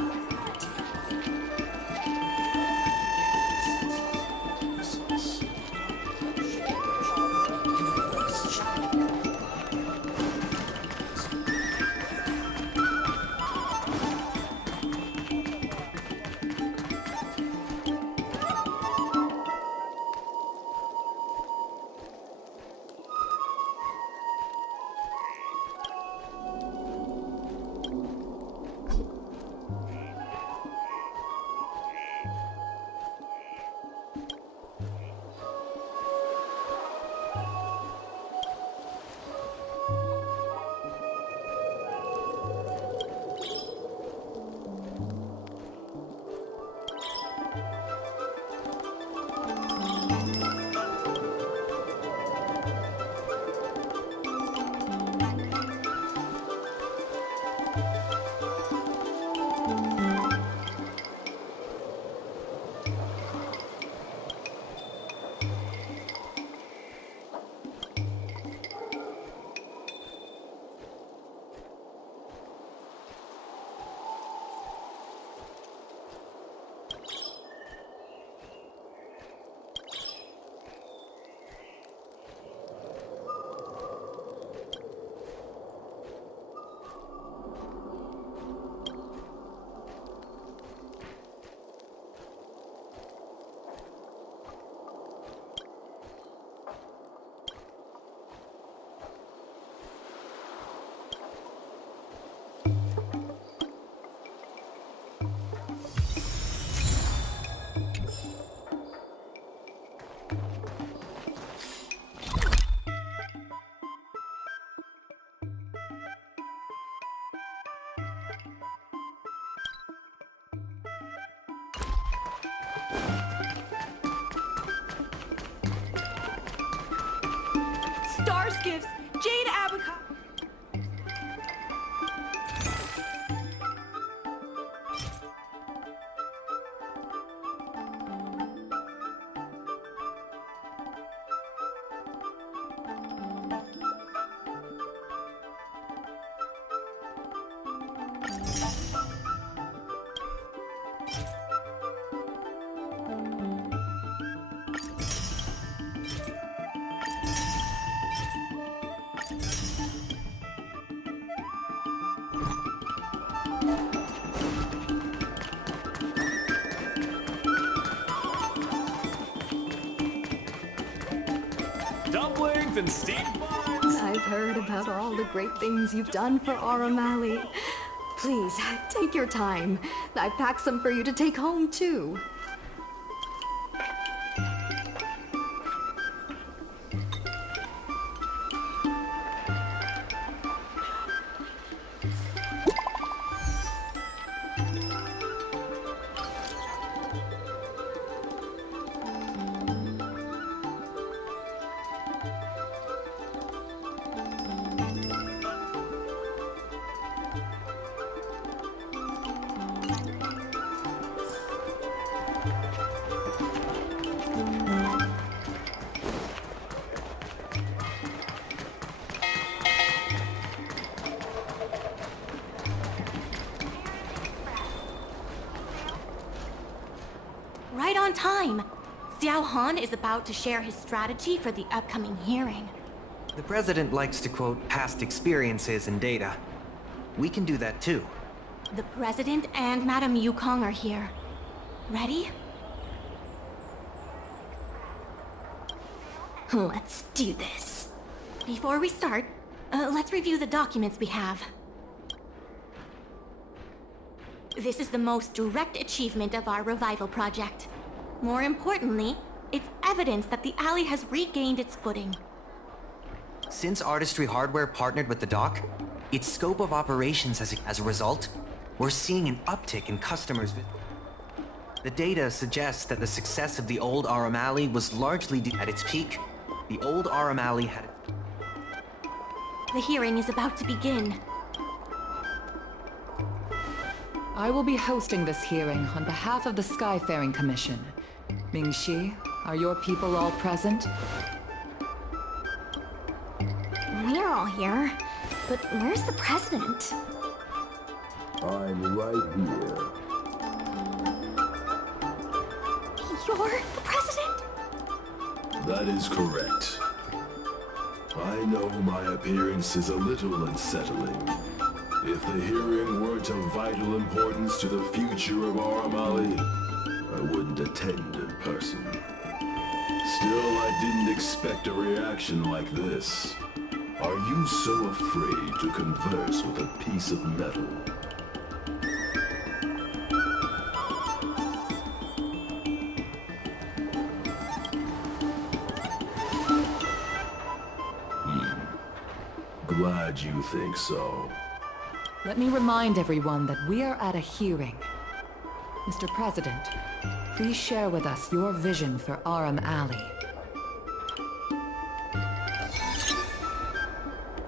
Star Skiffs, Jade Abaca. even steamed buns. I've heard about all the great things you've done for Aurum Alley. Please, take your time. I packed some for you to take home, too. Right on time. Xiao Han is about to share his strategy for the upcoming hearing. The president likes to quote past experiences and data. We can do that too. The president and Madame Yukong are here. Ready? Let's do this. Before we start, let's review the documents we have. This is the most direct achievement of our revival project. More importantly, it's evidence that the alley has regained its footing. Since Artistry Hardware partnered with the dock, its scope of operations as a result, we're seeing an uptick in customers. The data suggests that the success of the old Aurum Alley was largely due at its peak. The old Aurum Alley had... The hearing is about to begin. I will be hosting this hearing on behalf of the Skyfaring Commission. Ming-Shi, are your people all present? We're all here, but where's the president? I'm right here. You're the president? That is correct. I know my appearance is a little unsettling. If the hearing weren't of vital importance to the future of Aurum Alley, I wouldn't attend in person. Still, I didn't expect a reaction like this. Are you so afraid to converse with a piece of metal? Glad you think so. Let me remind everyone that we are at a hearing. Mr. President, please share with us your vision for Aurum Alley.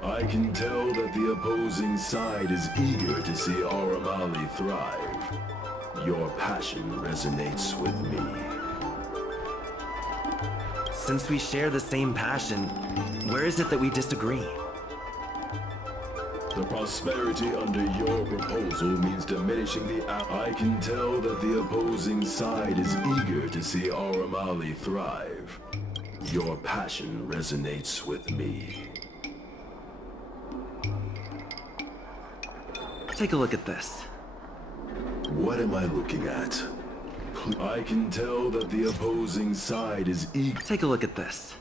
I can tell that the opposing side is eager to see Aurum Alley thrive. Your passion resonates with me. Since we share the same passion, where is it that we disagree? The prosperity under your proposal means diminishing the... I can tell that the opposing side is eager to see Aurum Alley thrive. Your passion resonates with me. Take a look at this. What am I looking at? I can tell that the opposing side is eager... Take a look at this.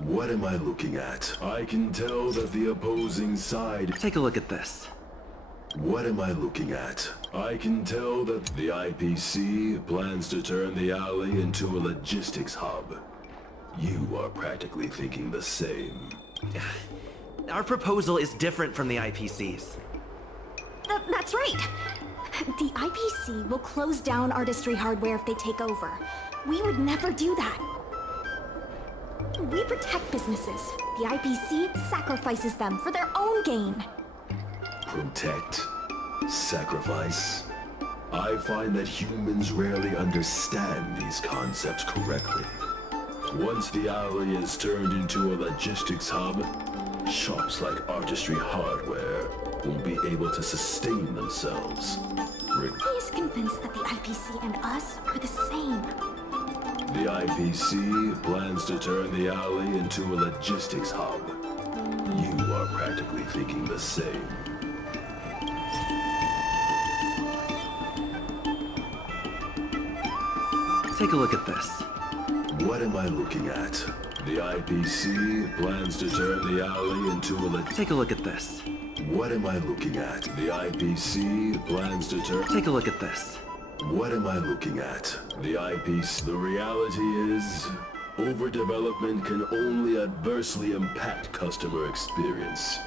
What am I looking at? I can tell that the opposing side... Take a look at this. What am I looking at? I can tell that the IPC plans to turn the alley into a logistics hub. You are practically thinking the same. Our proposal is different from the IPC's. That's right. The IPC will close down Artistry Hardware if they take over. We would never do that. We protect businesses. The IPC sacrifices them for their own gain. Protect? Sacrifice? I find that humans rarely understand these concepts correctly. Once the alley is turned into a logistics hub, shops like Artistry Hardware won't be able to sustain themselves. He's convinced that the IPC and us are the same. The IPC plans to turn the alley into a logistics hub. You are practically thinking the same. Take a look at this. What am I looking at? The IPC plans to turn the alley into a... Take a look at this. What am I looking at? The IPC plans to turn... Take a look at this. What am I looking at? The IPC... The reality is... overdevelopment can only adversely impact customer experience,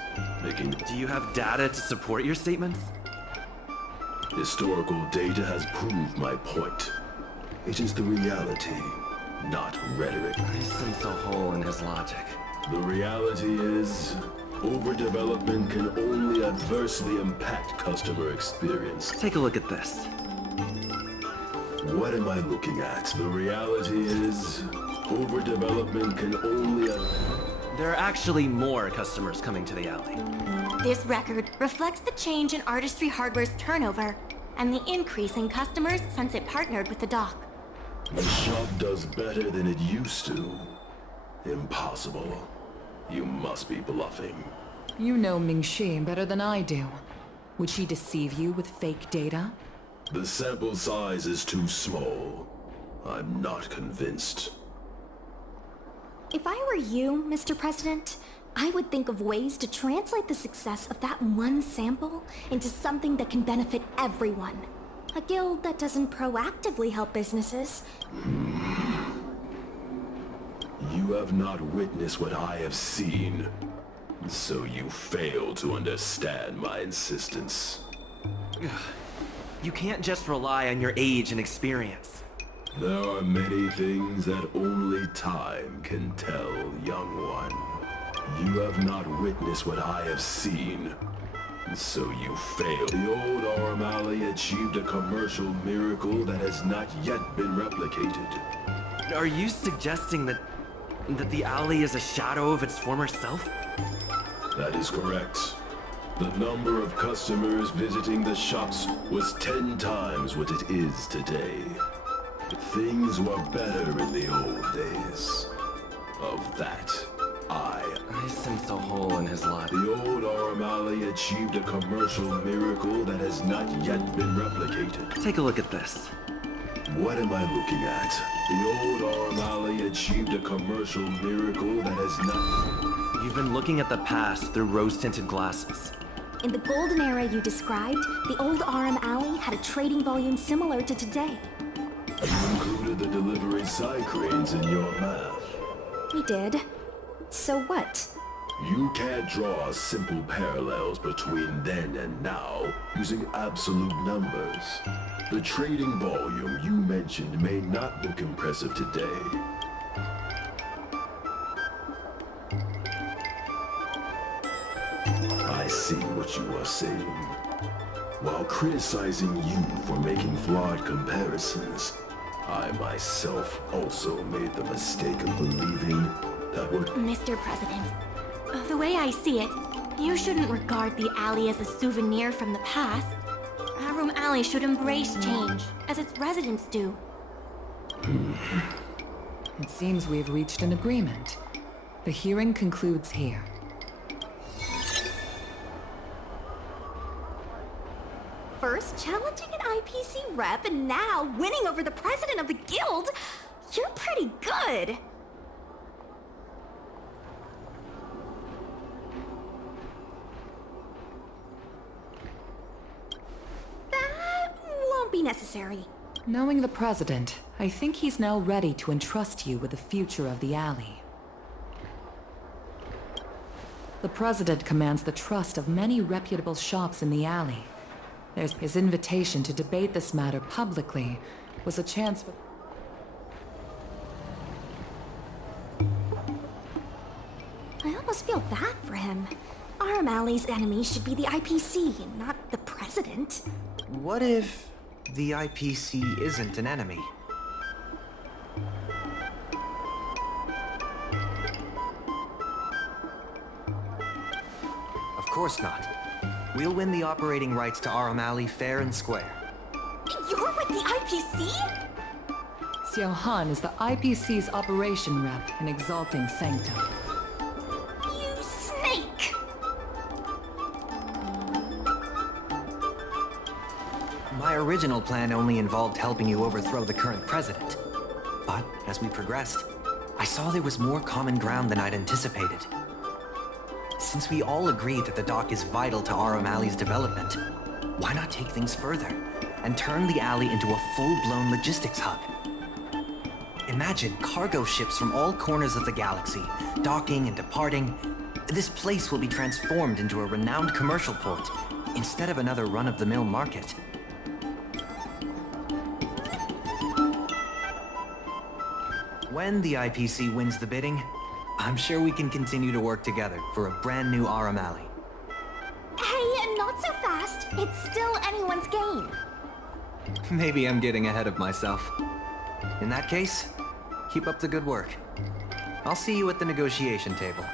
making... Do you have data to support your statements? Historical data has proved my point. It is the reality, not rhetoric. I sense a hole in his logic. The reality is, overdevelopment can only adversely impact customer experience. Take a look at this. What am I looking at? The reality is, overdevelopment can only... There are actually more customers coming to the alley. This record reflects the change in Artistry Hardware's turnover and the increase in customers since it partnered with the dock. The shop does better than it used to. Impossible. You must be bluffing. You know Ming-Shi better than I do. Would she deceive you with fake data? The sample size is too small. I'm not convinced. If I were you, Mr. President, I would think of ways to translate the success of that one sample into something that can benefit everyone. A guild that doesn't proactively help businesses. You have not witnessed what I have seen, so you fail to understand my insistence. You can't just rely on your age and experience. There are many things that only time can tell, young one. You have not witnessed what I have seen, so you fail. The old Aurum Alley achieved a commercial miracle that has not yet been replicated. Are you suggesting that the alley is a shadow of its former self? That is correct. The number of customers visiting the shops was 10 times what it is today. Things were better in the old days. Of that, I sense a hole in his logic. The old Aurum Alley achieved a commercial miracle that has not yet been replicated. Take a look at this. What am I looking at? The old Aurum Alley achieved a commercial miracle that has not... You've been looking at the past through rose-tinted glasses. In the golden era you described, the old Aurum Alley had a trading volume similar to today. You included the delivery side cranes in your math. We did. So what? You can't draw simple parallels between then and now using absolute numbers. The trading volume you mentioned may not look impressive today. I see what you are saying. While criticizing you for making flawed comparisons, I myself also made the mistake of believing that what... Mr. President, the way I see it, you shouldn't regard the alley as a souvenir from the past. Aurum Alley should embrace change, as its residents do. It seems we've reached an agreement. The hearing concludes here. First challenging an IPC rep and now winning over the president of the guild? You're pretty good! That won't be necessary. Knowing the president, I think he's now ready to entrust you with the future of the alley. The president commands the trust of many reputable shops in the alley. His invitation to debate this matter publicly was a chance for... I almost feel bad for him. Aurum Alley's enemy should be the IPC, not the president. What if the IPC isn't an enemy? Of course not. We'll win the operating rights to Aurum Alley fair and square. You're with the IPC? Xiao Han is the IPC's operation rep in Exalting Sanctum. You snake! My original plan only involved helping you overthrow the current president. But as we progressed, I saw there was more common ground than I'd anticipated. Since we all agree that the dock is vital to Aurum Alley's development, why not take things further and turn the alley into a full-blown logistics hub? Imagine cargo ships from all corners of the galaxy, docking and departing. This place will be transformed into a renowned commercial port, instead of another run-of-the-mill market. When the IPC wins the bidding, I'm sure we can continue to work together for a brand new Aurum Alley. Hey, not so fast. It's still anyone's game. Maybe I'm getting ahead of myself. In that case, keep up the good work. I'll see you at the negotiation table.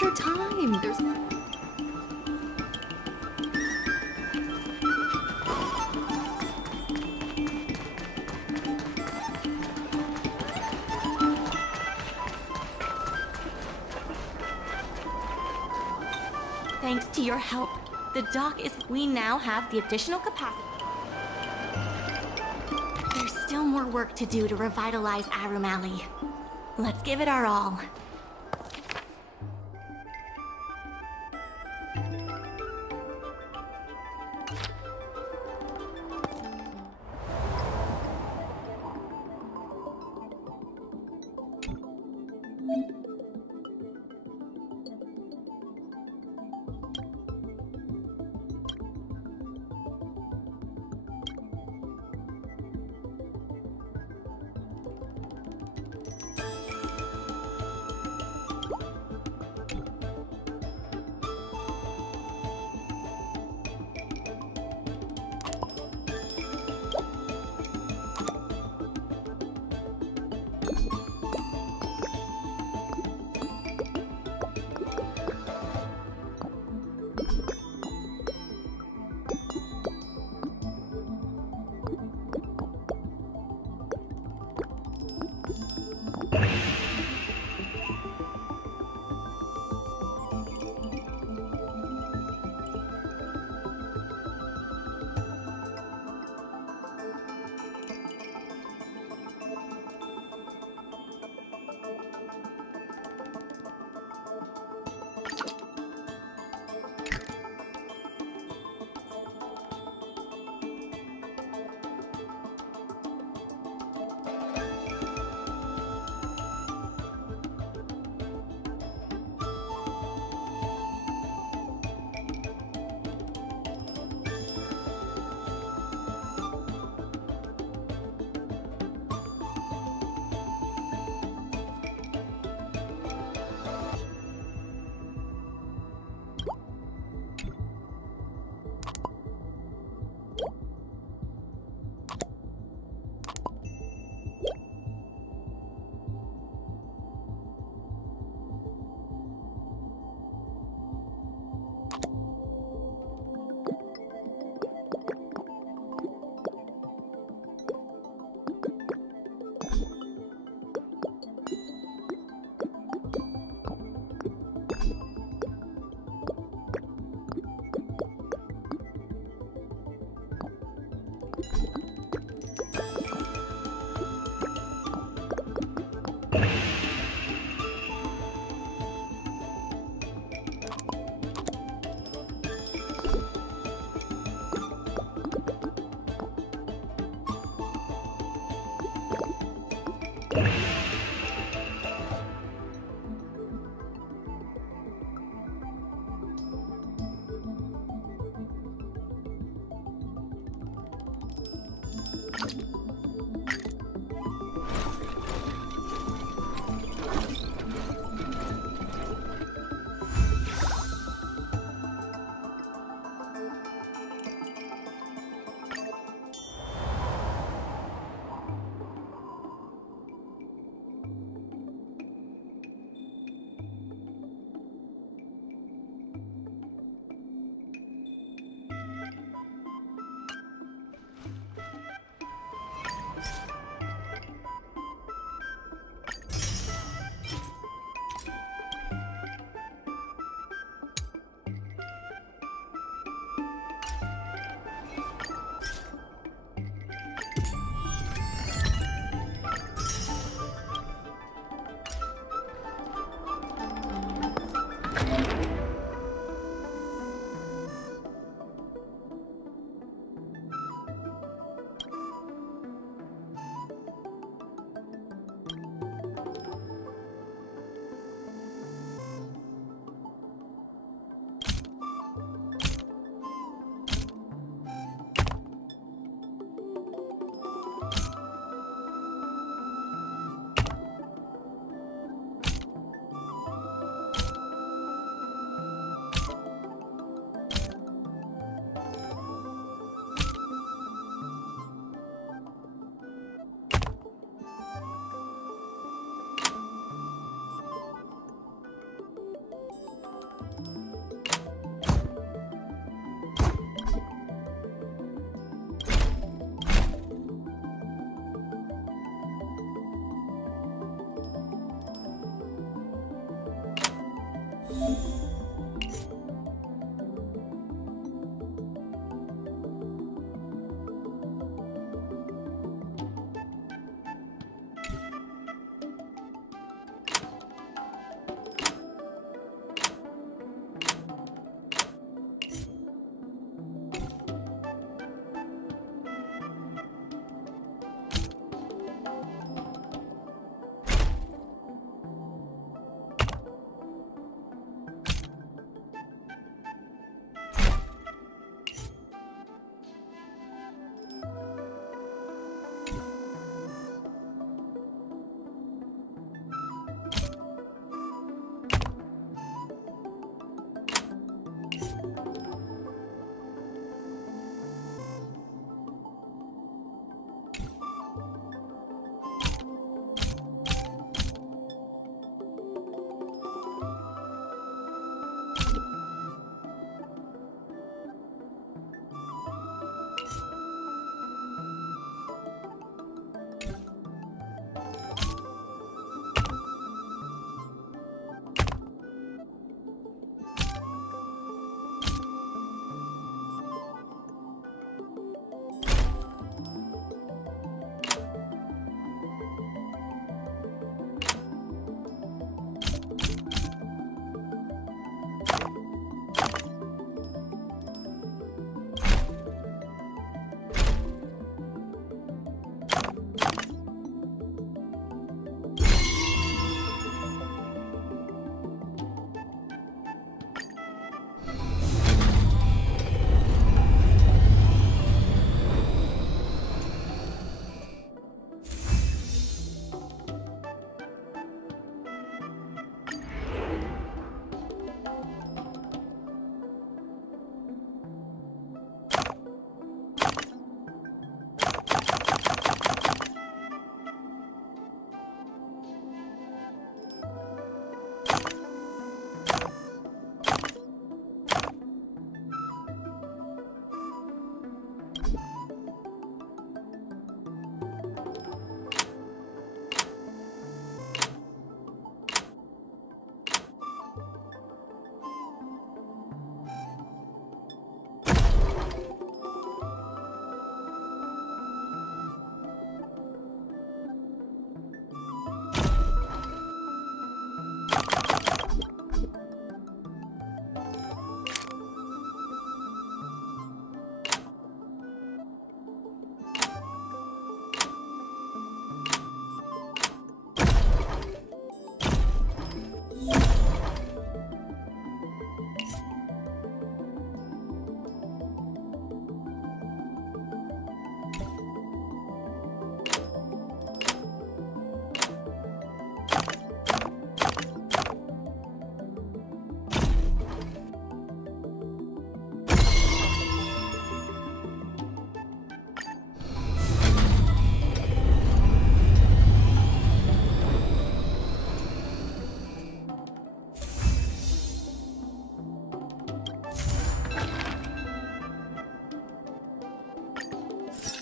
your time. There's... Thanks to your help, the dock is... We now have the additional capacity. There's still more work to do to revitalize Aurum Alley. Let's give it our all.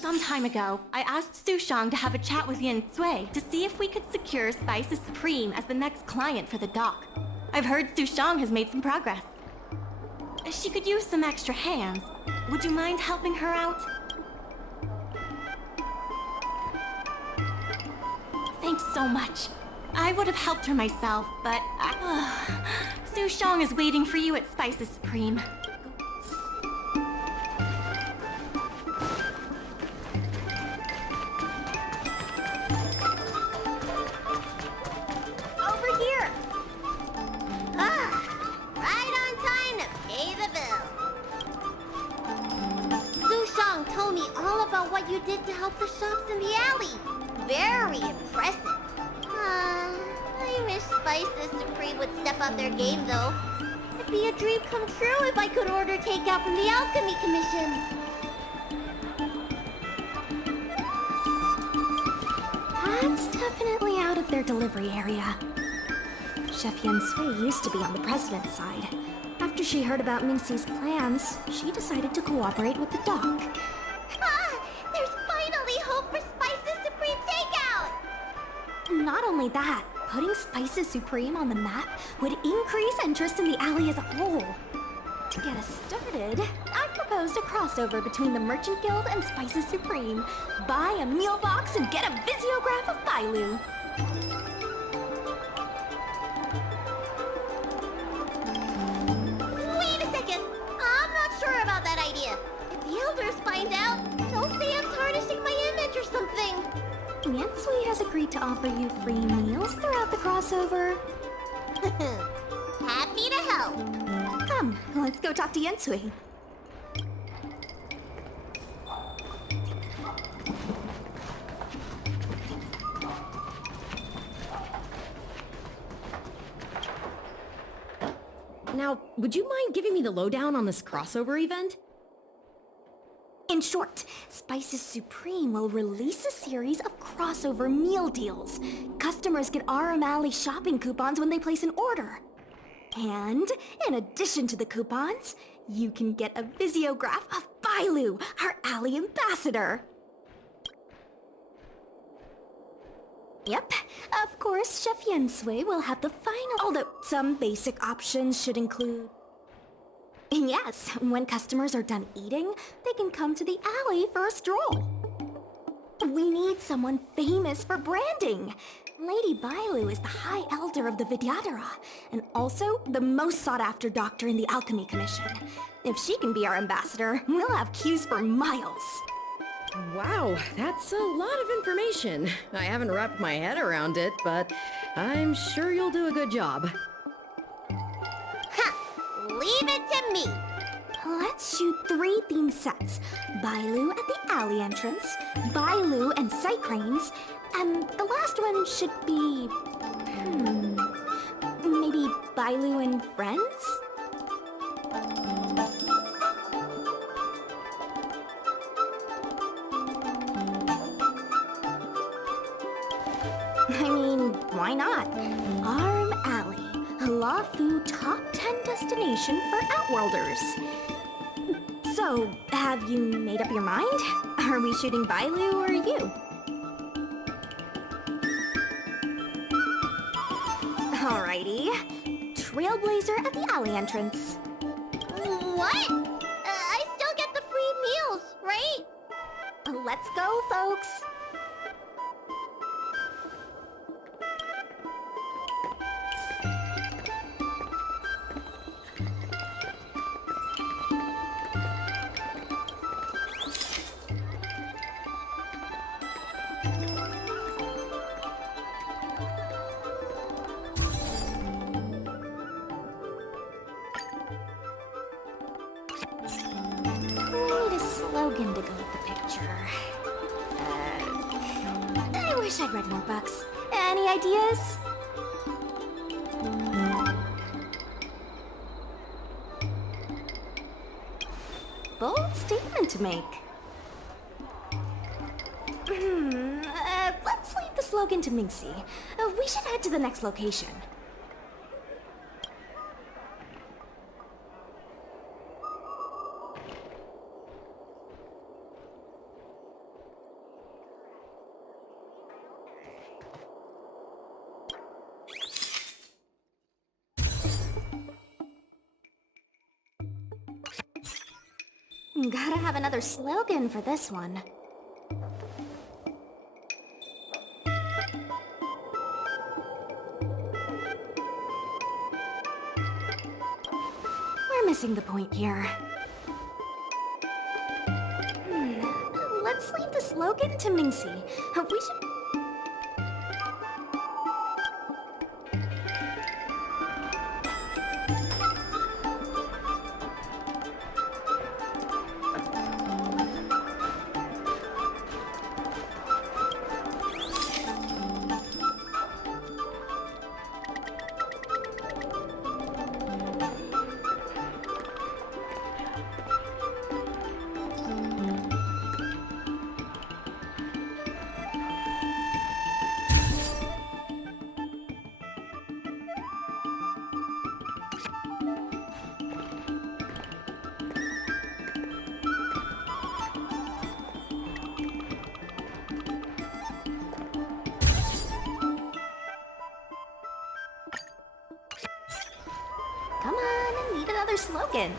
Some time ago, I asked Sushang to have a chat with Yin Sui to see if we could secure Spices Supreme as the next client for the dock. I've heard Sushang has made some progress. She could use some extra hands. Would you mind helping her out? Thanks so much. I would have helped her myself, but Sushang is waiting for you at Spices Supreme. Over here! Right on time to pay the bill. Sushang told me all about what you did to help the shops in the alley. Very impressive. I wish Spices Supreme would step up their game, though. It'd be a dream come true if I could order takeout from the Alchemy Commission. That's definitely out of their delivery area. Chef Yen Sui used to be on the president's side. After she heard about Mingxi's plans, she decided to cooperate with the dock. There's finally hope for Spices Supreme takeout! Not only that, putting Spices Supreme on the map would increase interest in the alley as a whole. To get us started, I've proposed a crossover between the Merchant Guild and Spices Supreme. Buy a meal box and get a visiograph of Bailu. Wait a second! I'm not sure about that idea. If the elders find out, they'll say I'm tarnishing my image or something. Yansui has agreed to offer you free meals throughout the crossover. Happy to help. Come, let's go talk to Yansui. Now, would you mind giving me the lowdown on this crossover event? In short, Spices Supreme will release a series of crossover meal deals. Customers get Aurum Alley shopping coupons when they place an order. And, in addition to the coupons, you can get a visiograph of Bailu, our alley ambassador. Yep, of course, Chef Yen Sui will have the final, although some basic options should include... Yes, when customers are done eating, they can come to the alley for a stroll. We need someone famous for branding. Lady Bailu is the High Elder of the Vidyadhara, and also the most sought-after doctor in the Alchemy Commission. If she can be our ambassador, we'll have queues for miles. Wow, that's a lot of information. I haven't wrapped my head around it, but I'm sure you'll do a good job. Leave it to me. Let's shoot 3 theme sets. Bailu at the alley entrance, Bailu and sight cranes, and the last one should be... maybe Bailu and friends? I mean, why not? Aurum Alley, a law food top 10 destination for Outworlders. So, have you made up your mind? Are we shooting Bailu or you? Alrighty. Trailblazer at the alley entrance. What? I still get the free meals, right? Let's go, folks. Slogan to go with the picture. I wish I'd read more books. Any ideas? Bold statement to make. Let's leave the slogan to Mingxi. We should head to the next location. Gotta have another slogan for this one. We're missing the point here. Let's leave the slogan to Mingxi. We should... Come on, I need another slogan.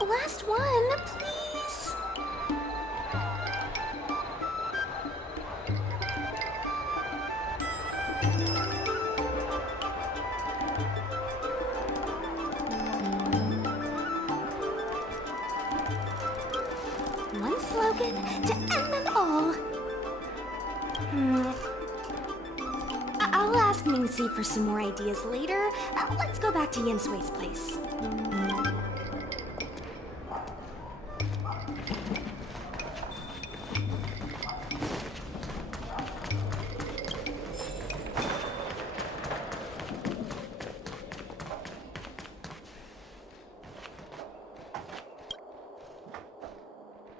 Last one, please. One slogan to end them all. I'll ask Mingxi for some more ideas later. Let's go back to Yin Sui's place.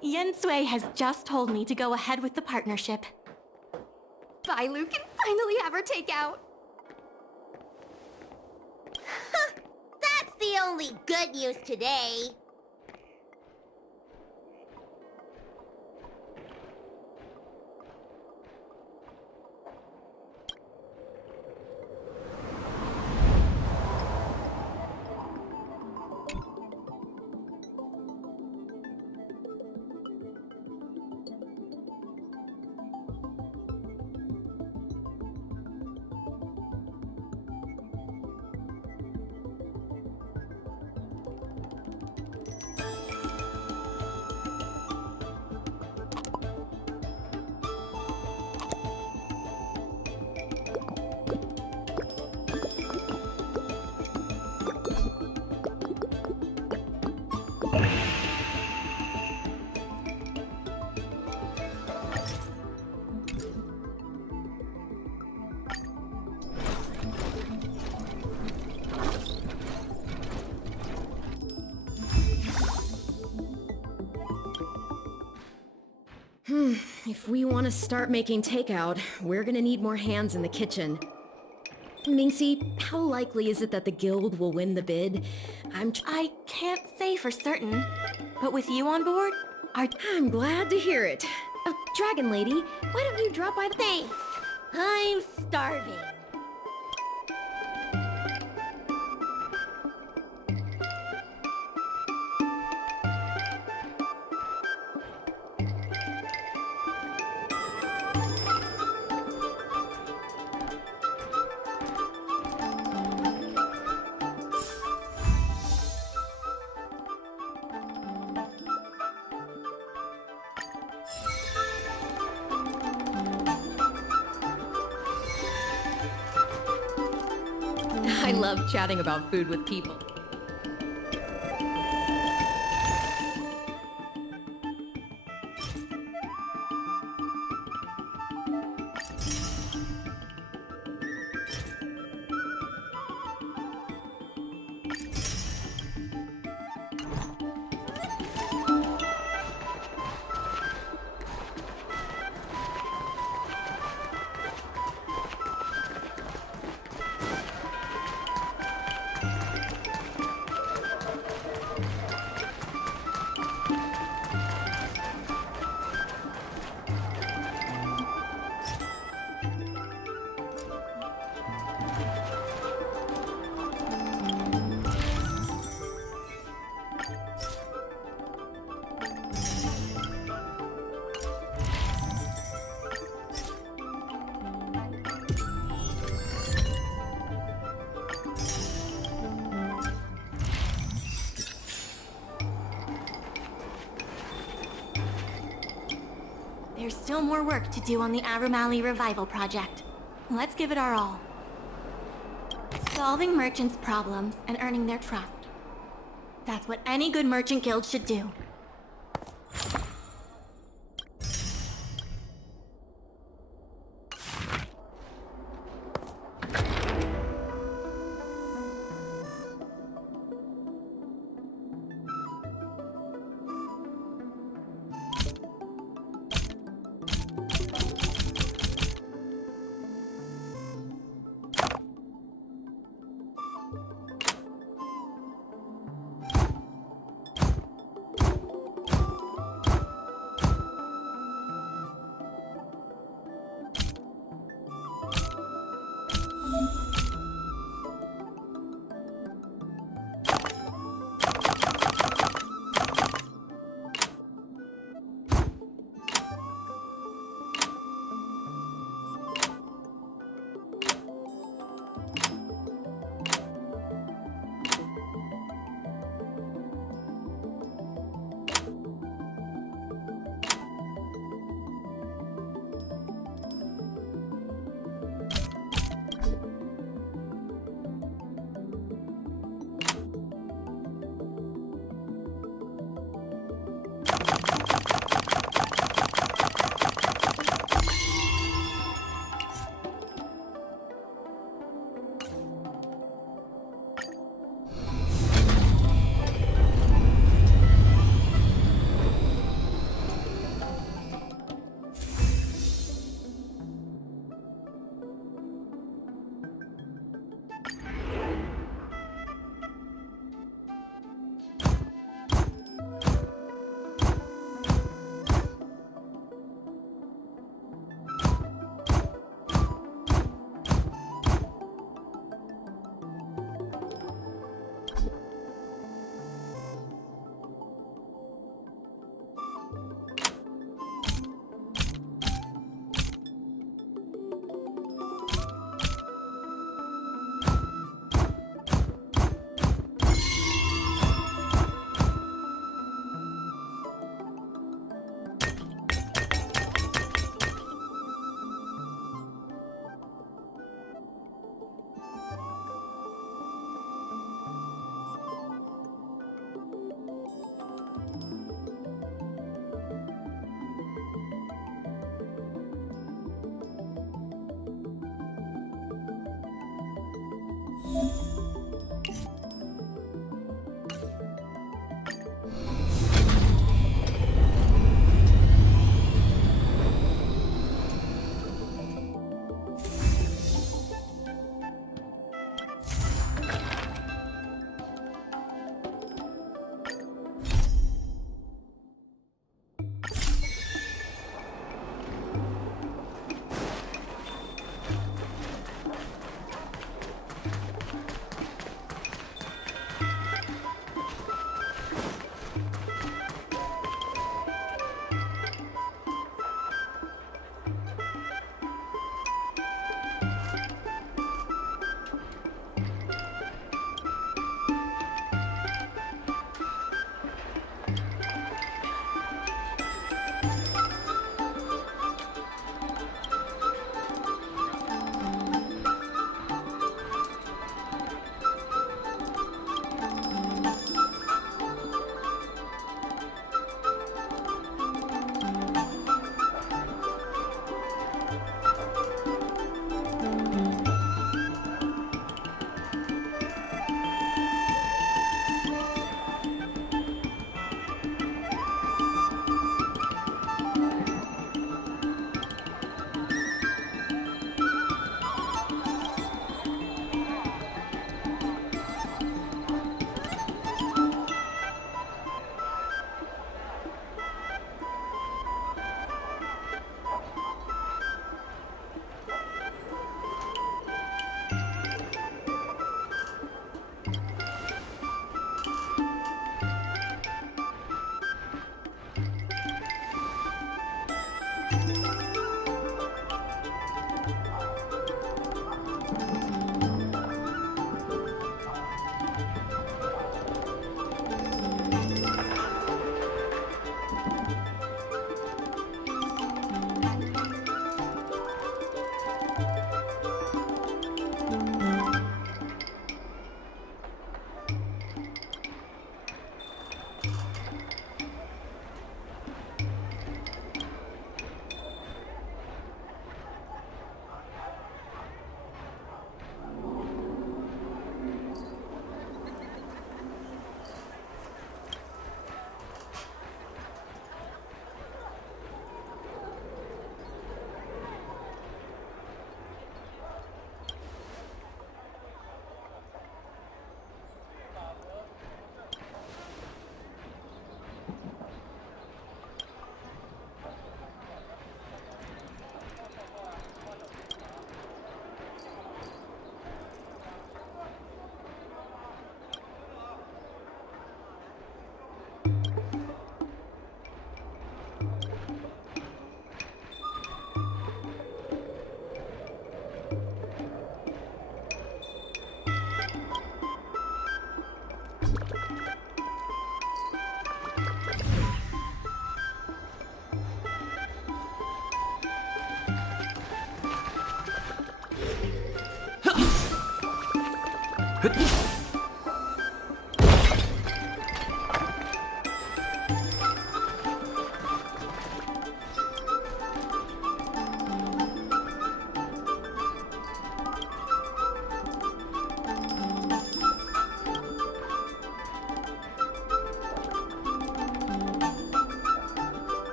Yen Sui has just told me to go ahead with the partnership. Bai Lu can finally have her takeout. That's the only good news today. If we want to start making takeout, we're gonna need more hands in the kitchen. Mingxi, how likely is it that the guild will win the bid? I can't say for certain, but with you on board, I'm glad to hear it. Dragon Lady, why don't you drop by the... Thanks. I'm starving. I love chatting about food with people. still more work to do on the Aurum Alley Revival project. Let's give it our all. Solving merchants' problems and earning their trust. That's what any good merchant guild should do.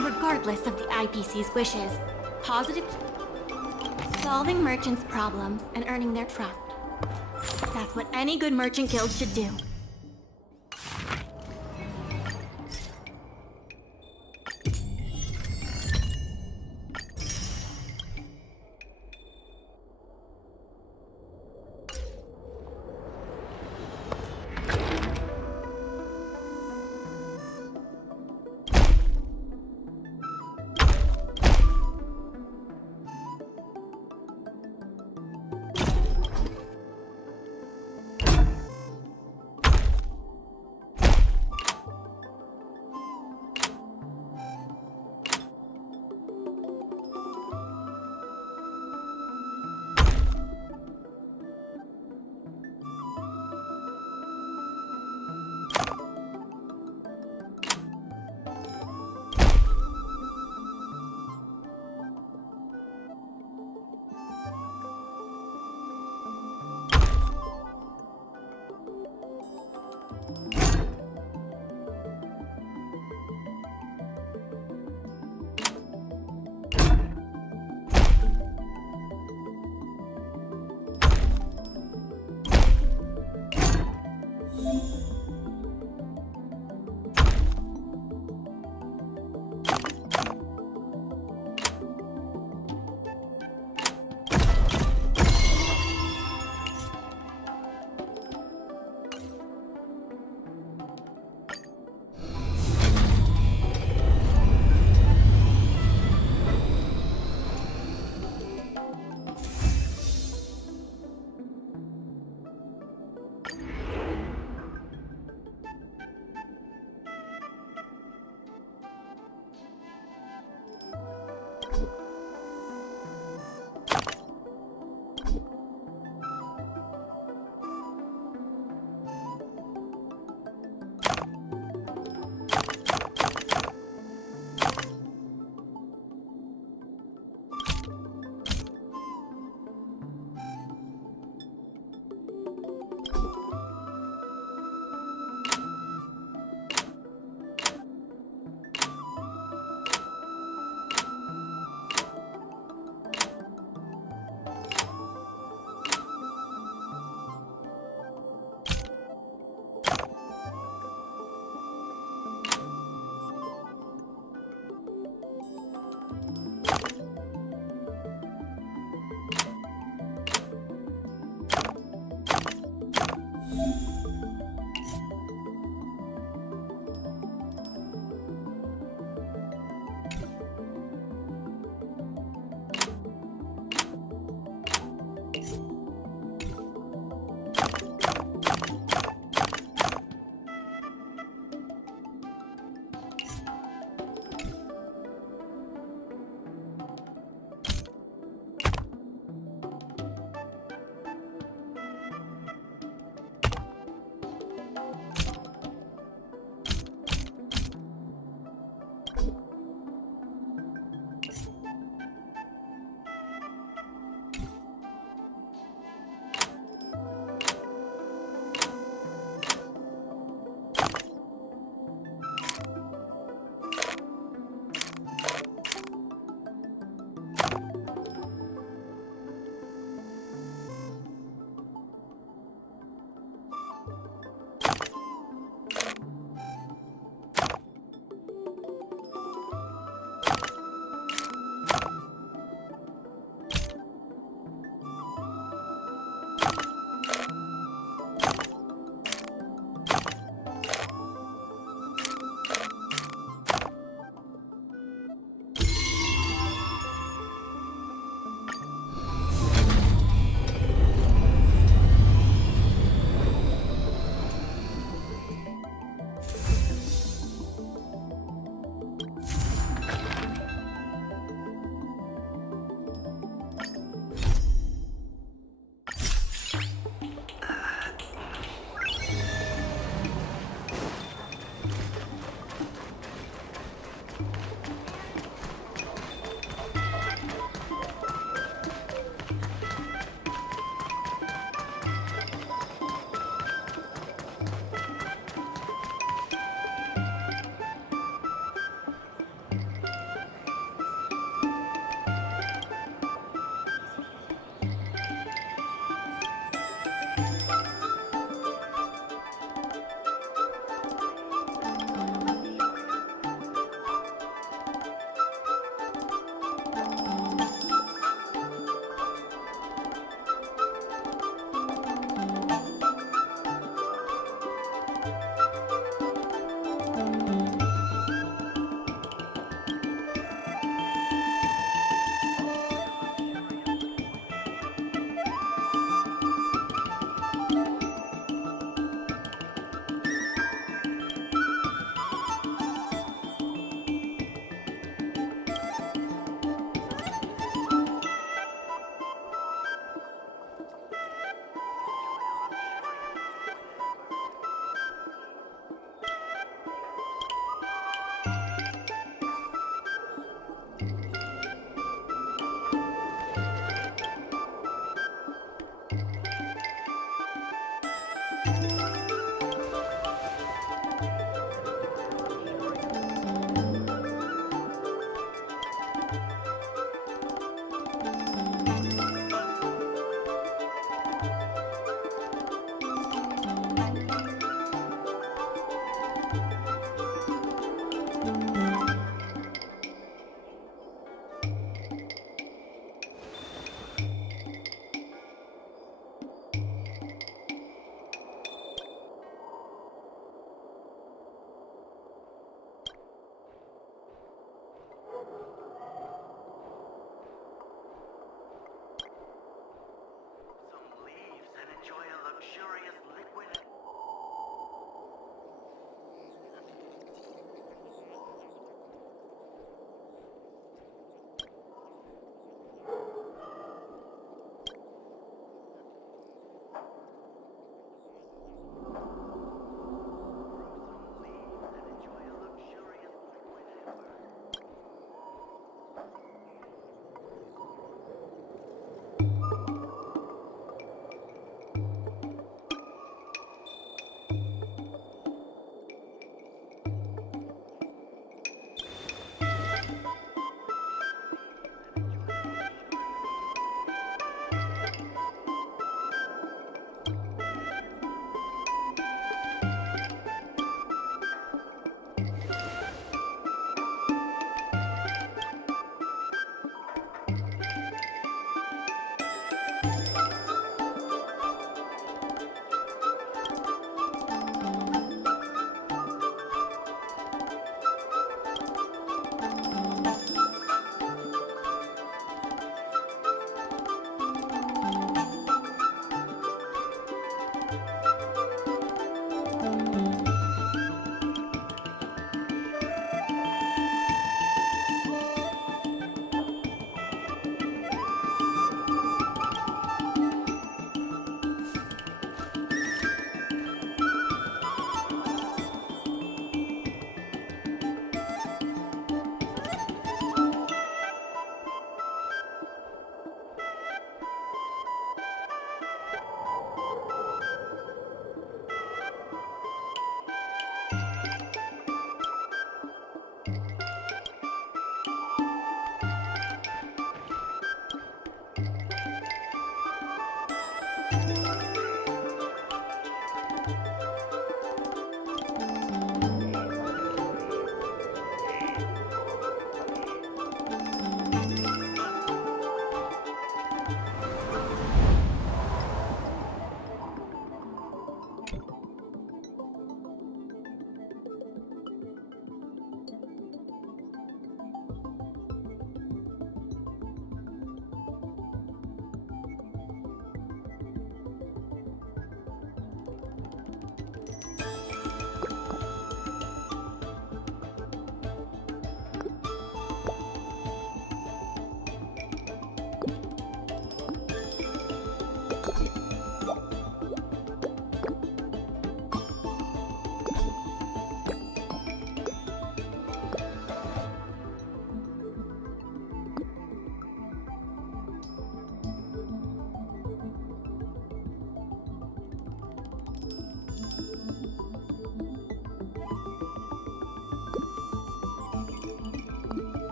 Regardless of the IPC's wishes, positive solving merchants' problems and earning their trust. That's what any good merchant guild should do.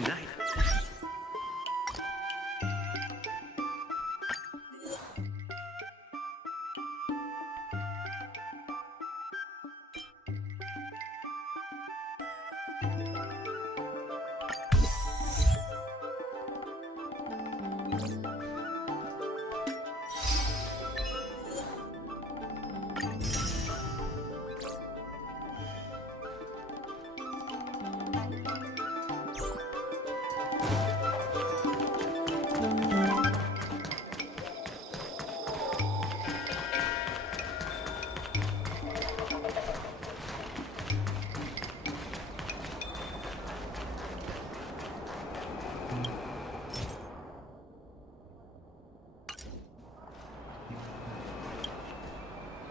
Night.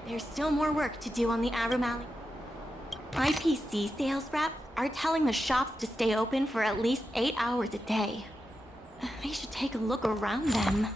There's still more work to do on the Aurum Alley. IPC sales reps are telling the shops to stay open for at least 8 hours a day. They should take a look around them.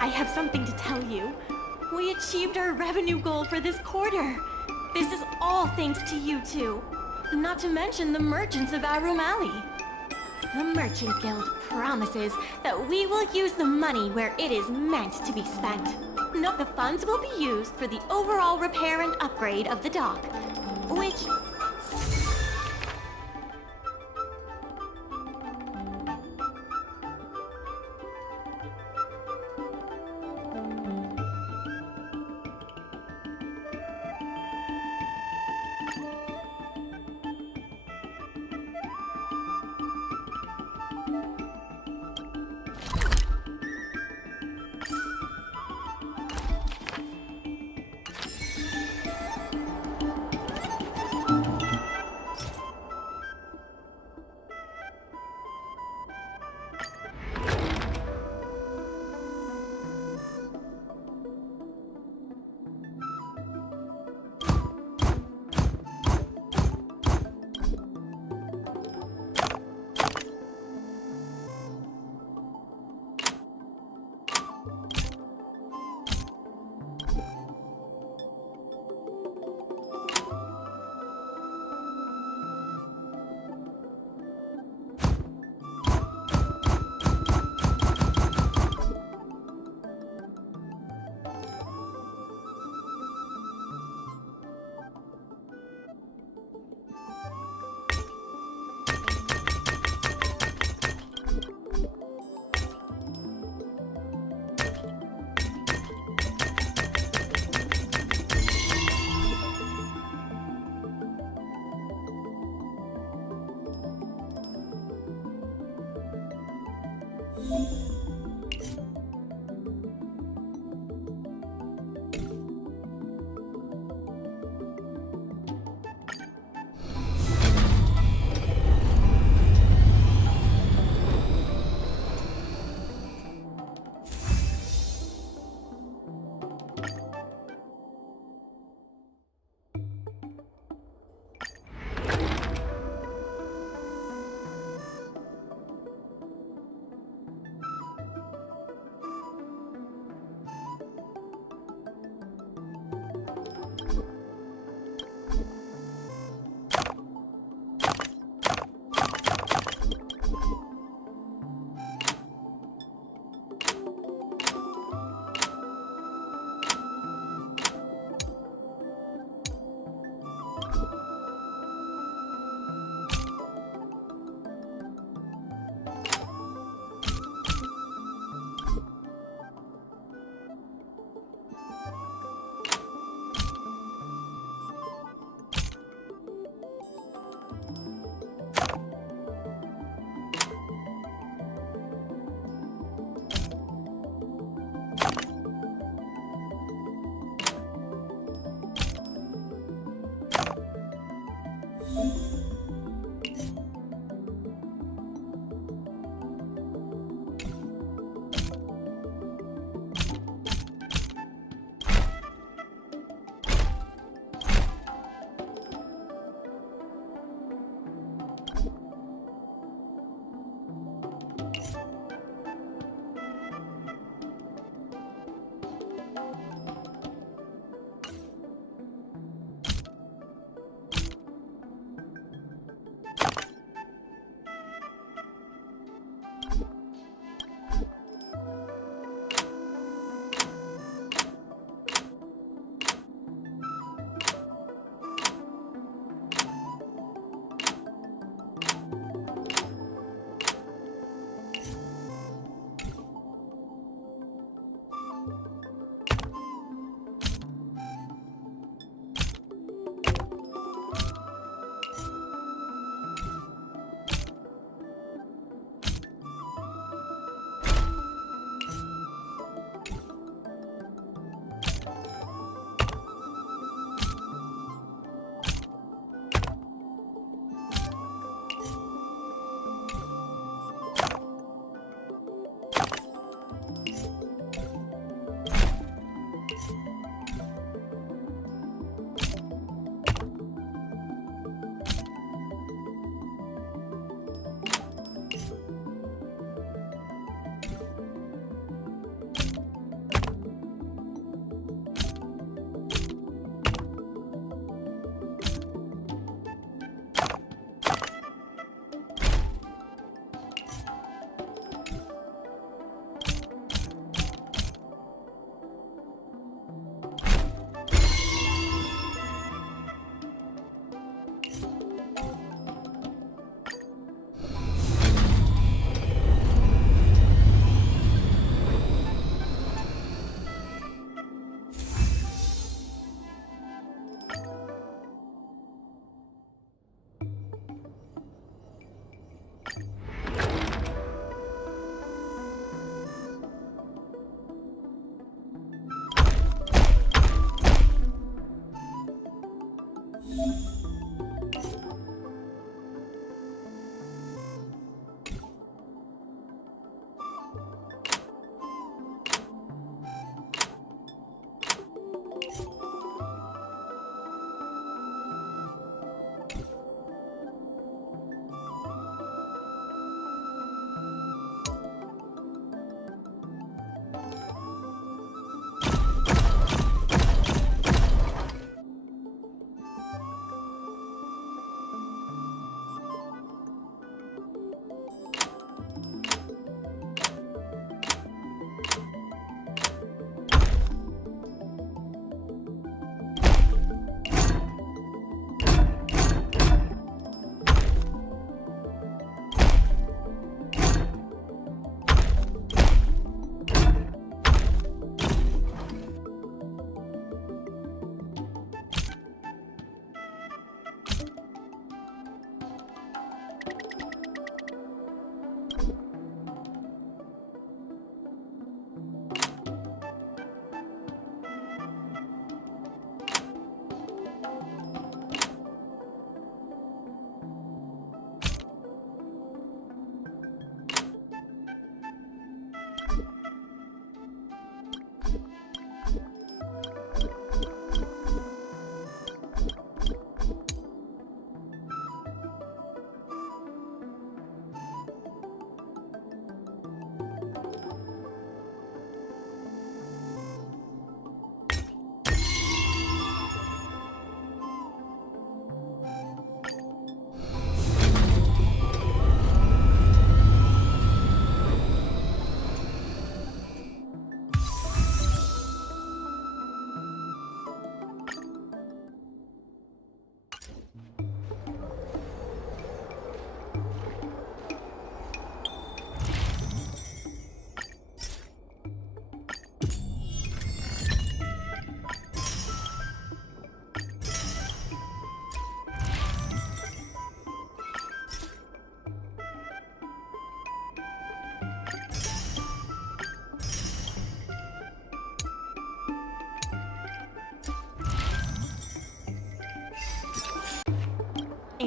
I have something to tell you. We achieved our revenue goal for this quarter. This is all thanks to you two. Not to mention the merchants of Aurum Alley. The Merchant Guild promises that we will use the money where it is meant to be spent. The funds will be used for the overall repair and upgrade of the dock, which...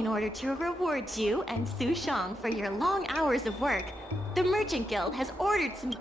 In order to reward you and Su Shang for your long hours of work, the Merchant Guild has ordered some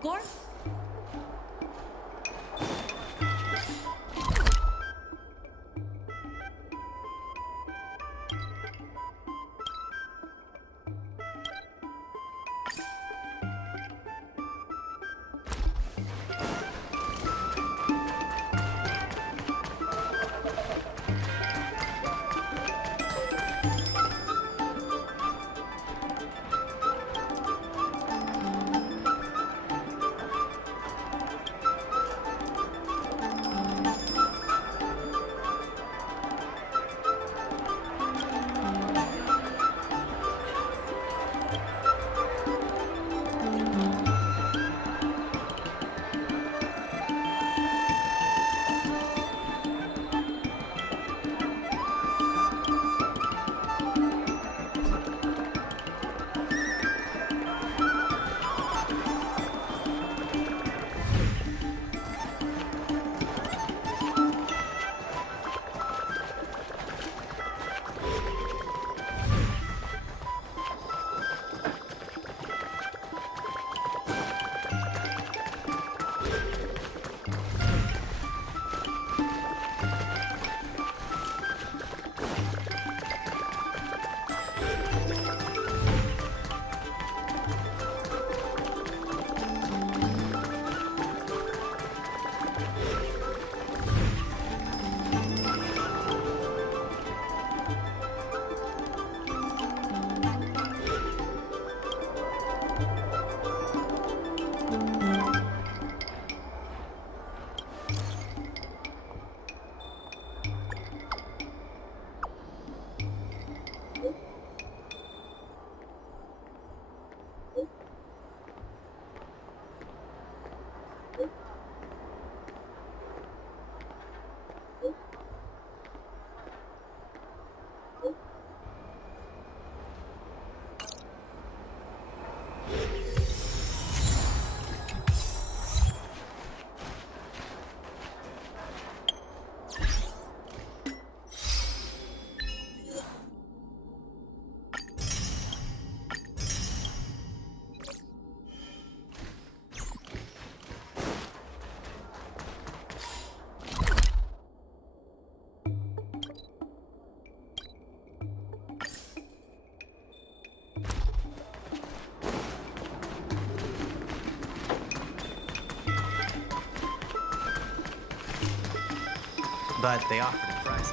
But they offered a price.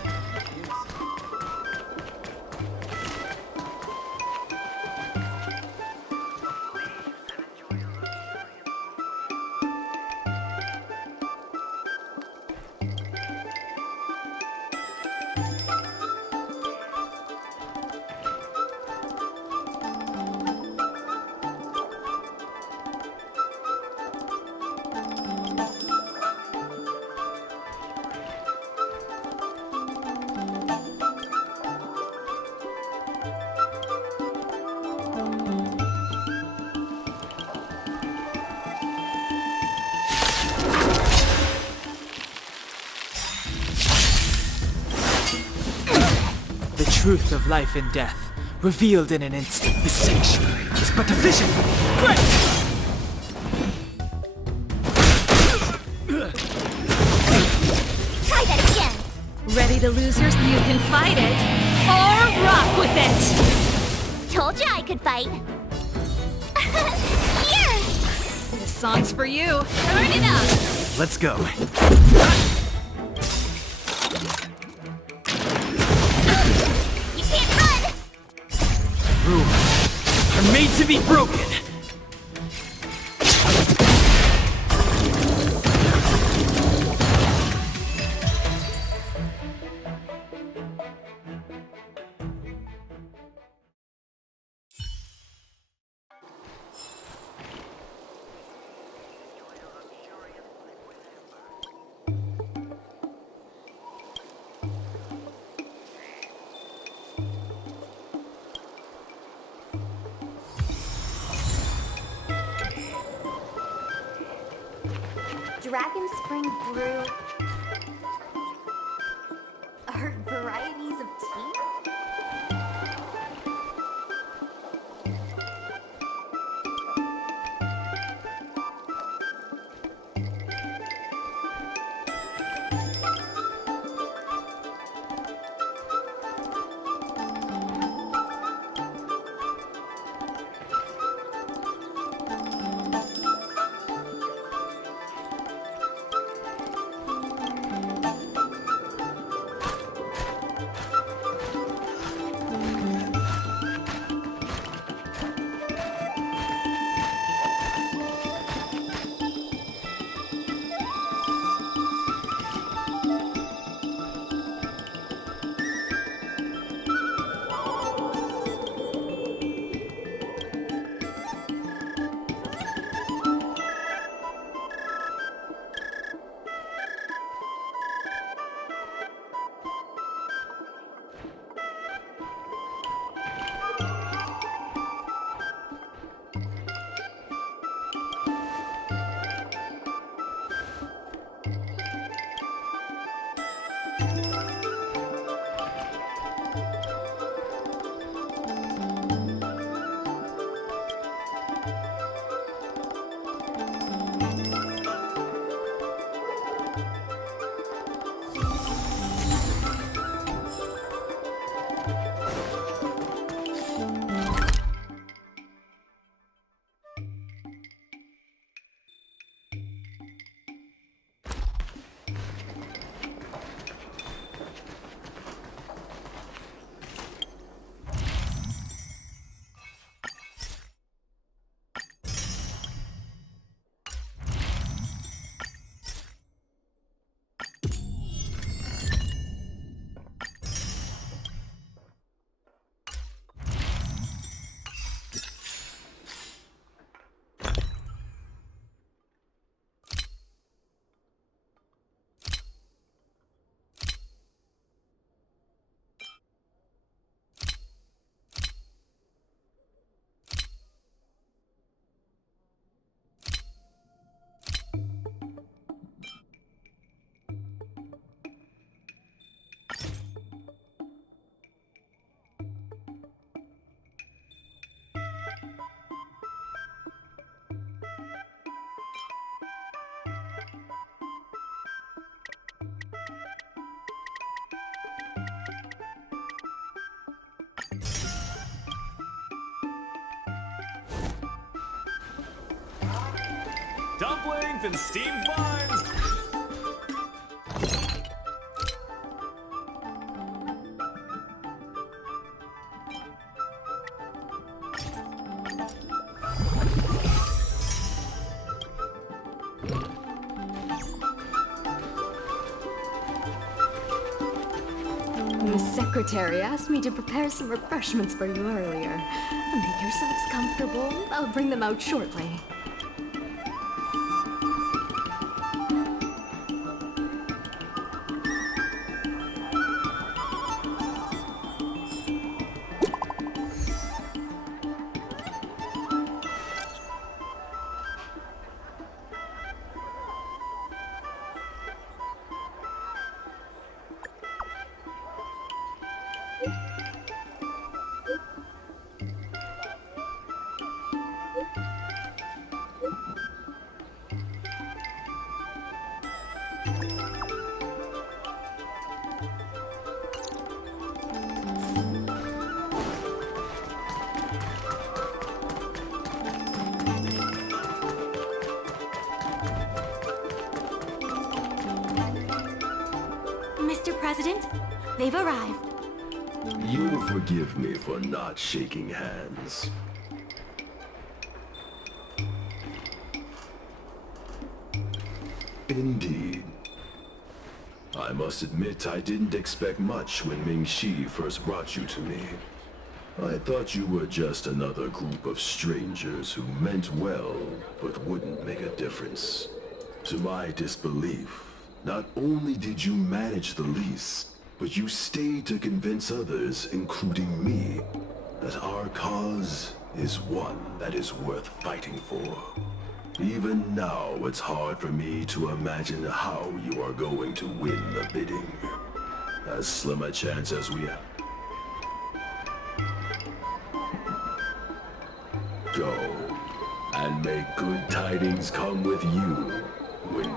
The truth of life and death, revealed in an instant. The sanctuary is but a vision. Break! Try that again! Ready to lose yours? You can fight it, or rock with it! Told you I could fight. Here! This song's for you. Turn it up! Let's go. Rules are made to be broken. Dragon Spring Brew are varieties of tea? dumplings and steamed buns. Miss Secretary asked me to prepare some refreshments for you earlier. Make yourselves comfortable. I'll bring them out shortly. Mr. President, they've arrived. You will forgive me for not shaking hands. Indeed. I must admit I didn't expect much when Ming-Shi first brought you to me. I thought you were just another group of strangers who meant well, but wouldn't make a difference. To my disbelief, not only did you manage the lease, but you stayed to convince others, including me, that our cause is one that is worth fighting for. Even now, it's hard for me to imagine how you are going to win the bidding. As slim a chance as we have. Go, and may good tidings come with you when...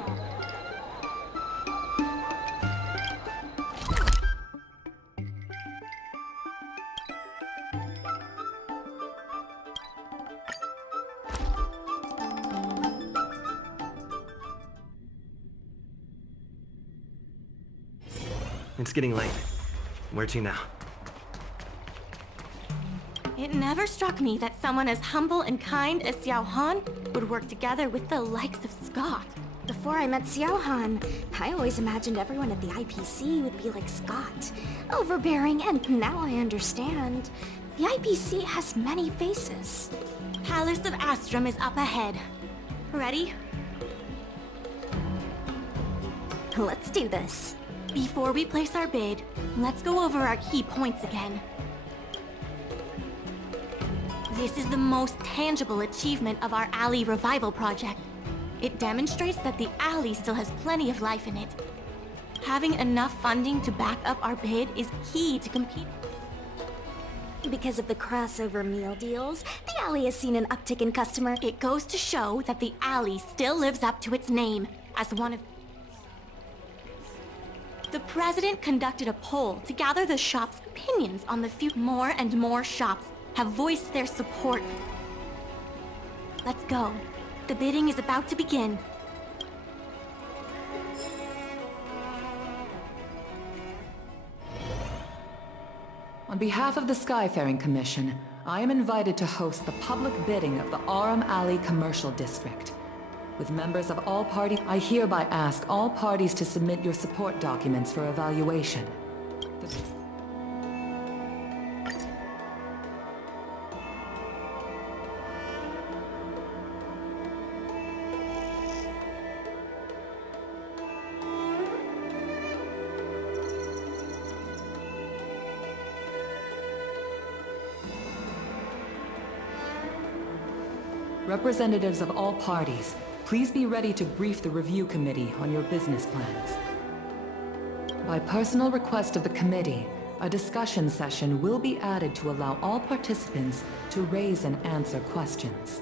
It's getting late. Where to now? It never struck me that someone as humble and kind as Xiao Han would work together with the likes of Scott. Before I met Xiao Han, I always imagined everyone at the IPC would be like Scott. Overbearing, and now I understand. The IPC has many faces. Palace of Astrum is up ahead. Ready? Let's do this. Before we place our bid, let's go over our key points again. This is the most tangible achievement of our alley revival project. It demonstrates that the alley still has plenty of life in it. Having enough funding to back up our bid is key to compete. Because of the crossover meal deals, the alley has seen an uptick in customer. It goes to show that the alley still lives up to its name as one of... The president conducted a poll to gather the shop's opinions on the future. More and more shops have voiced their support. Let's go. The bidding is about to begin. On behalf of the Skyfaring Commission, I am invited to host the public bidding of the Aurum Alley Commercial District. With members of all parties, I hereby ask all parties to submit your support documents for evaluation. Representatives of all parties, please be ready to brief the review committee on your business plans. By personal request of the committee, a discussion session will be added to allow all participants to raise and answer questions.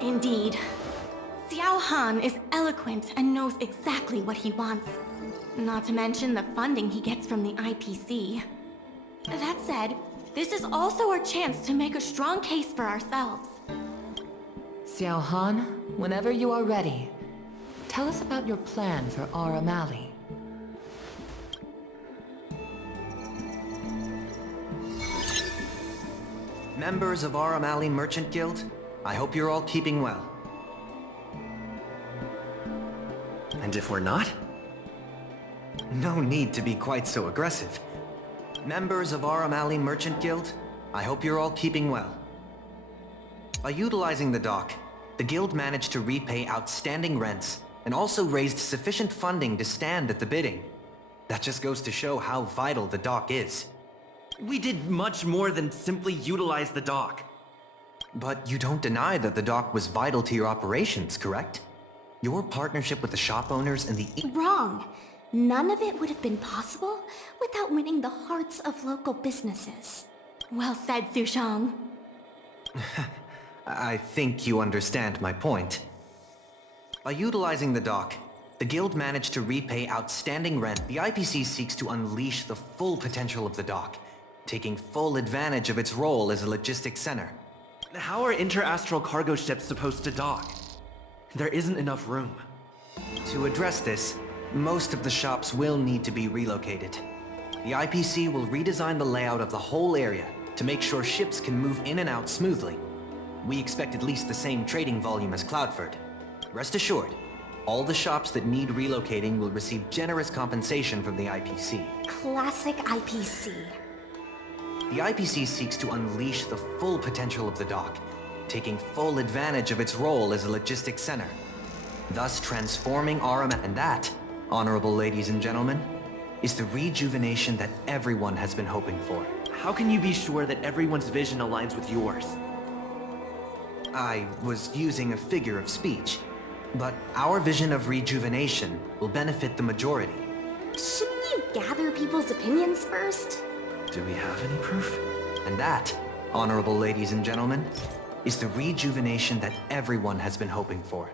Indeed. Xiao Han is eloquent and knows exactly what he wants. Not to mention the funding he gets from the IPC. That said, this is also our chance to make a strong case for ourselves. Xiao Han, whenever you are ready, tell us about your plan for Aurum Alley. Members of Aurum Alley Merchant Guild, I hope you're all keeping well. And if we're not? No need to be quite so aggressive. Members of Aurum Alley Merchant Guild, I hope you're all keeping well. By utilizing the dock, the guild managed to repay outstanding rents and also raised sufficient funding to stand at the bidding. That just goes to show how vital the dock is. We did much more than simply utilize the dock. But you don't deny that the dock was vital to your operations, correct? Your partnership with the shop owners and the... Wrong. None of it would have been possible without winning the hearts of local businesses. Well said, Sushang. I think you understand my point. By utilizing the dock, the guild managed to repay outstanding rent. The IPC seeks to unleash the full potential of the dock, taking full advantage of its role as a logistics center. How are interastral cargo ships supposed to dock? There isn't enough room. To address this, most of the shops will need to be relocated. The IPC will redesign the layout of the whole area to make sure ships can move in and out smoothly. We expect at least the same trading volume as Cloudford. Rest assured, all the shops that need relocating will receive generous compensation from the IPC. Classic IPC. The IPC seeks to unleash the full potential of the dock, taking full advantage of its role as a logistics center, thus transforming Aurum, and that, honorable ladies and gentlemen, is the rejuvenation that everyone has been hoping for. How can you be sure that everyone's vision aligns with yours? I was using a figure of speech, but our vision of rejuvenation will benefit the majority. Shouldn't you gather people's opinions first? Do we have any proof? And that, honorable ladies and gentlemen, is the rejuvenation that everyone has been hoping for.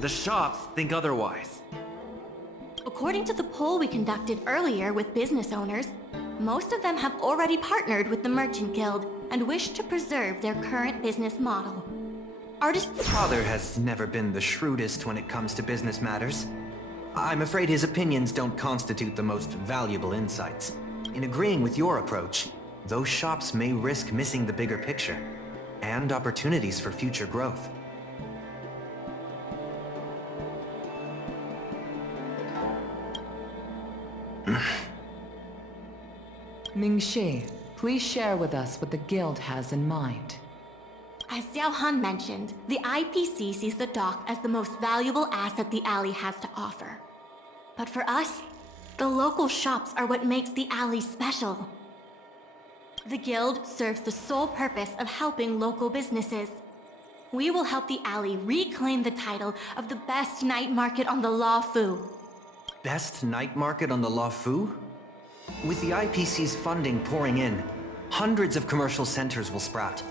The shops think otherwise. According to the poll we conducted earlier with business owners, most of them have already partnered with the Merchant Guild and wish to preserve their current business model. Father has never been the shrewdest when it comes to business matters. I'm afraid his opinions don't constitute the most valuable insights. In agreeing with your approach, those shops may risk missing the bigger picture and opportunities for future growth. Ming-Shi, please share with us what the guild has in mind. As Xiao Han mentioned, the IPC sees the dock as the most valuable asset the alley has to offer. But for us, the local shops are what makes the alley special. The guild serves the sole purpose of helping local businesses. We will help the alley reclaim the title of the best night market on the La Fu. Best night market on the La Fu? With the IPC's funding pouring in, hundreds of commercial centers will sprout.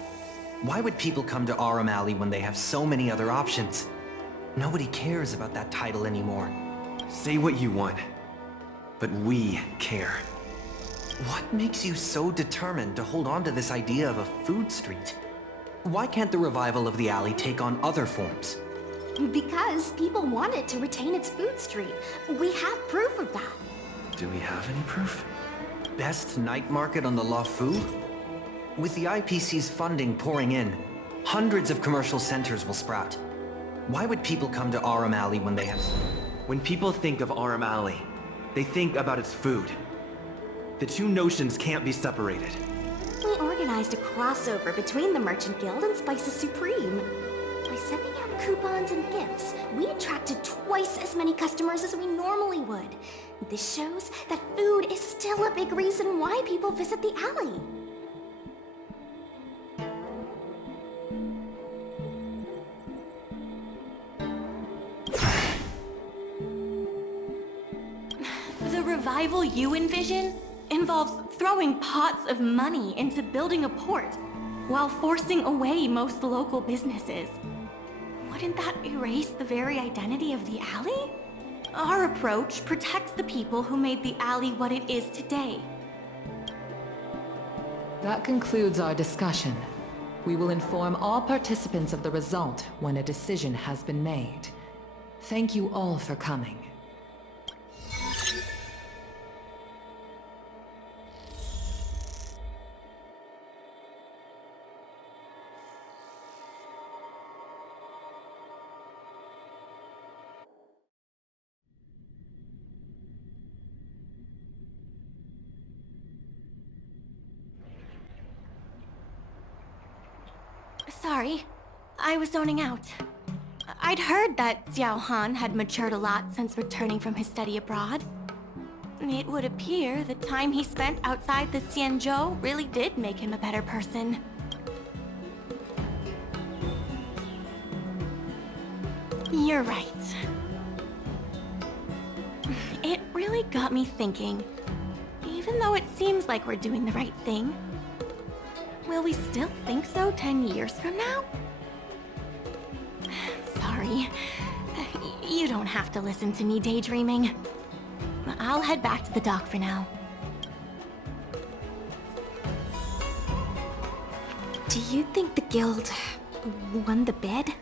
Why would people come to Aurum Alley when they have so many other options? Nobody cares about that title anymore. Say what you want, but we care. What makes you so determined to hold on to this idea of a food street? Why can't the revival of the alley take on other forms? Because people want it to retain its food street. We have proof of that. Do we have any proof? Best night market on the La Fu? With the IPC's funding pouring in, hundreds of commercial centers will sprout. Why would people come to Aurum Alley when they have... When people think of Aurum Alley, they think about its food. The two notions can't be separated. We organized a crossover between the Merchant Guild and Spices Supreme. By sending out coupons and gifts, we attracted twice as many customers as we normally would. This shows that food is still a big reason why people visit the alley. The revival you envision involves throwing pots of money into building a port, while forcing away most local businesses. Wouldn't that erase the very identity of the alley? Our approach protects the people who made the alley what it is today. That concludes our discussion. We will inform all participants of the result when a decision has been made. Thank you all for coming. Sorry, I was zoning out. I'd heard that Xiao Han had matured a lot since returning from his study abroad. It would appear the time he spent outside the Xianzhou really did make him a better person. You're right. It really got me thinking. Even though it seems like we're doing the right thing, will we still think so 10 years from now? Sorry. You don't have to listen to me daydreaming. I'll head back to the dock for now. Do you think the guild won the bid?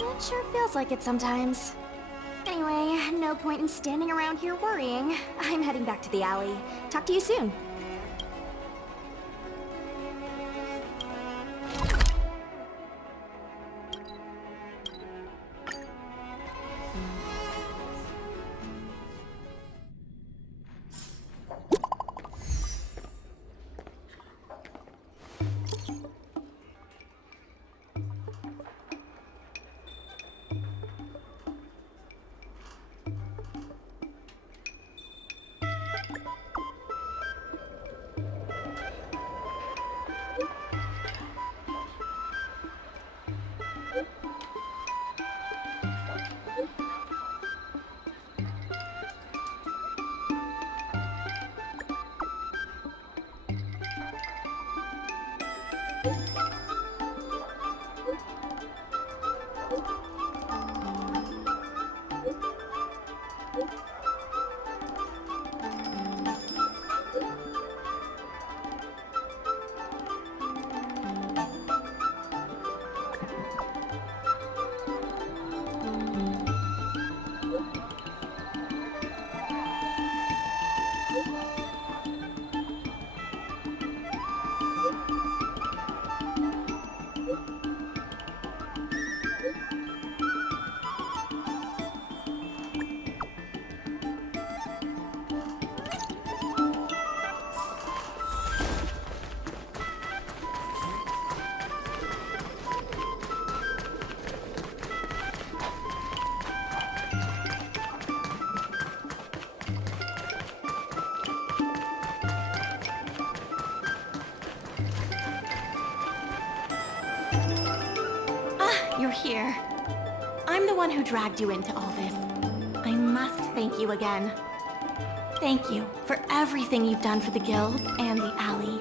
It sure feels like it sometimes. Anyway, no point in standing around here worrying. I'm heading back to the alley. Talk to you soon. You're here. I'm the one who dragged you into all this. I must thank you again. Thank you for everything you've done for the guild and the alley.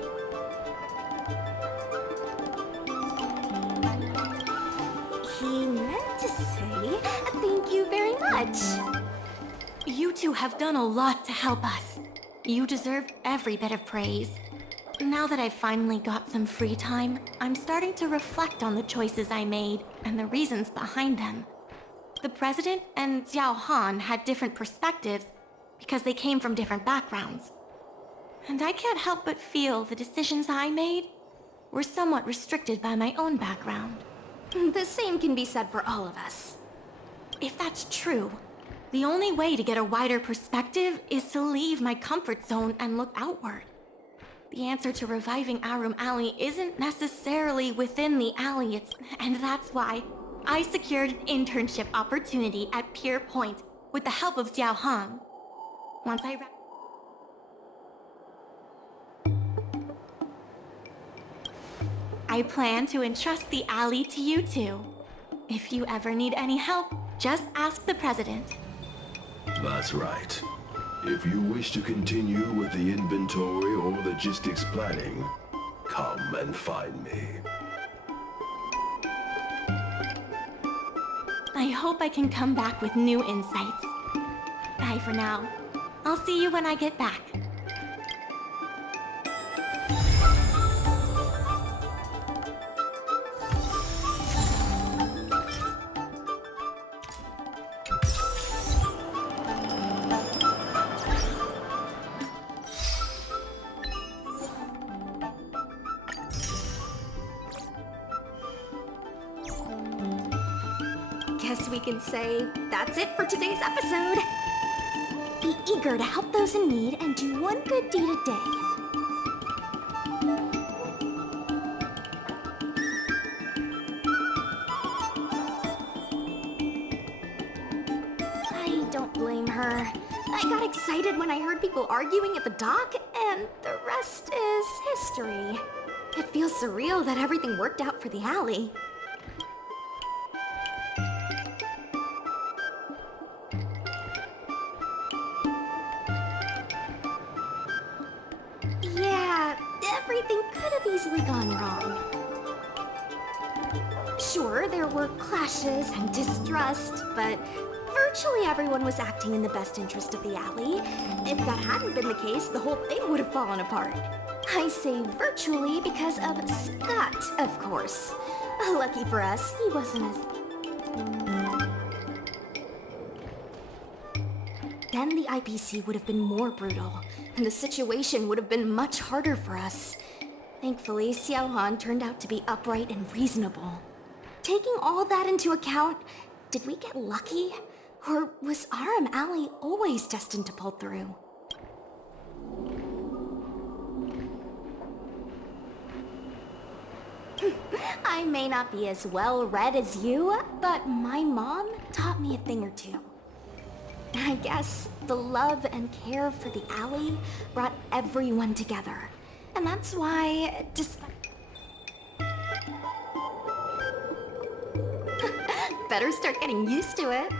He meant to say thank you very much. You two have done a lot to help us. You deserve every bit of praise. Now that I've finally got some free time, I'm starting to reflect on the choices I made and the reasons behind them. The president and Xiao Han had different perspectives because they came from different backgrounds. And I can't help but feel the decisions I made were somewhat restricted by my own background. The same can be said for all of us. If that's true, the only way to get a wider perspective is to leave my comfort zone and look outward. The answer to reviving Aurum Alley isn't necessarily within the alley, and that's why I secured an internship opportunity at Pier Point with the help of Xiao Han. Once I plan to entrust the alley to you two. If you ever need any help, Just ask the president. That's right. If you wish to continue with the inventory or logistics planning, come and find me. I hope I can come back with new insights. Bye for now. I'll see you when I get back. Guess we can say that's it for today's episode. Be eager to help those in need and do one good deed a day. I don't blame her. I got excited when I heard people arguing at the dock, and the rest is history. It feels surreal that everything worked out for the alley. Everything could have easily gone wrong. Sure, there were clashes and distrust, but virtually everyone was acting in the best interest of the alley. If that hadn't been the case, the whole thing would have fallen apart. I say virtually because of Scott, of course. Lucky for us, he wasn't as... Then the IPC would have been more brutal, and the situation would have been much harder for us. Thankfully, Xiaohan turned out to be upright and reasonable. Taking all that into account, did we get lucky? Or was Aurum Alley always destined to pull through? I may not be as well-read as you, but my mom taught me a thing or two. I guess the love and care for the alley brought everyone together. And that's why, despite... Better start getting used to it.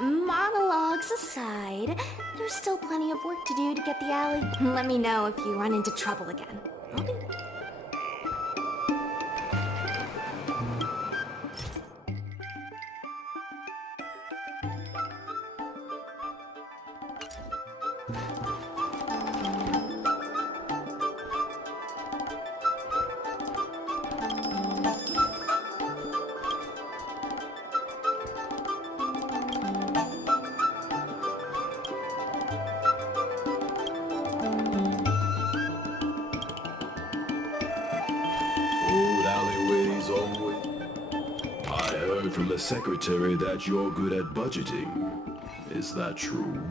Monologues aside, there's still plenty of work to do to get the alley. Let me know if you run into trouble again. Okay. From the secretary that you're good at budgeting. Is that true?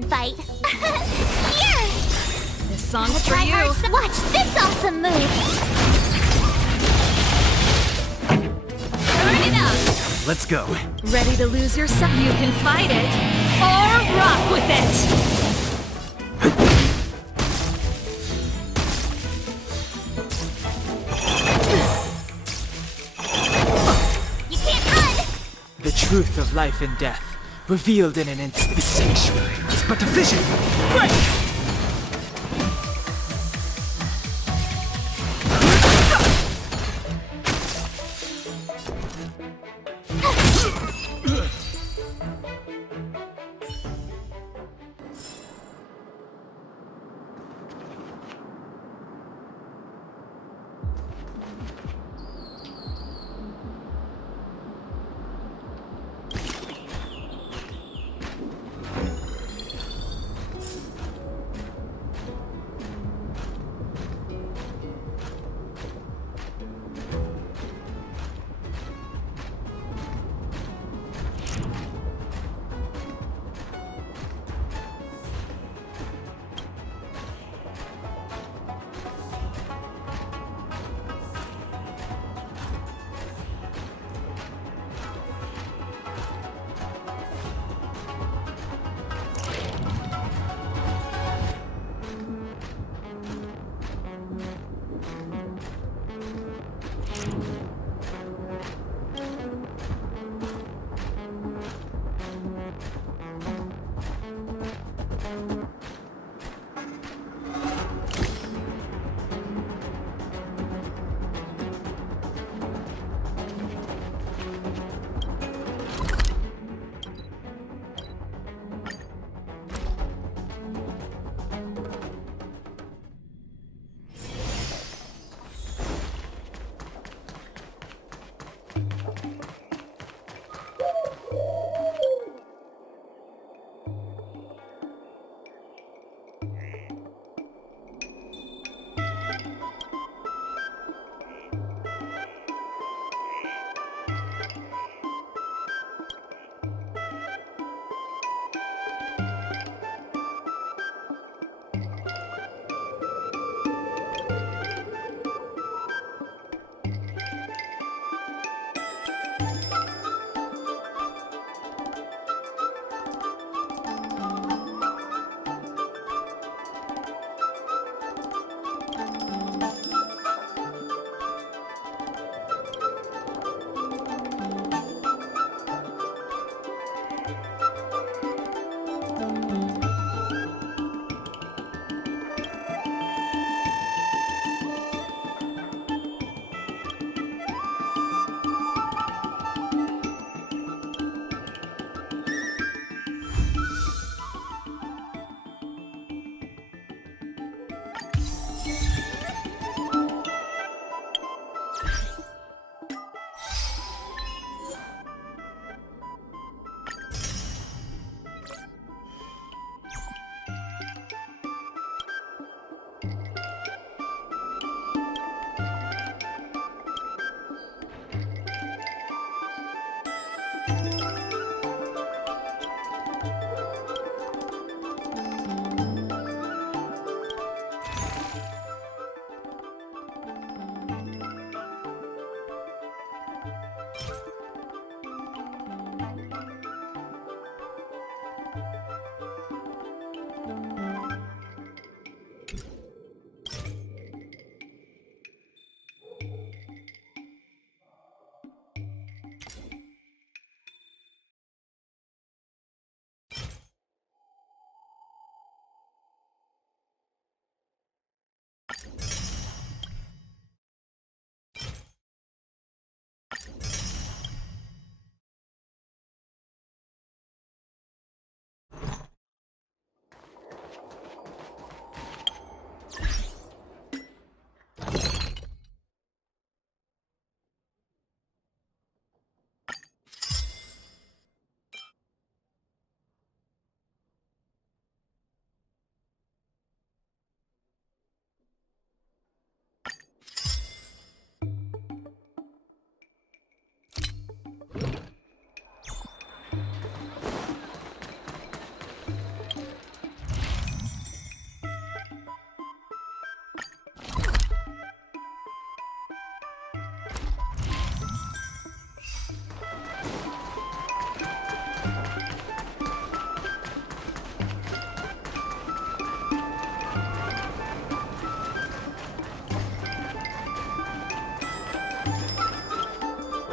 could fight. Here! This song's Gotta for try you. hard to watch this awesome move! Turn it up. Let's go. Ready to lose yourself? You can fight it, or rock with it! You can't run! The truth of life and death, revealed in an instant. The sanctuary is but a vision. Break!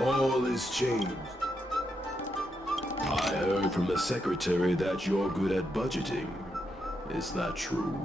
All is changed. I heard from the secretary that you're good at budgeting. Is that true?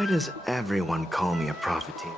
Why does everyone call me a profiteer?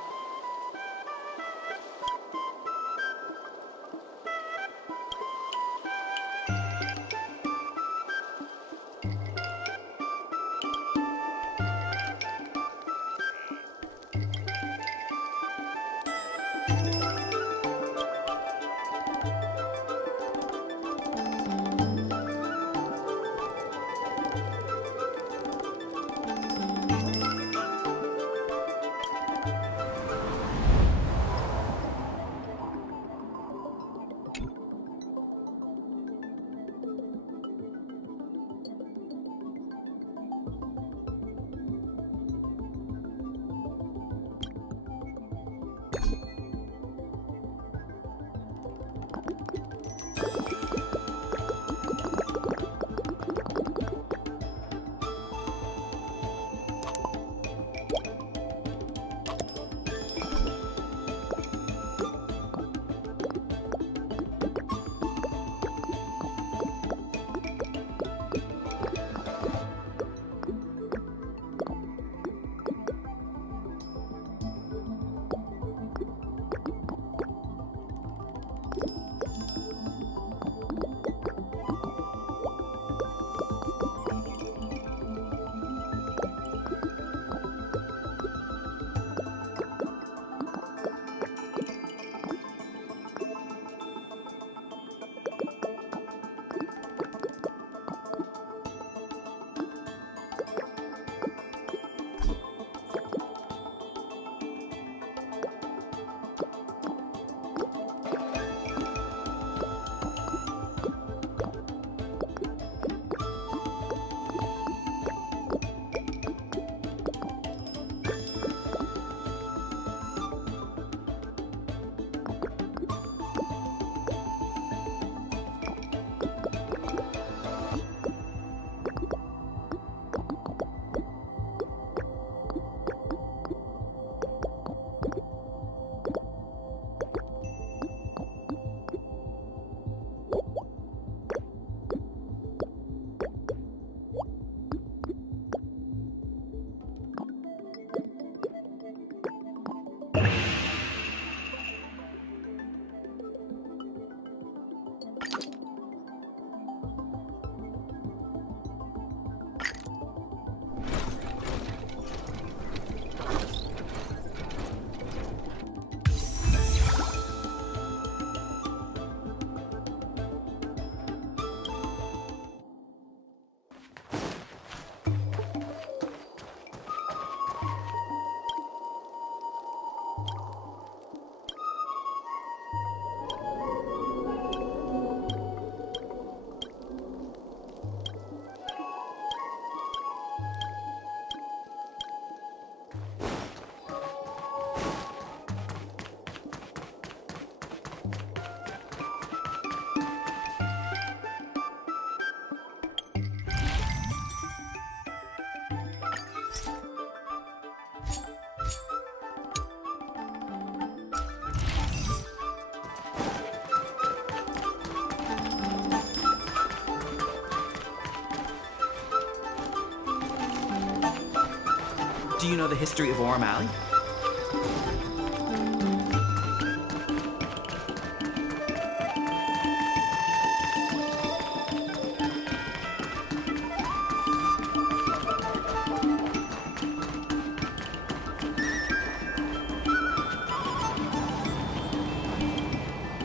Do you know the history of Aurum Alley?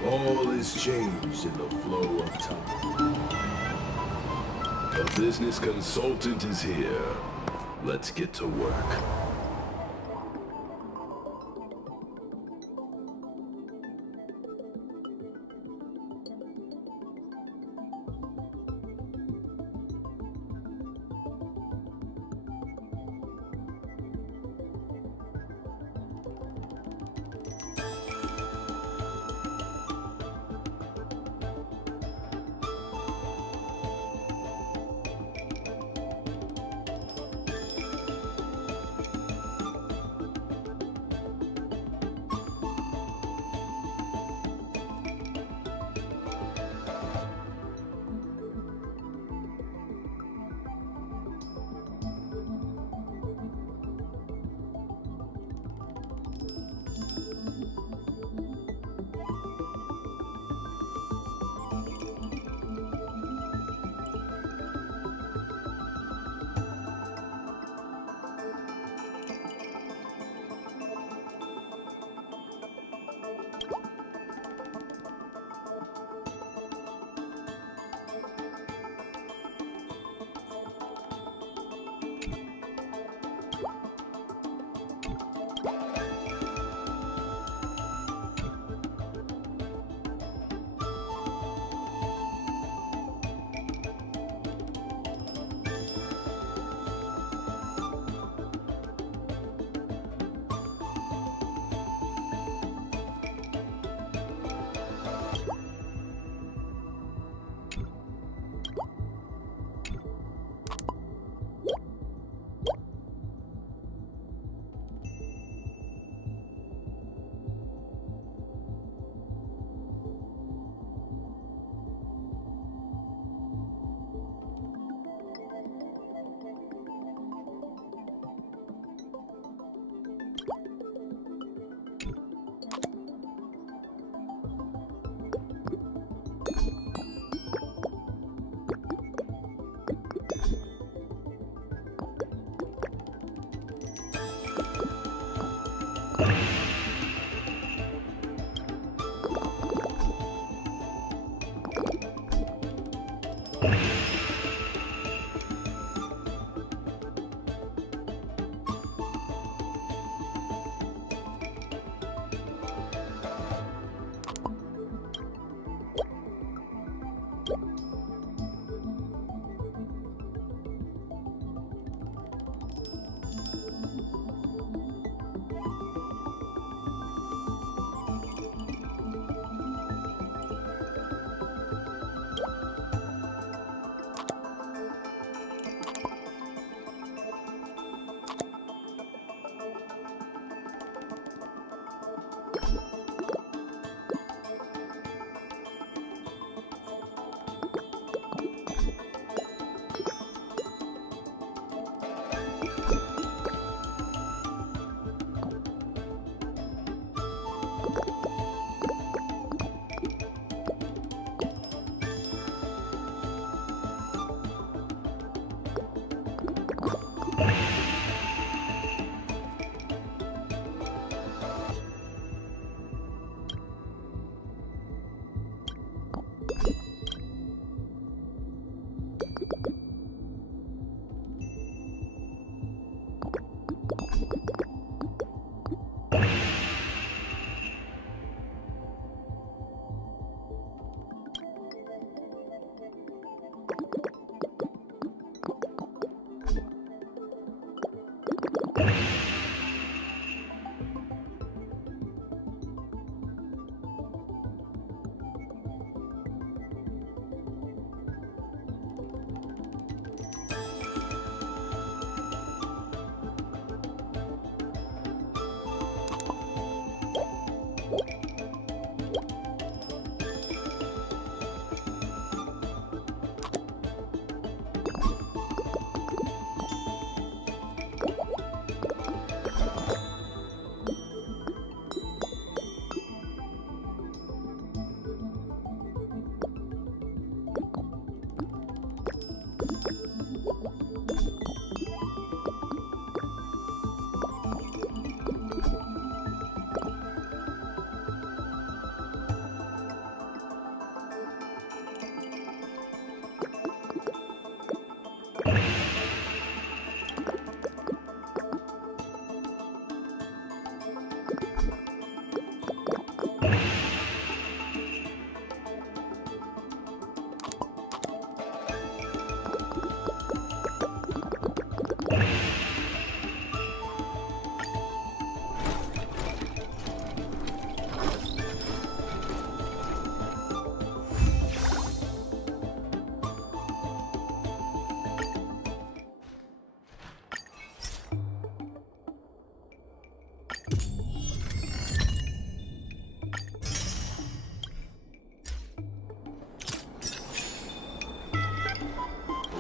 All is changed in the flow of time. A business consultant is here. Let's get to work.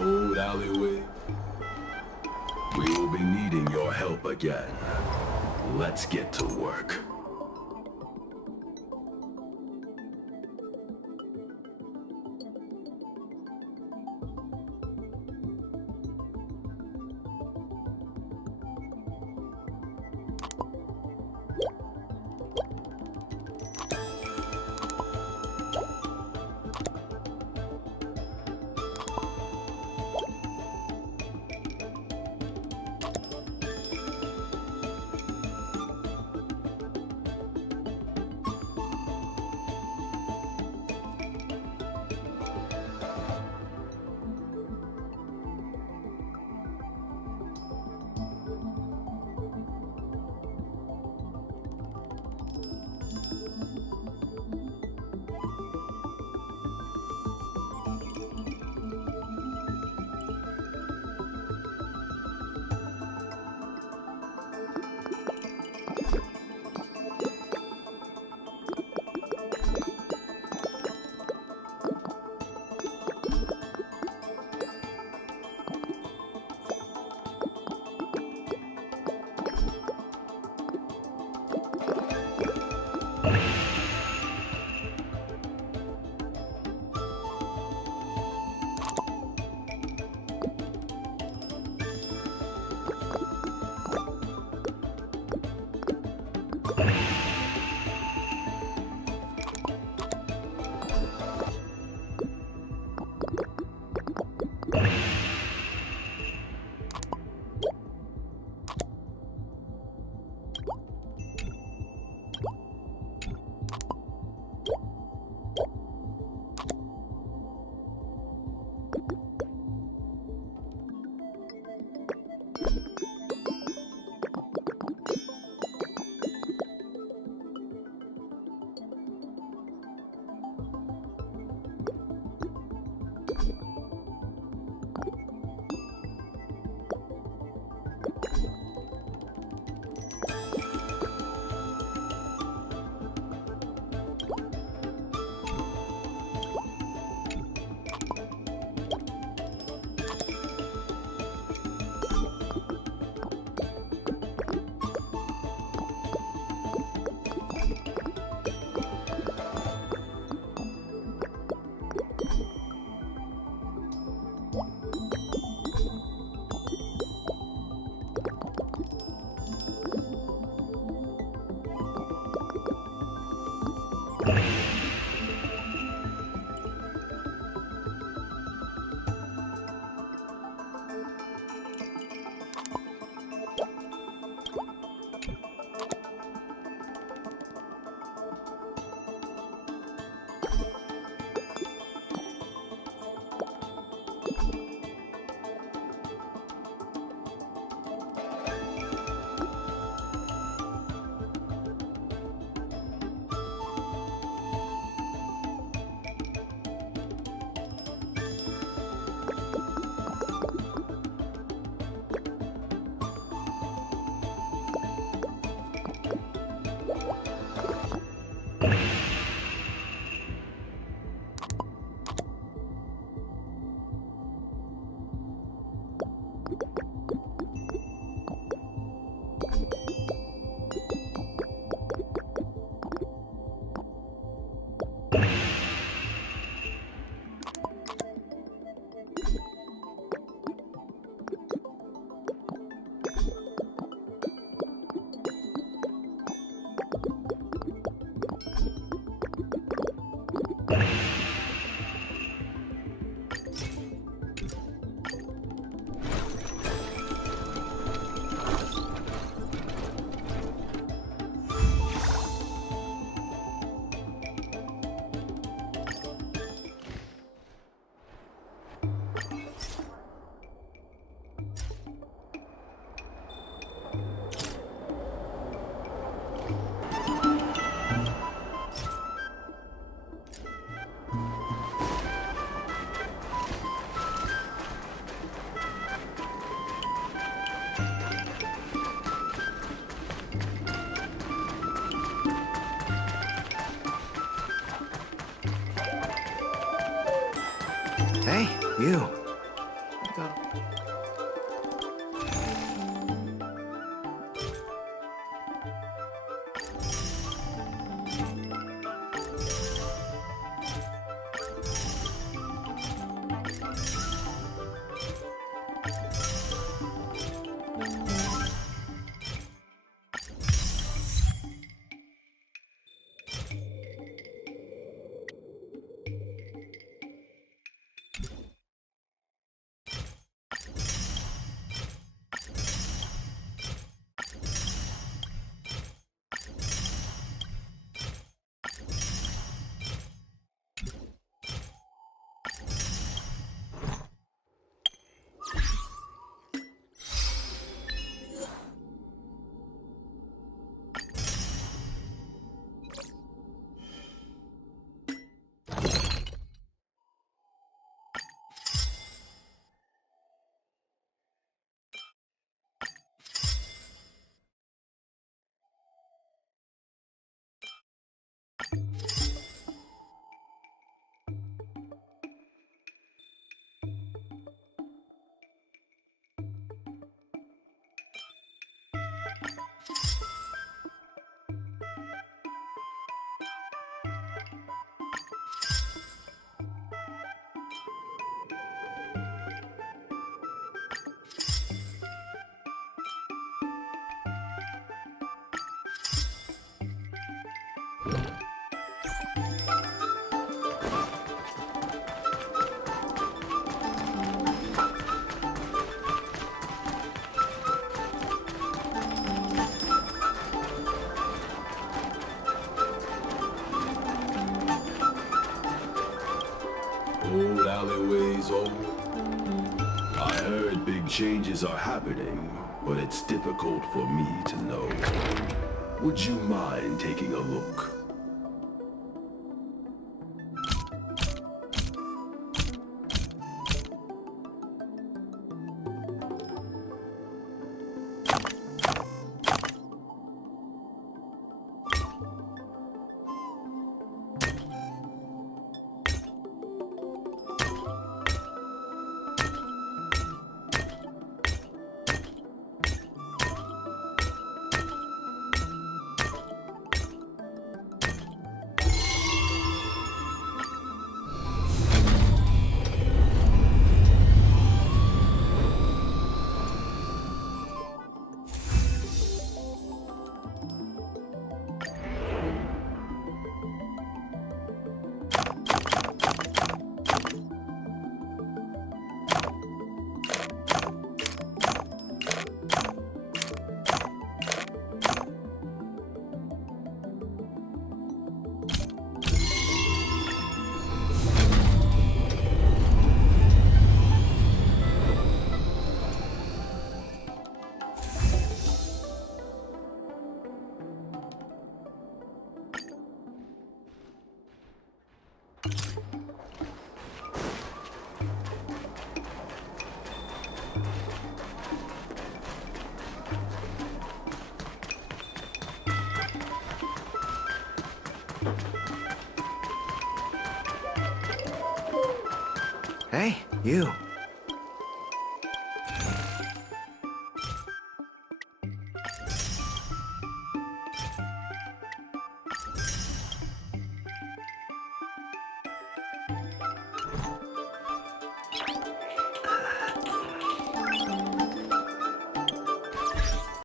Old alleyway. We will be needing your help again. Let's get to work. Hey, you. Old alleyways, old. I heard big changes are happening, but it's difficult for me to know. Would you mind taking a look? Hey, you.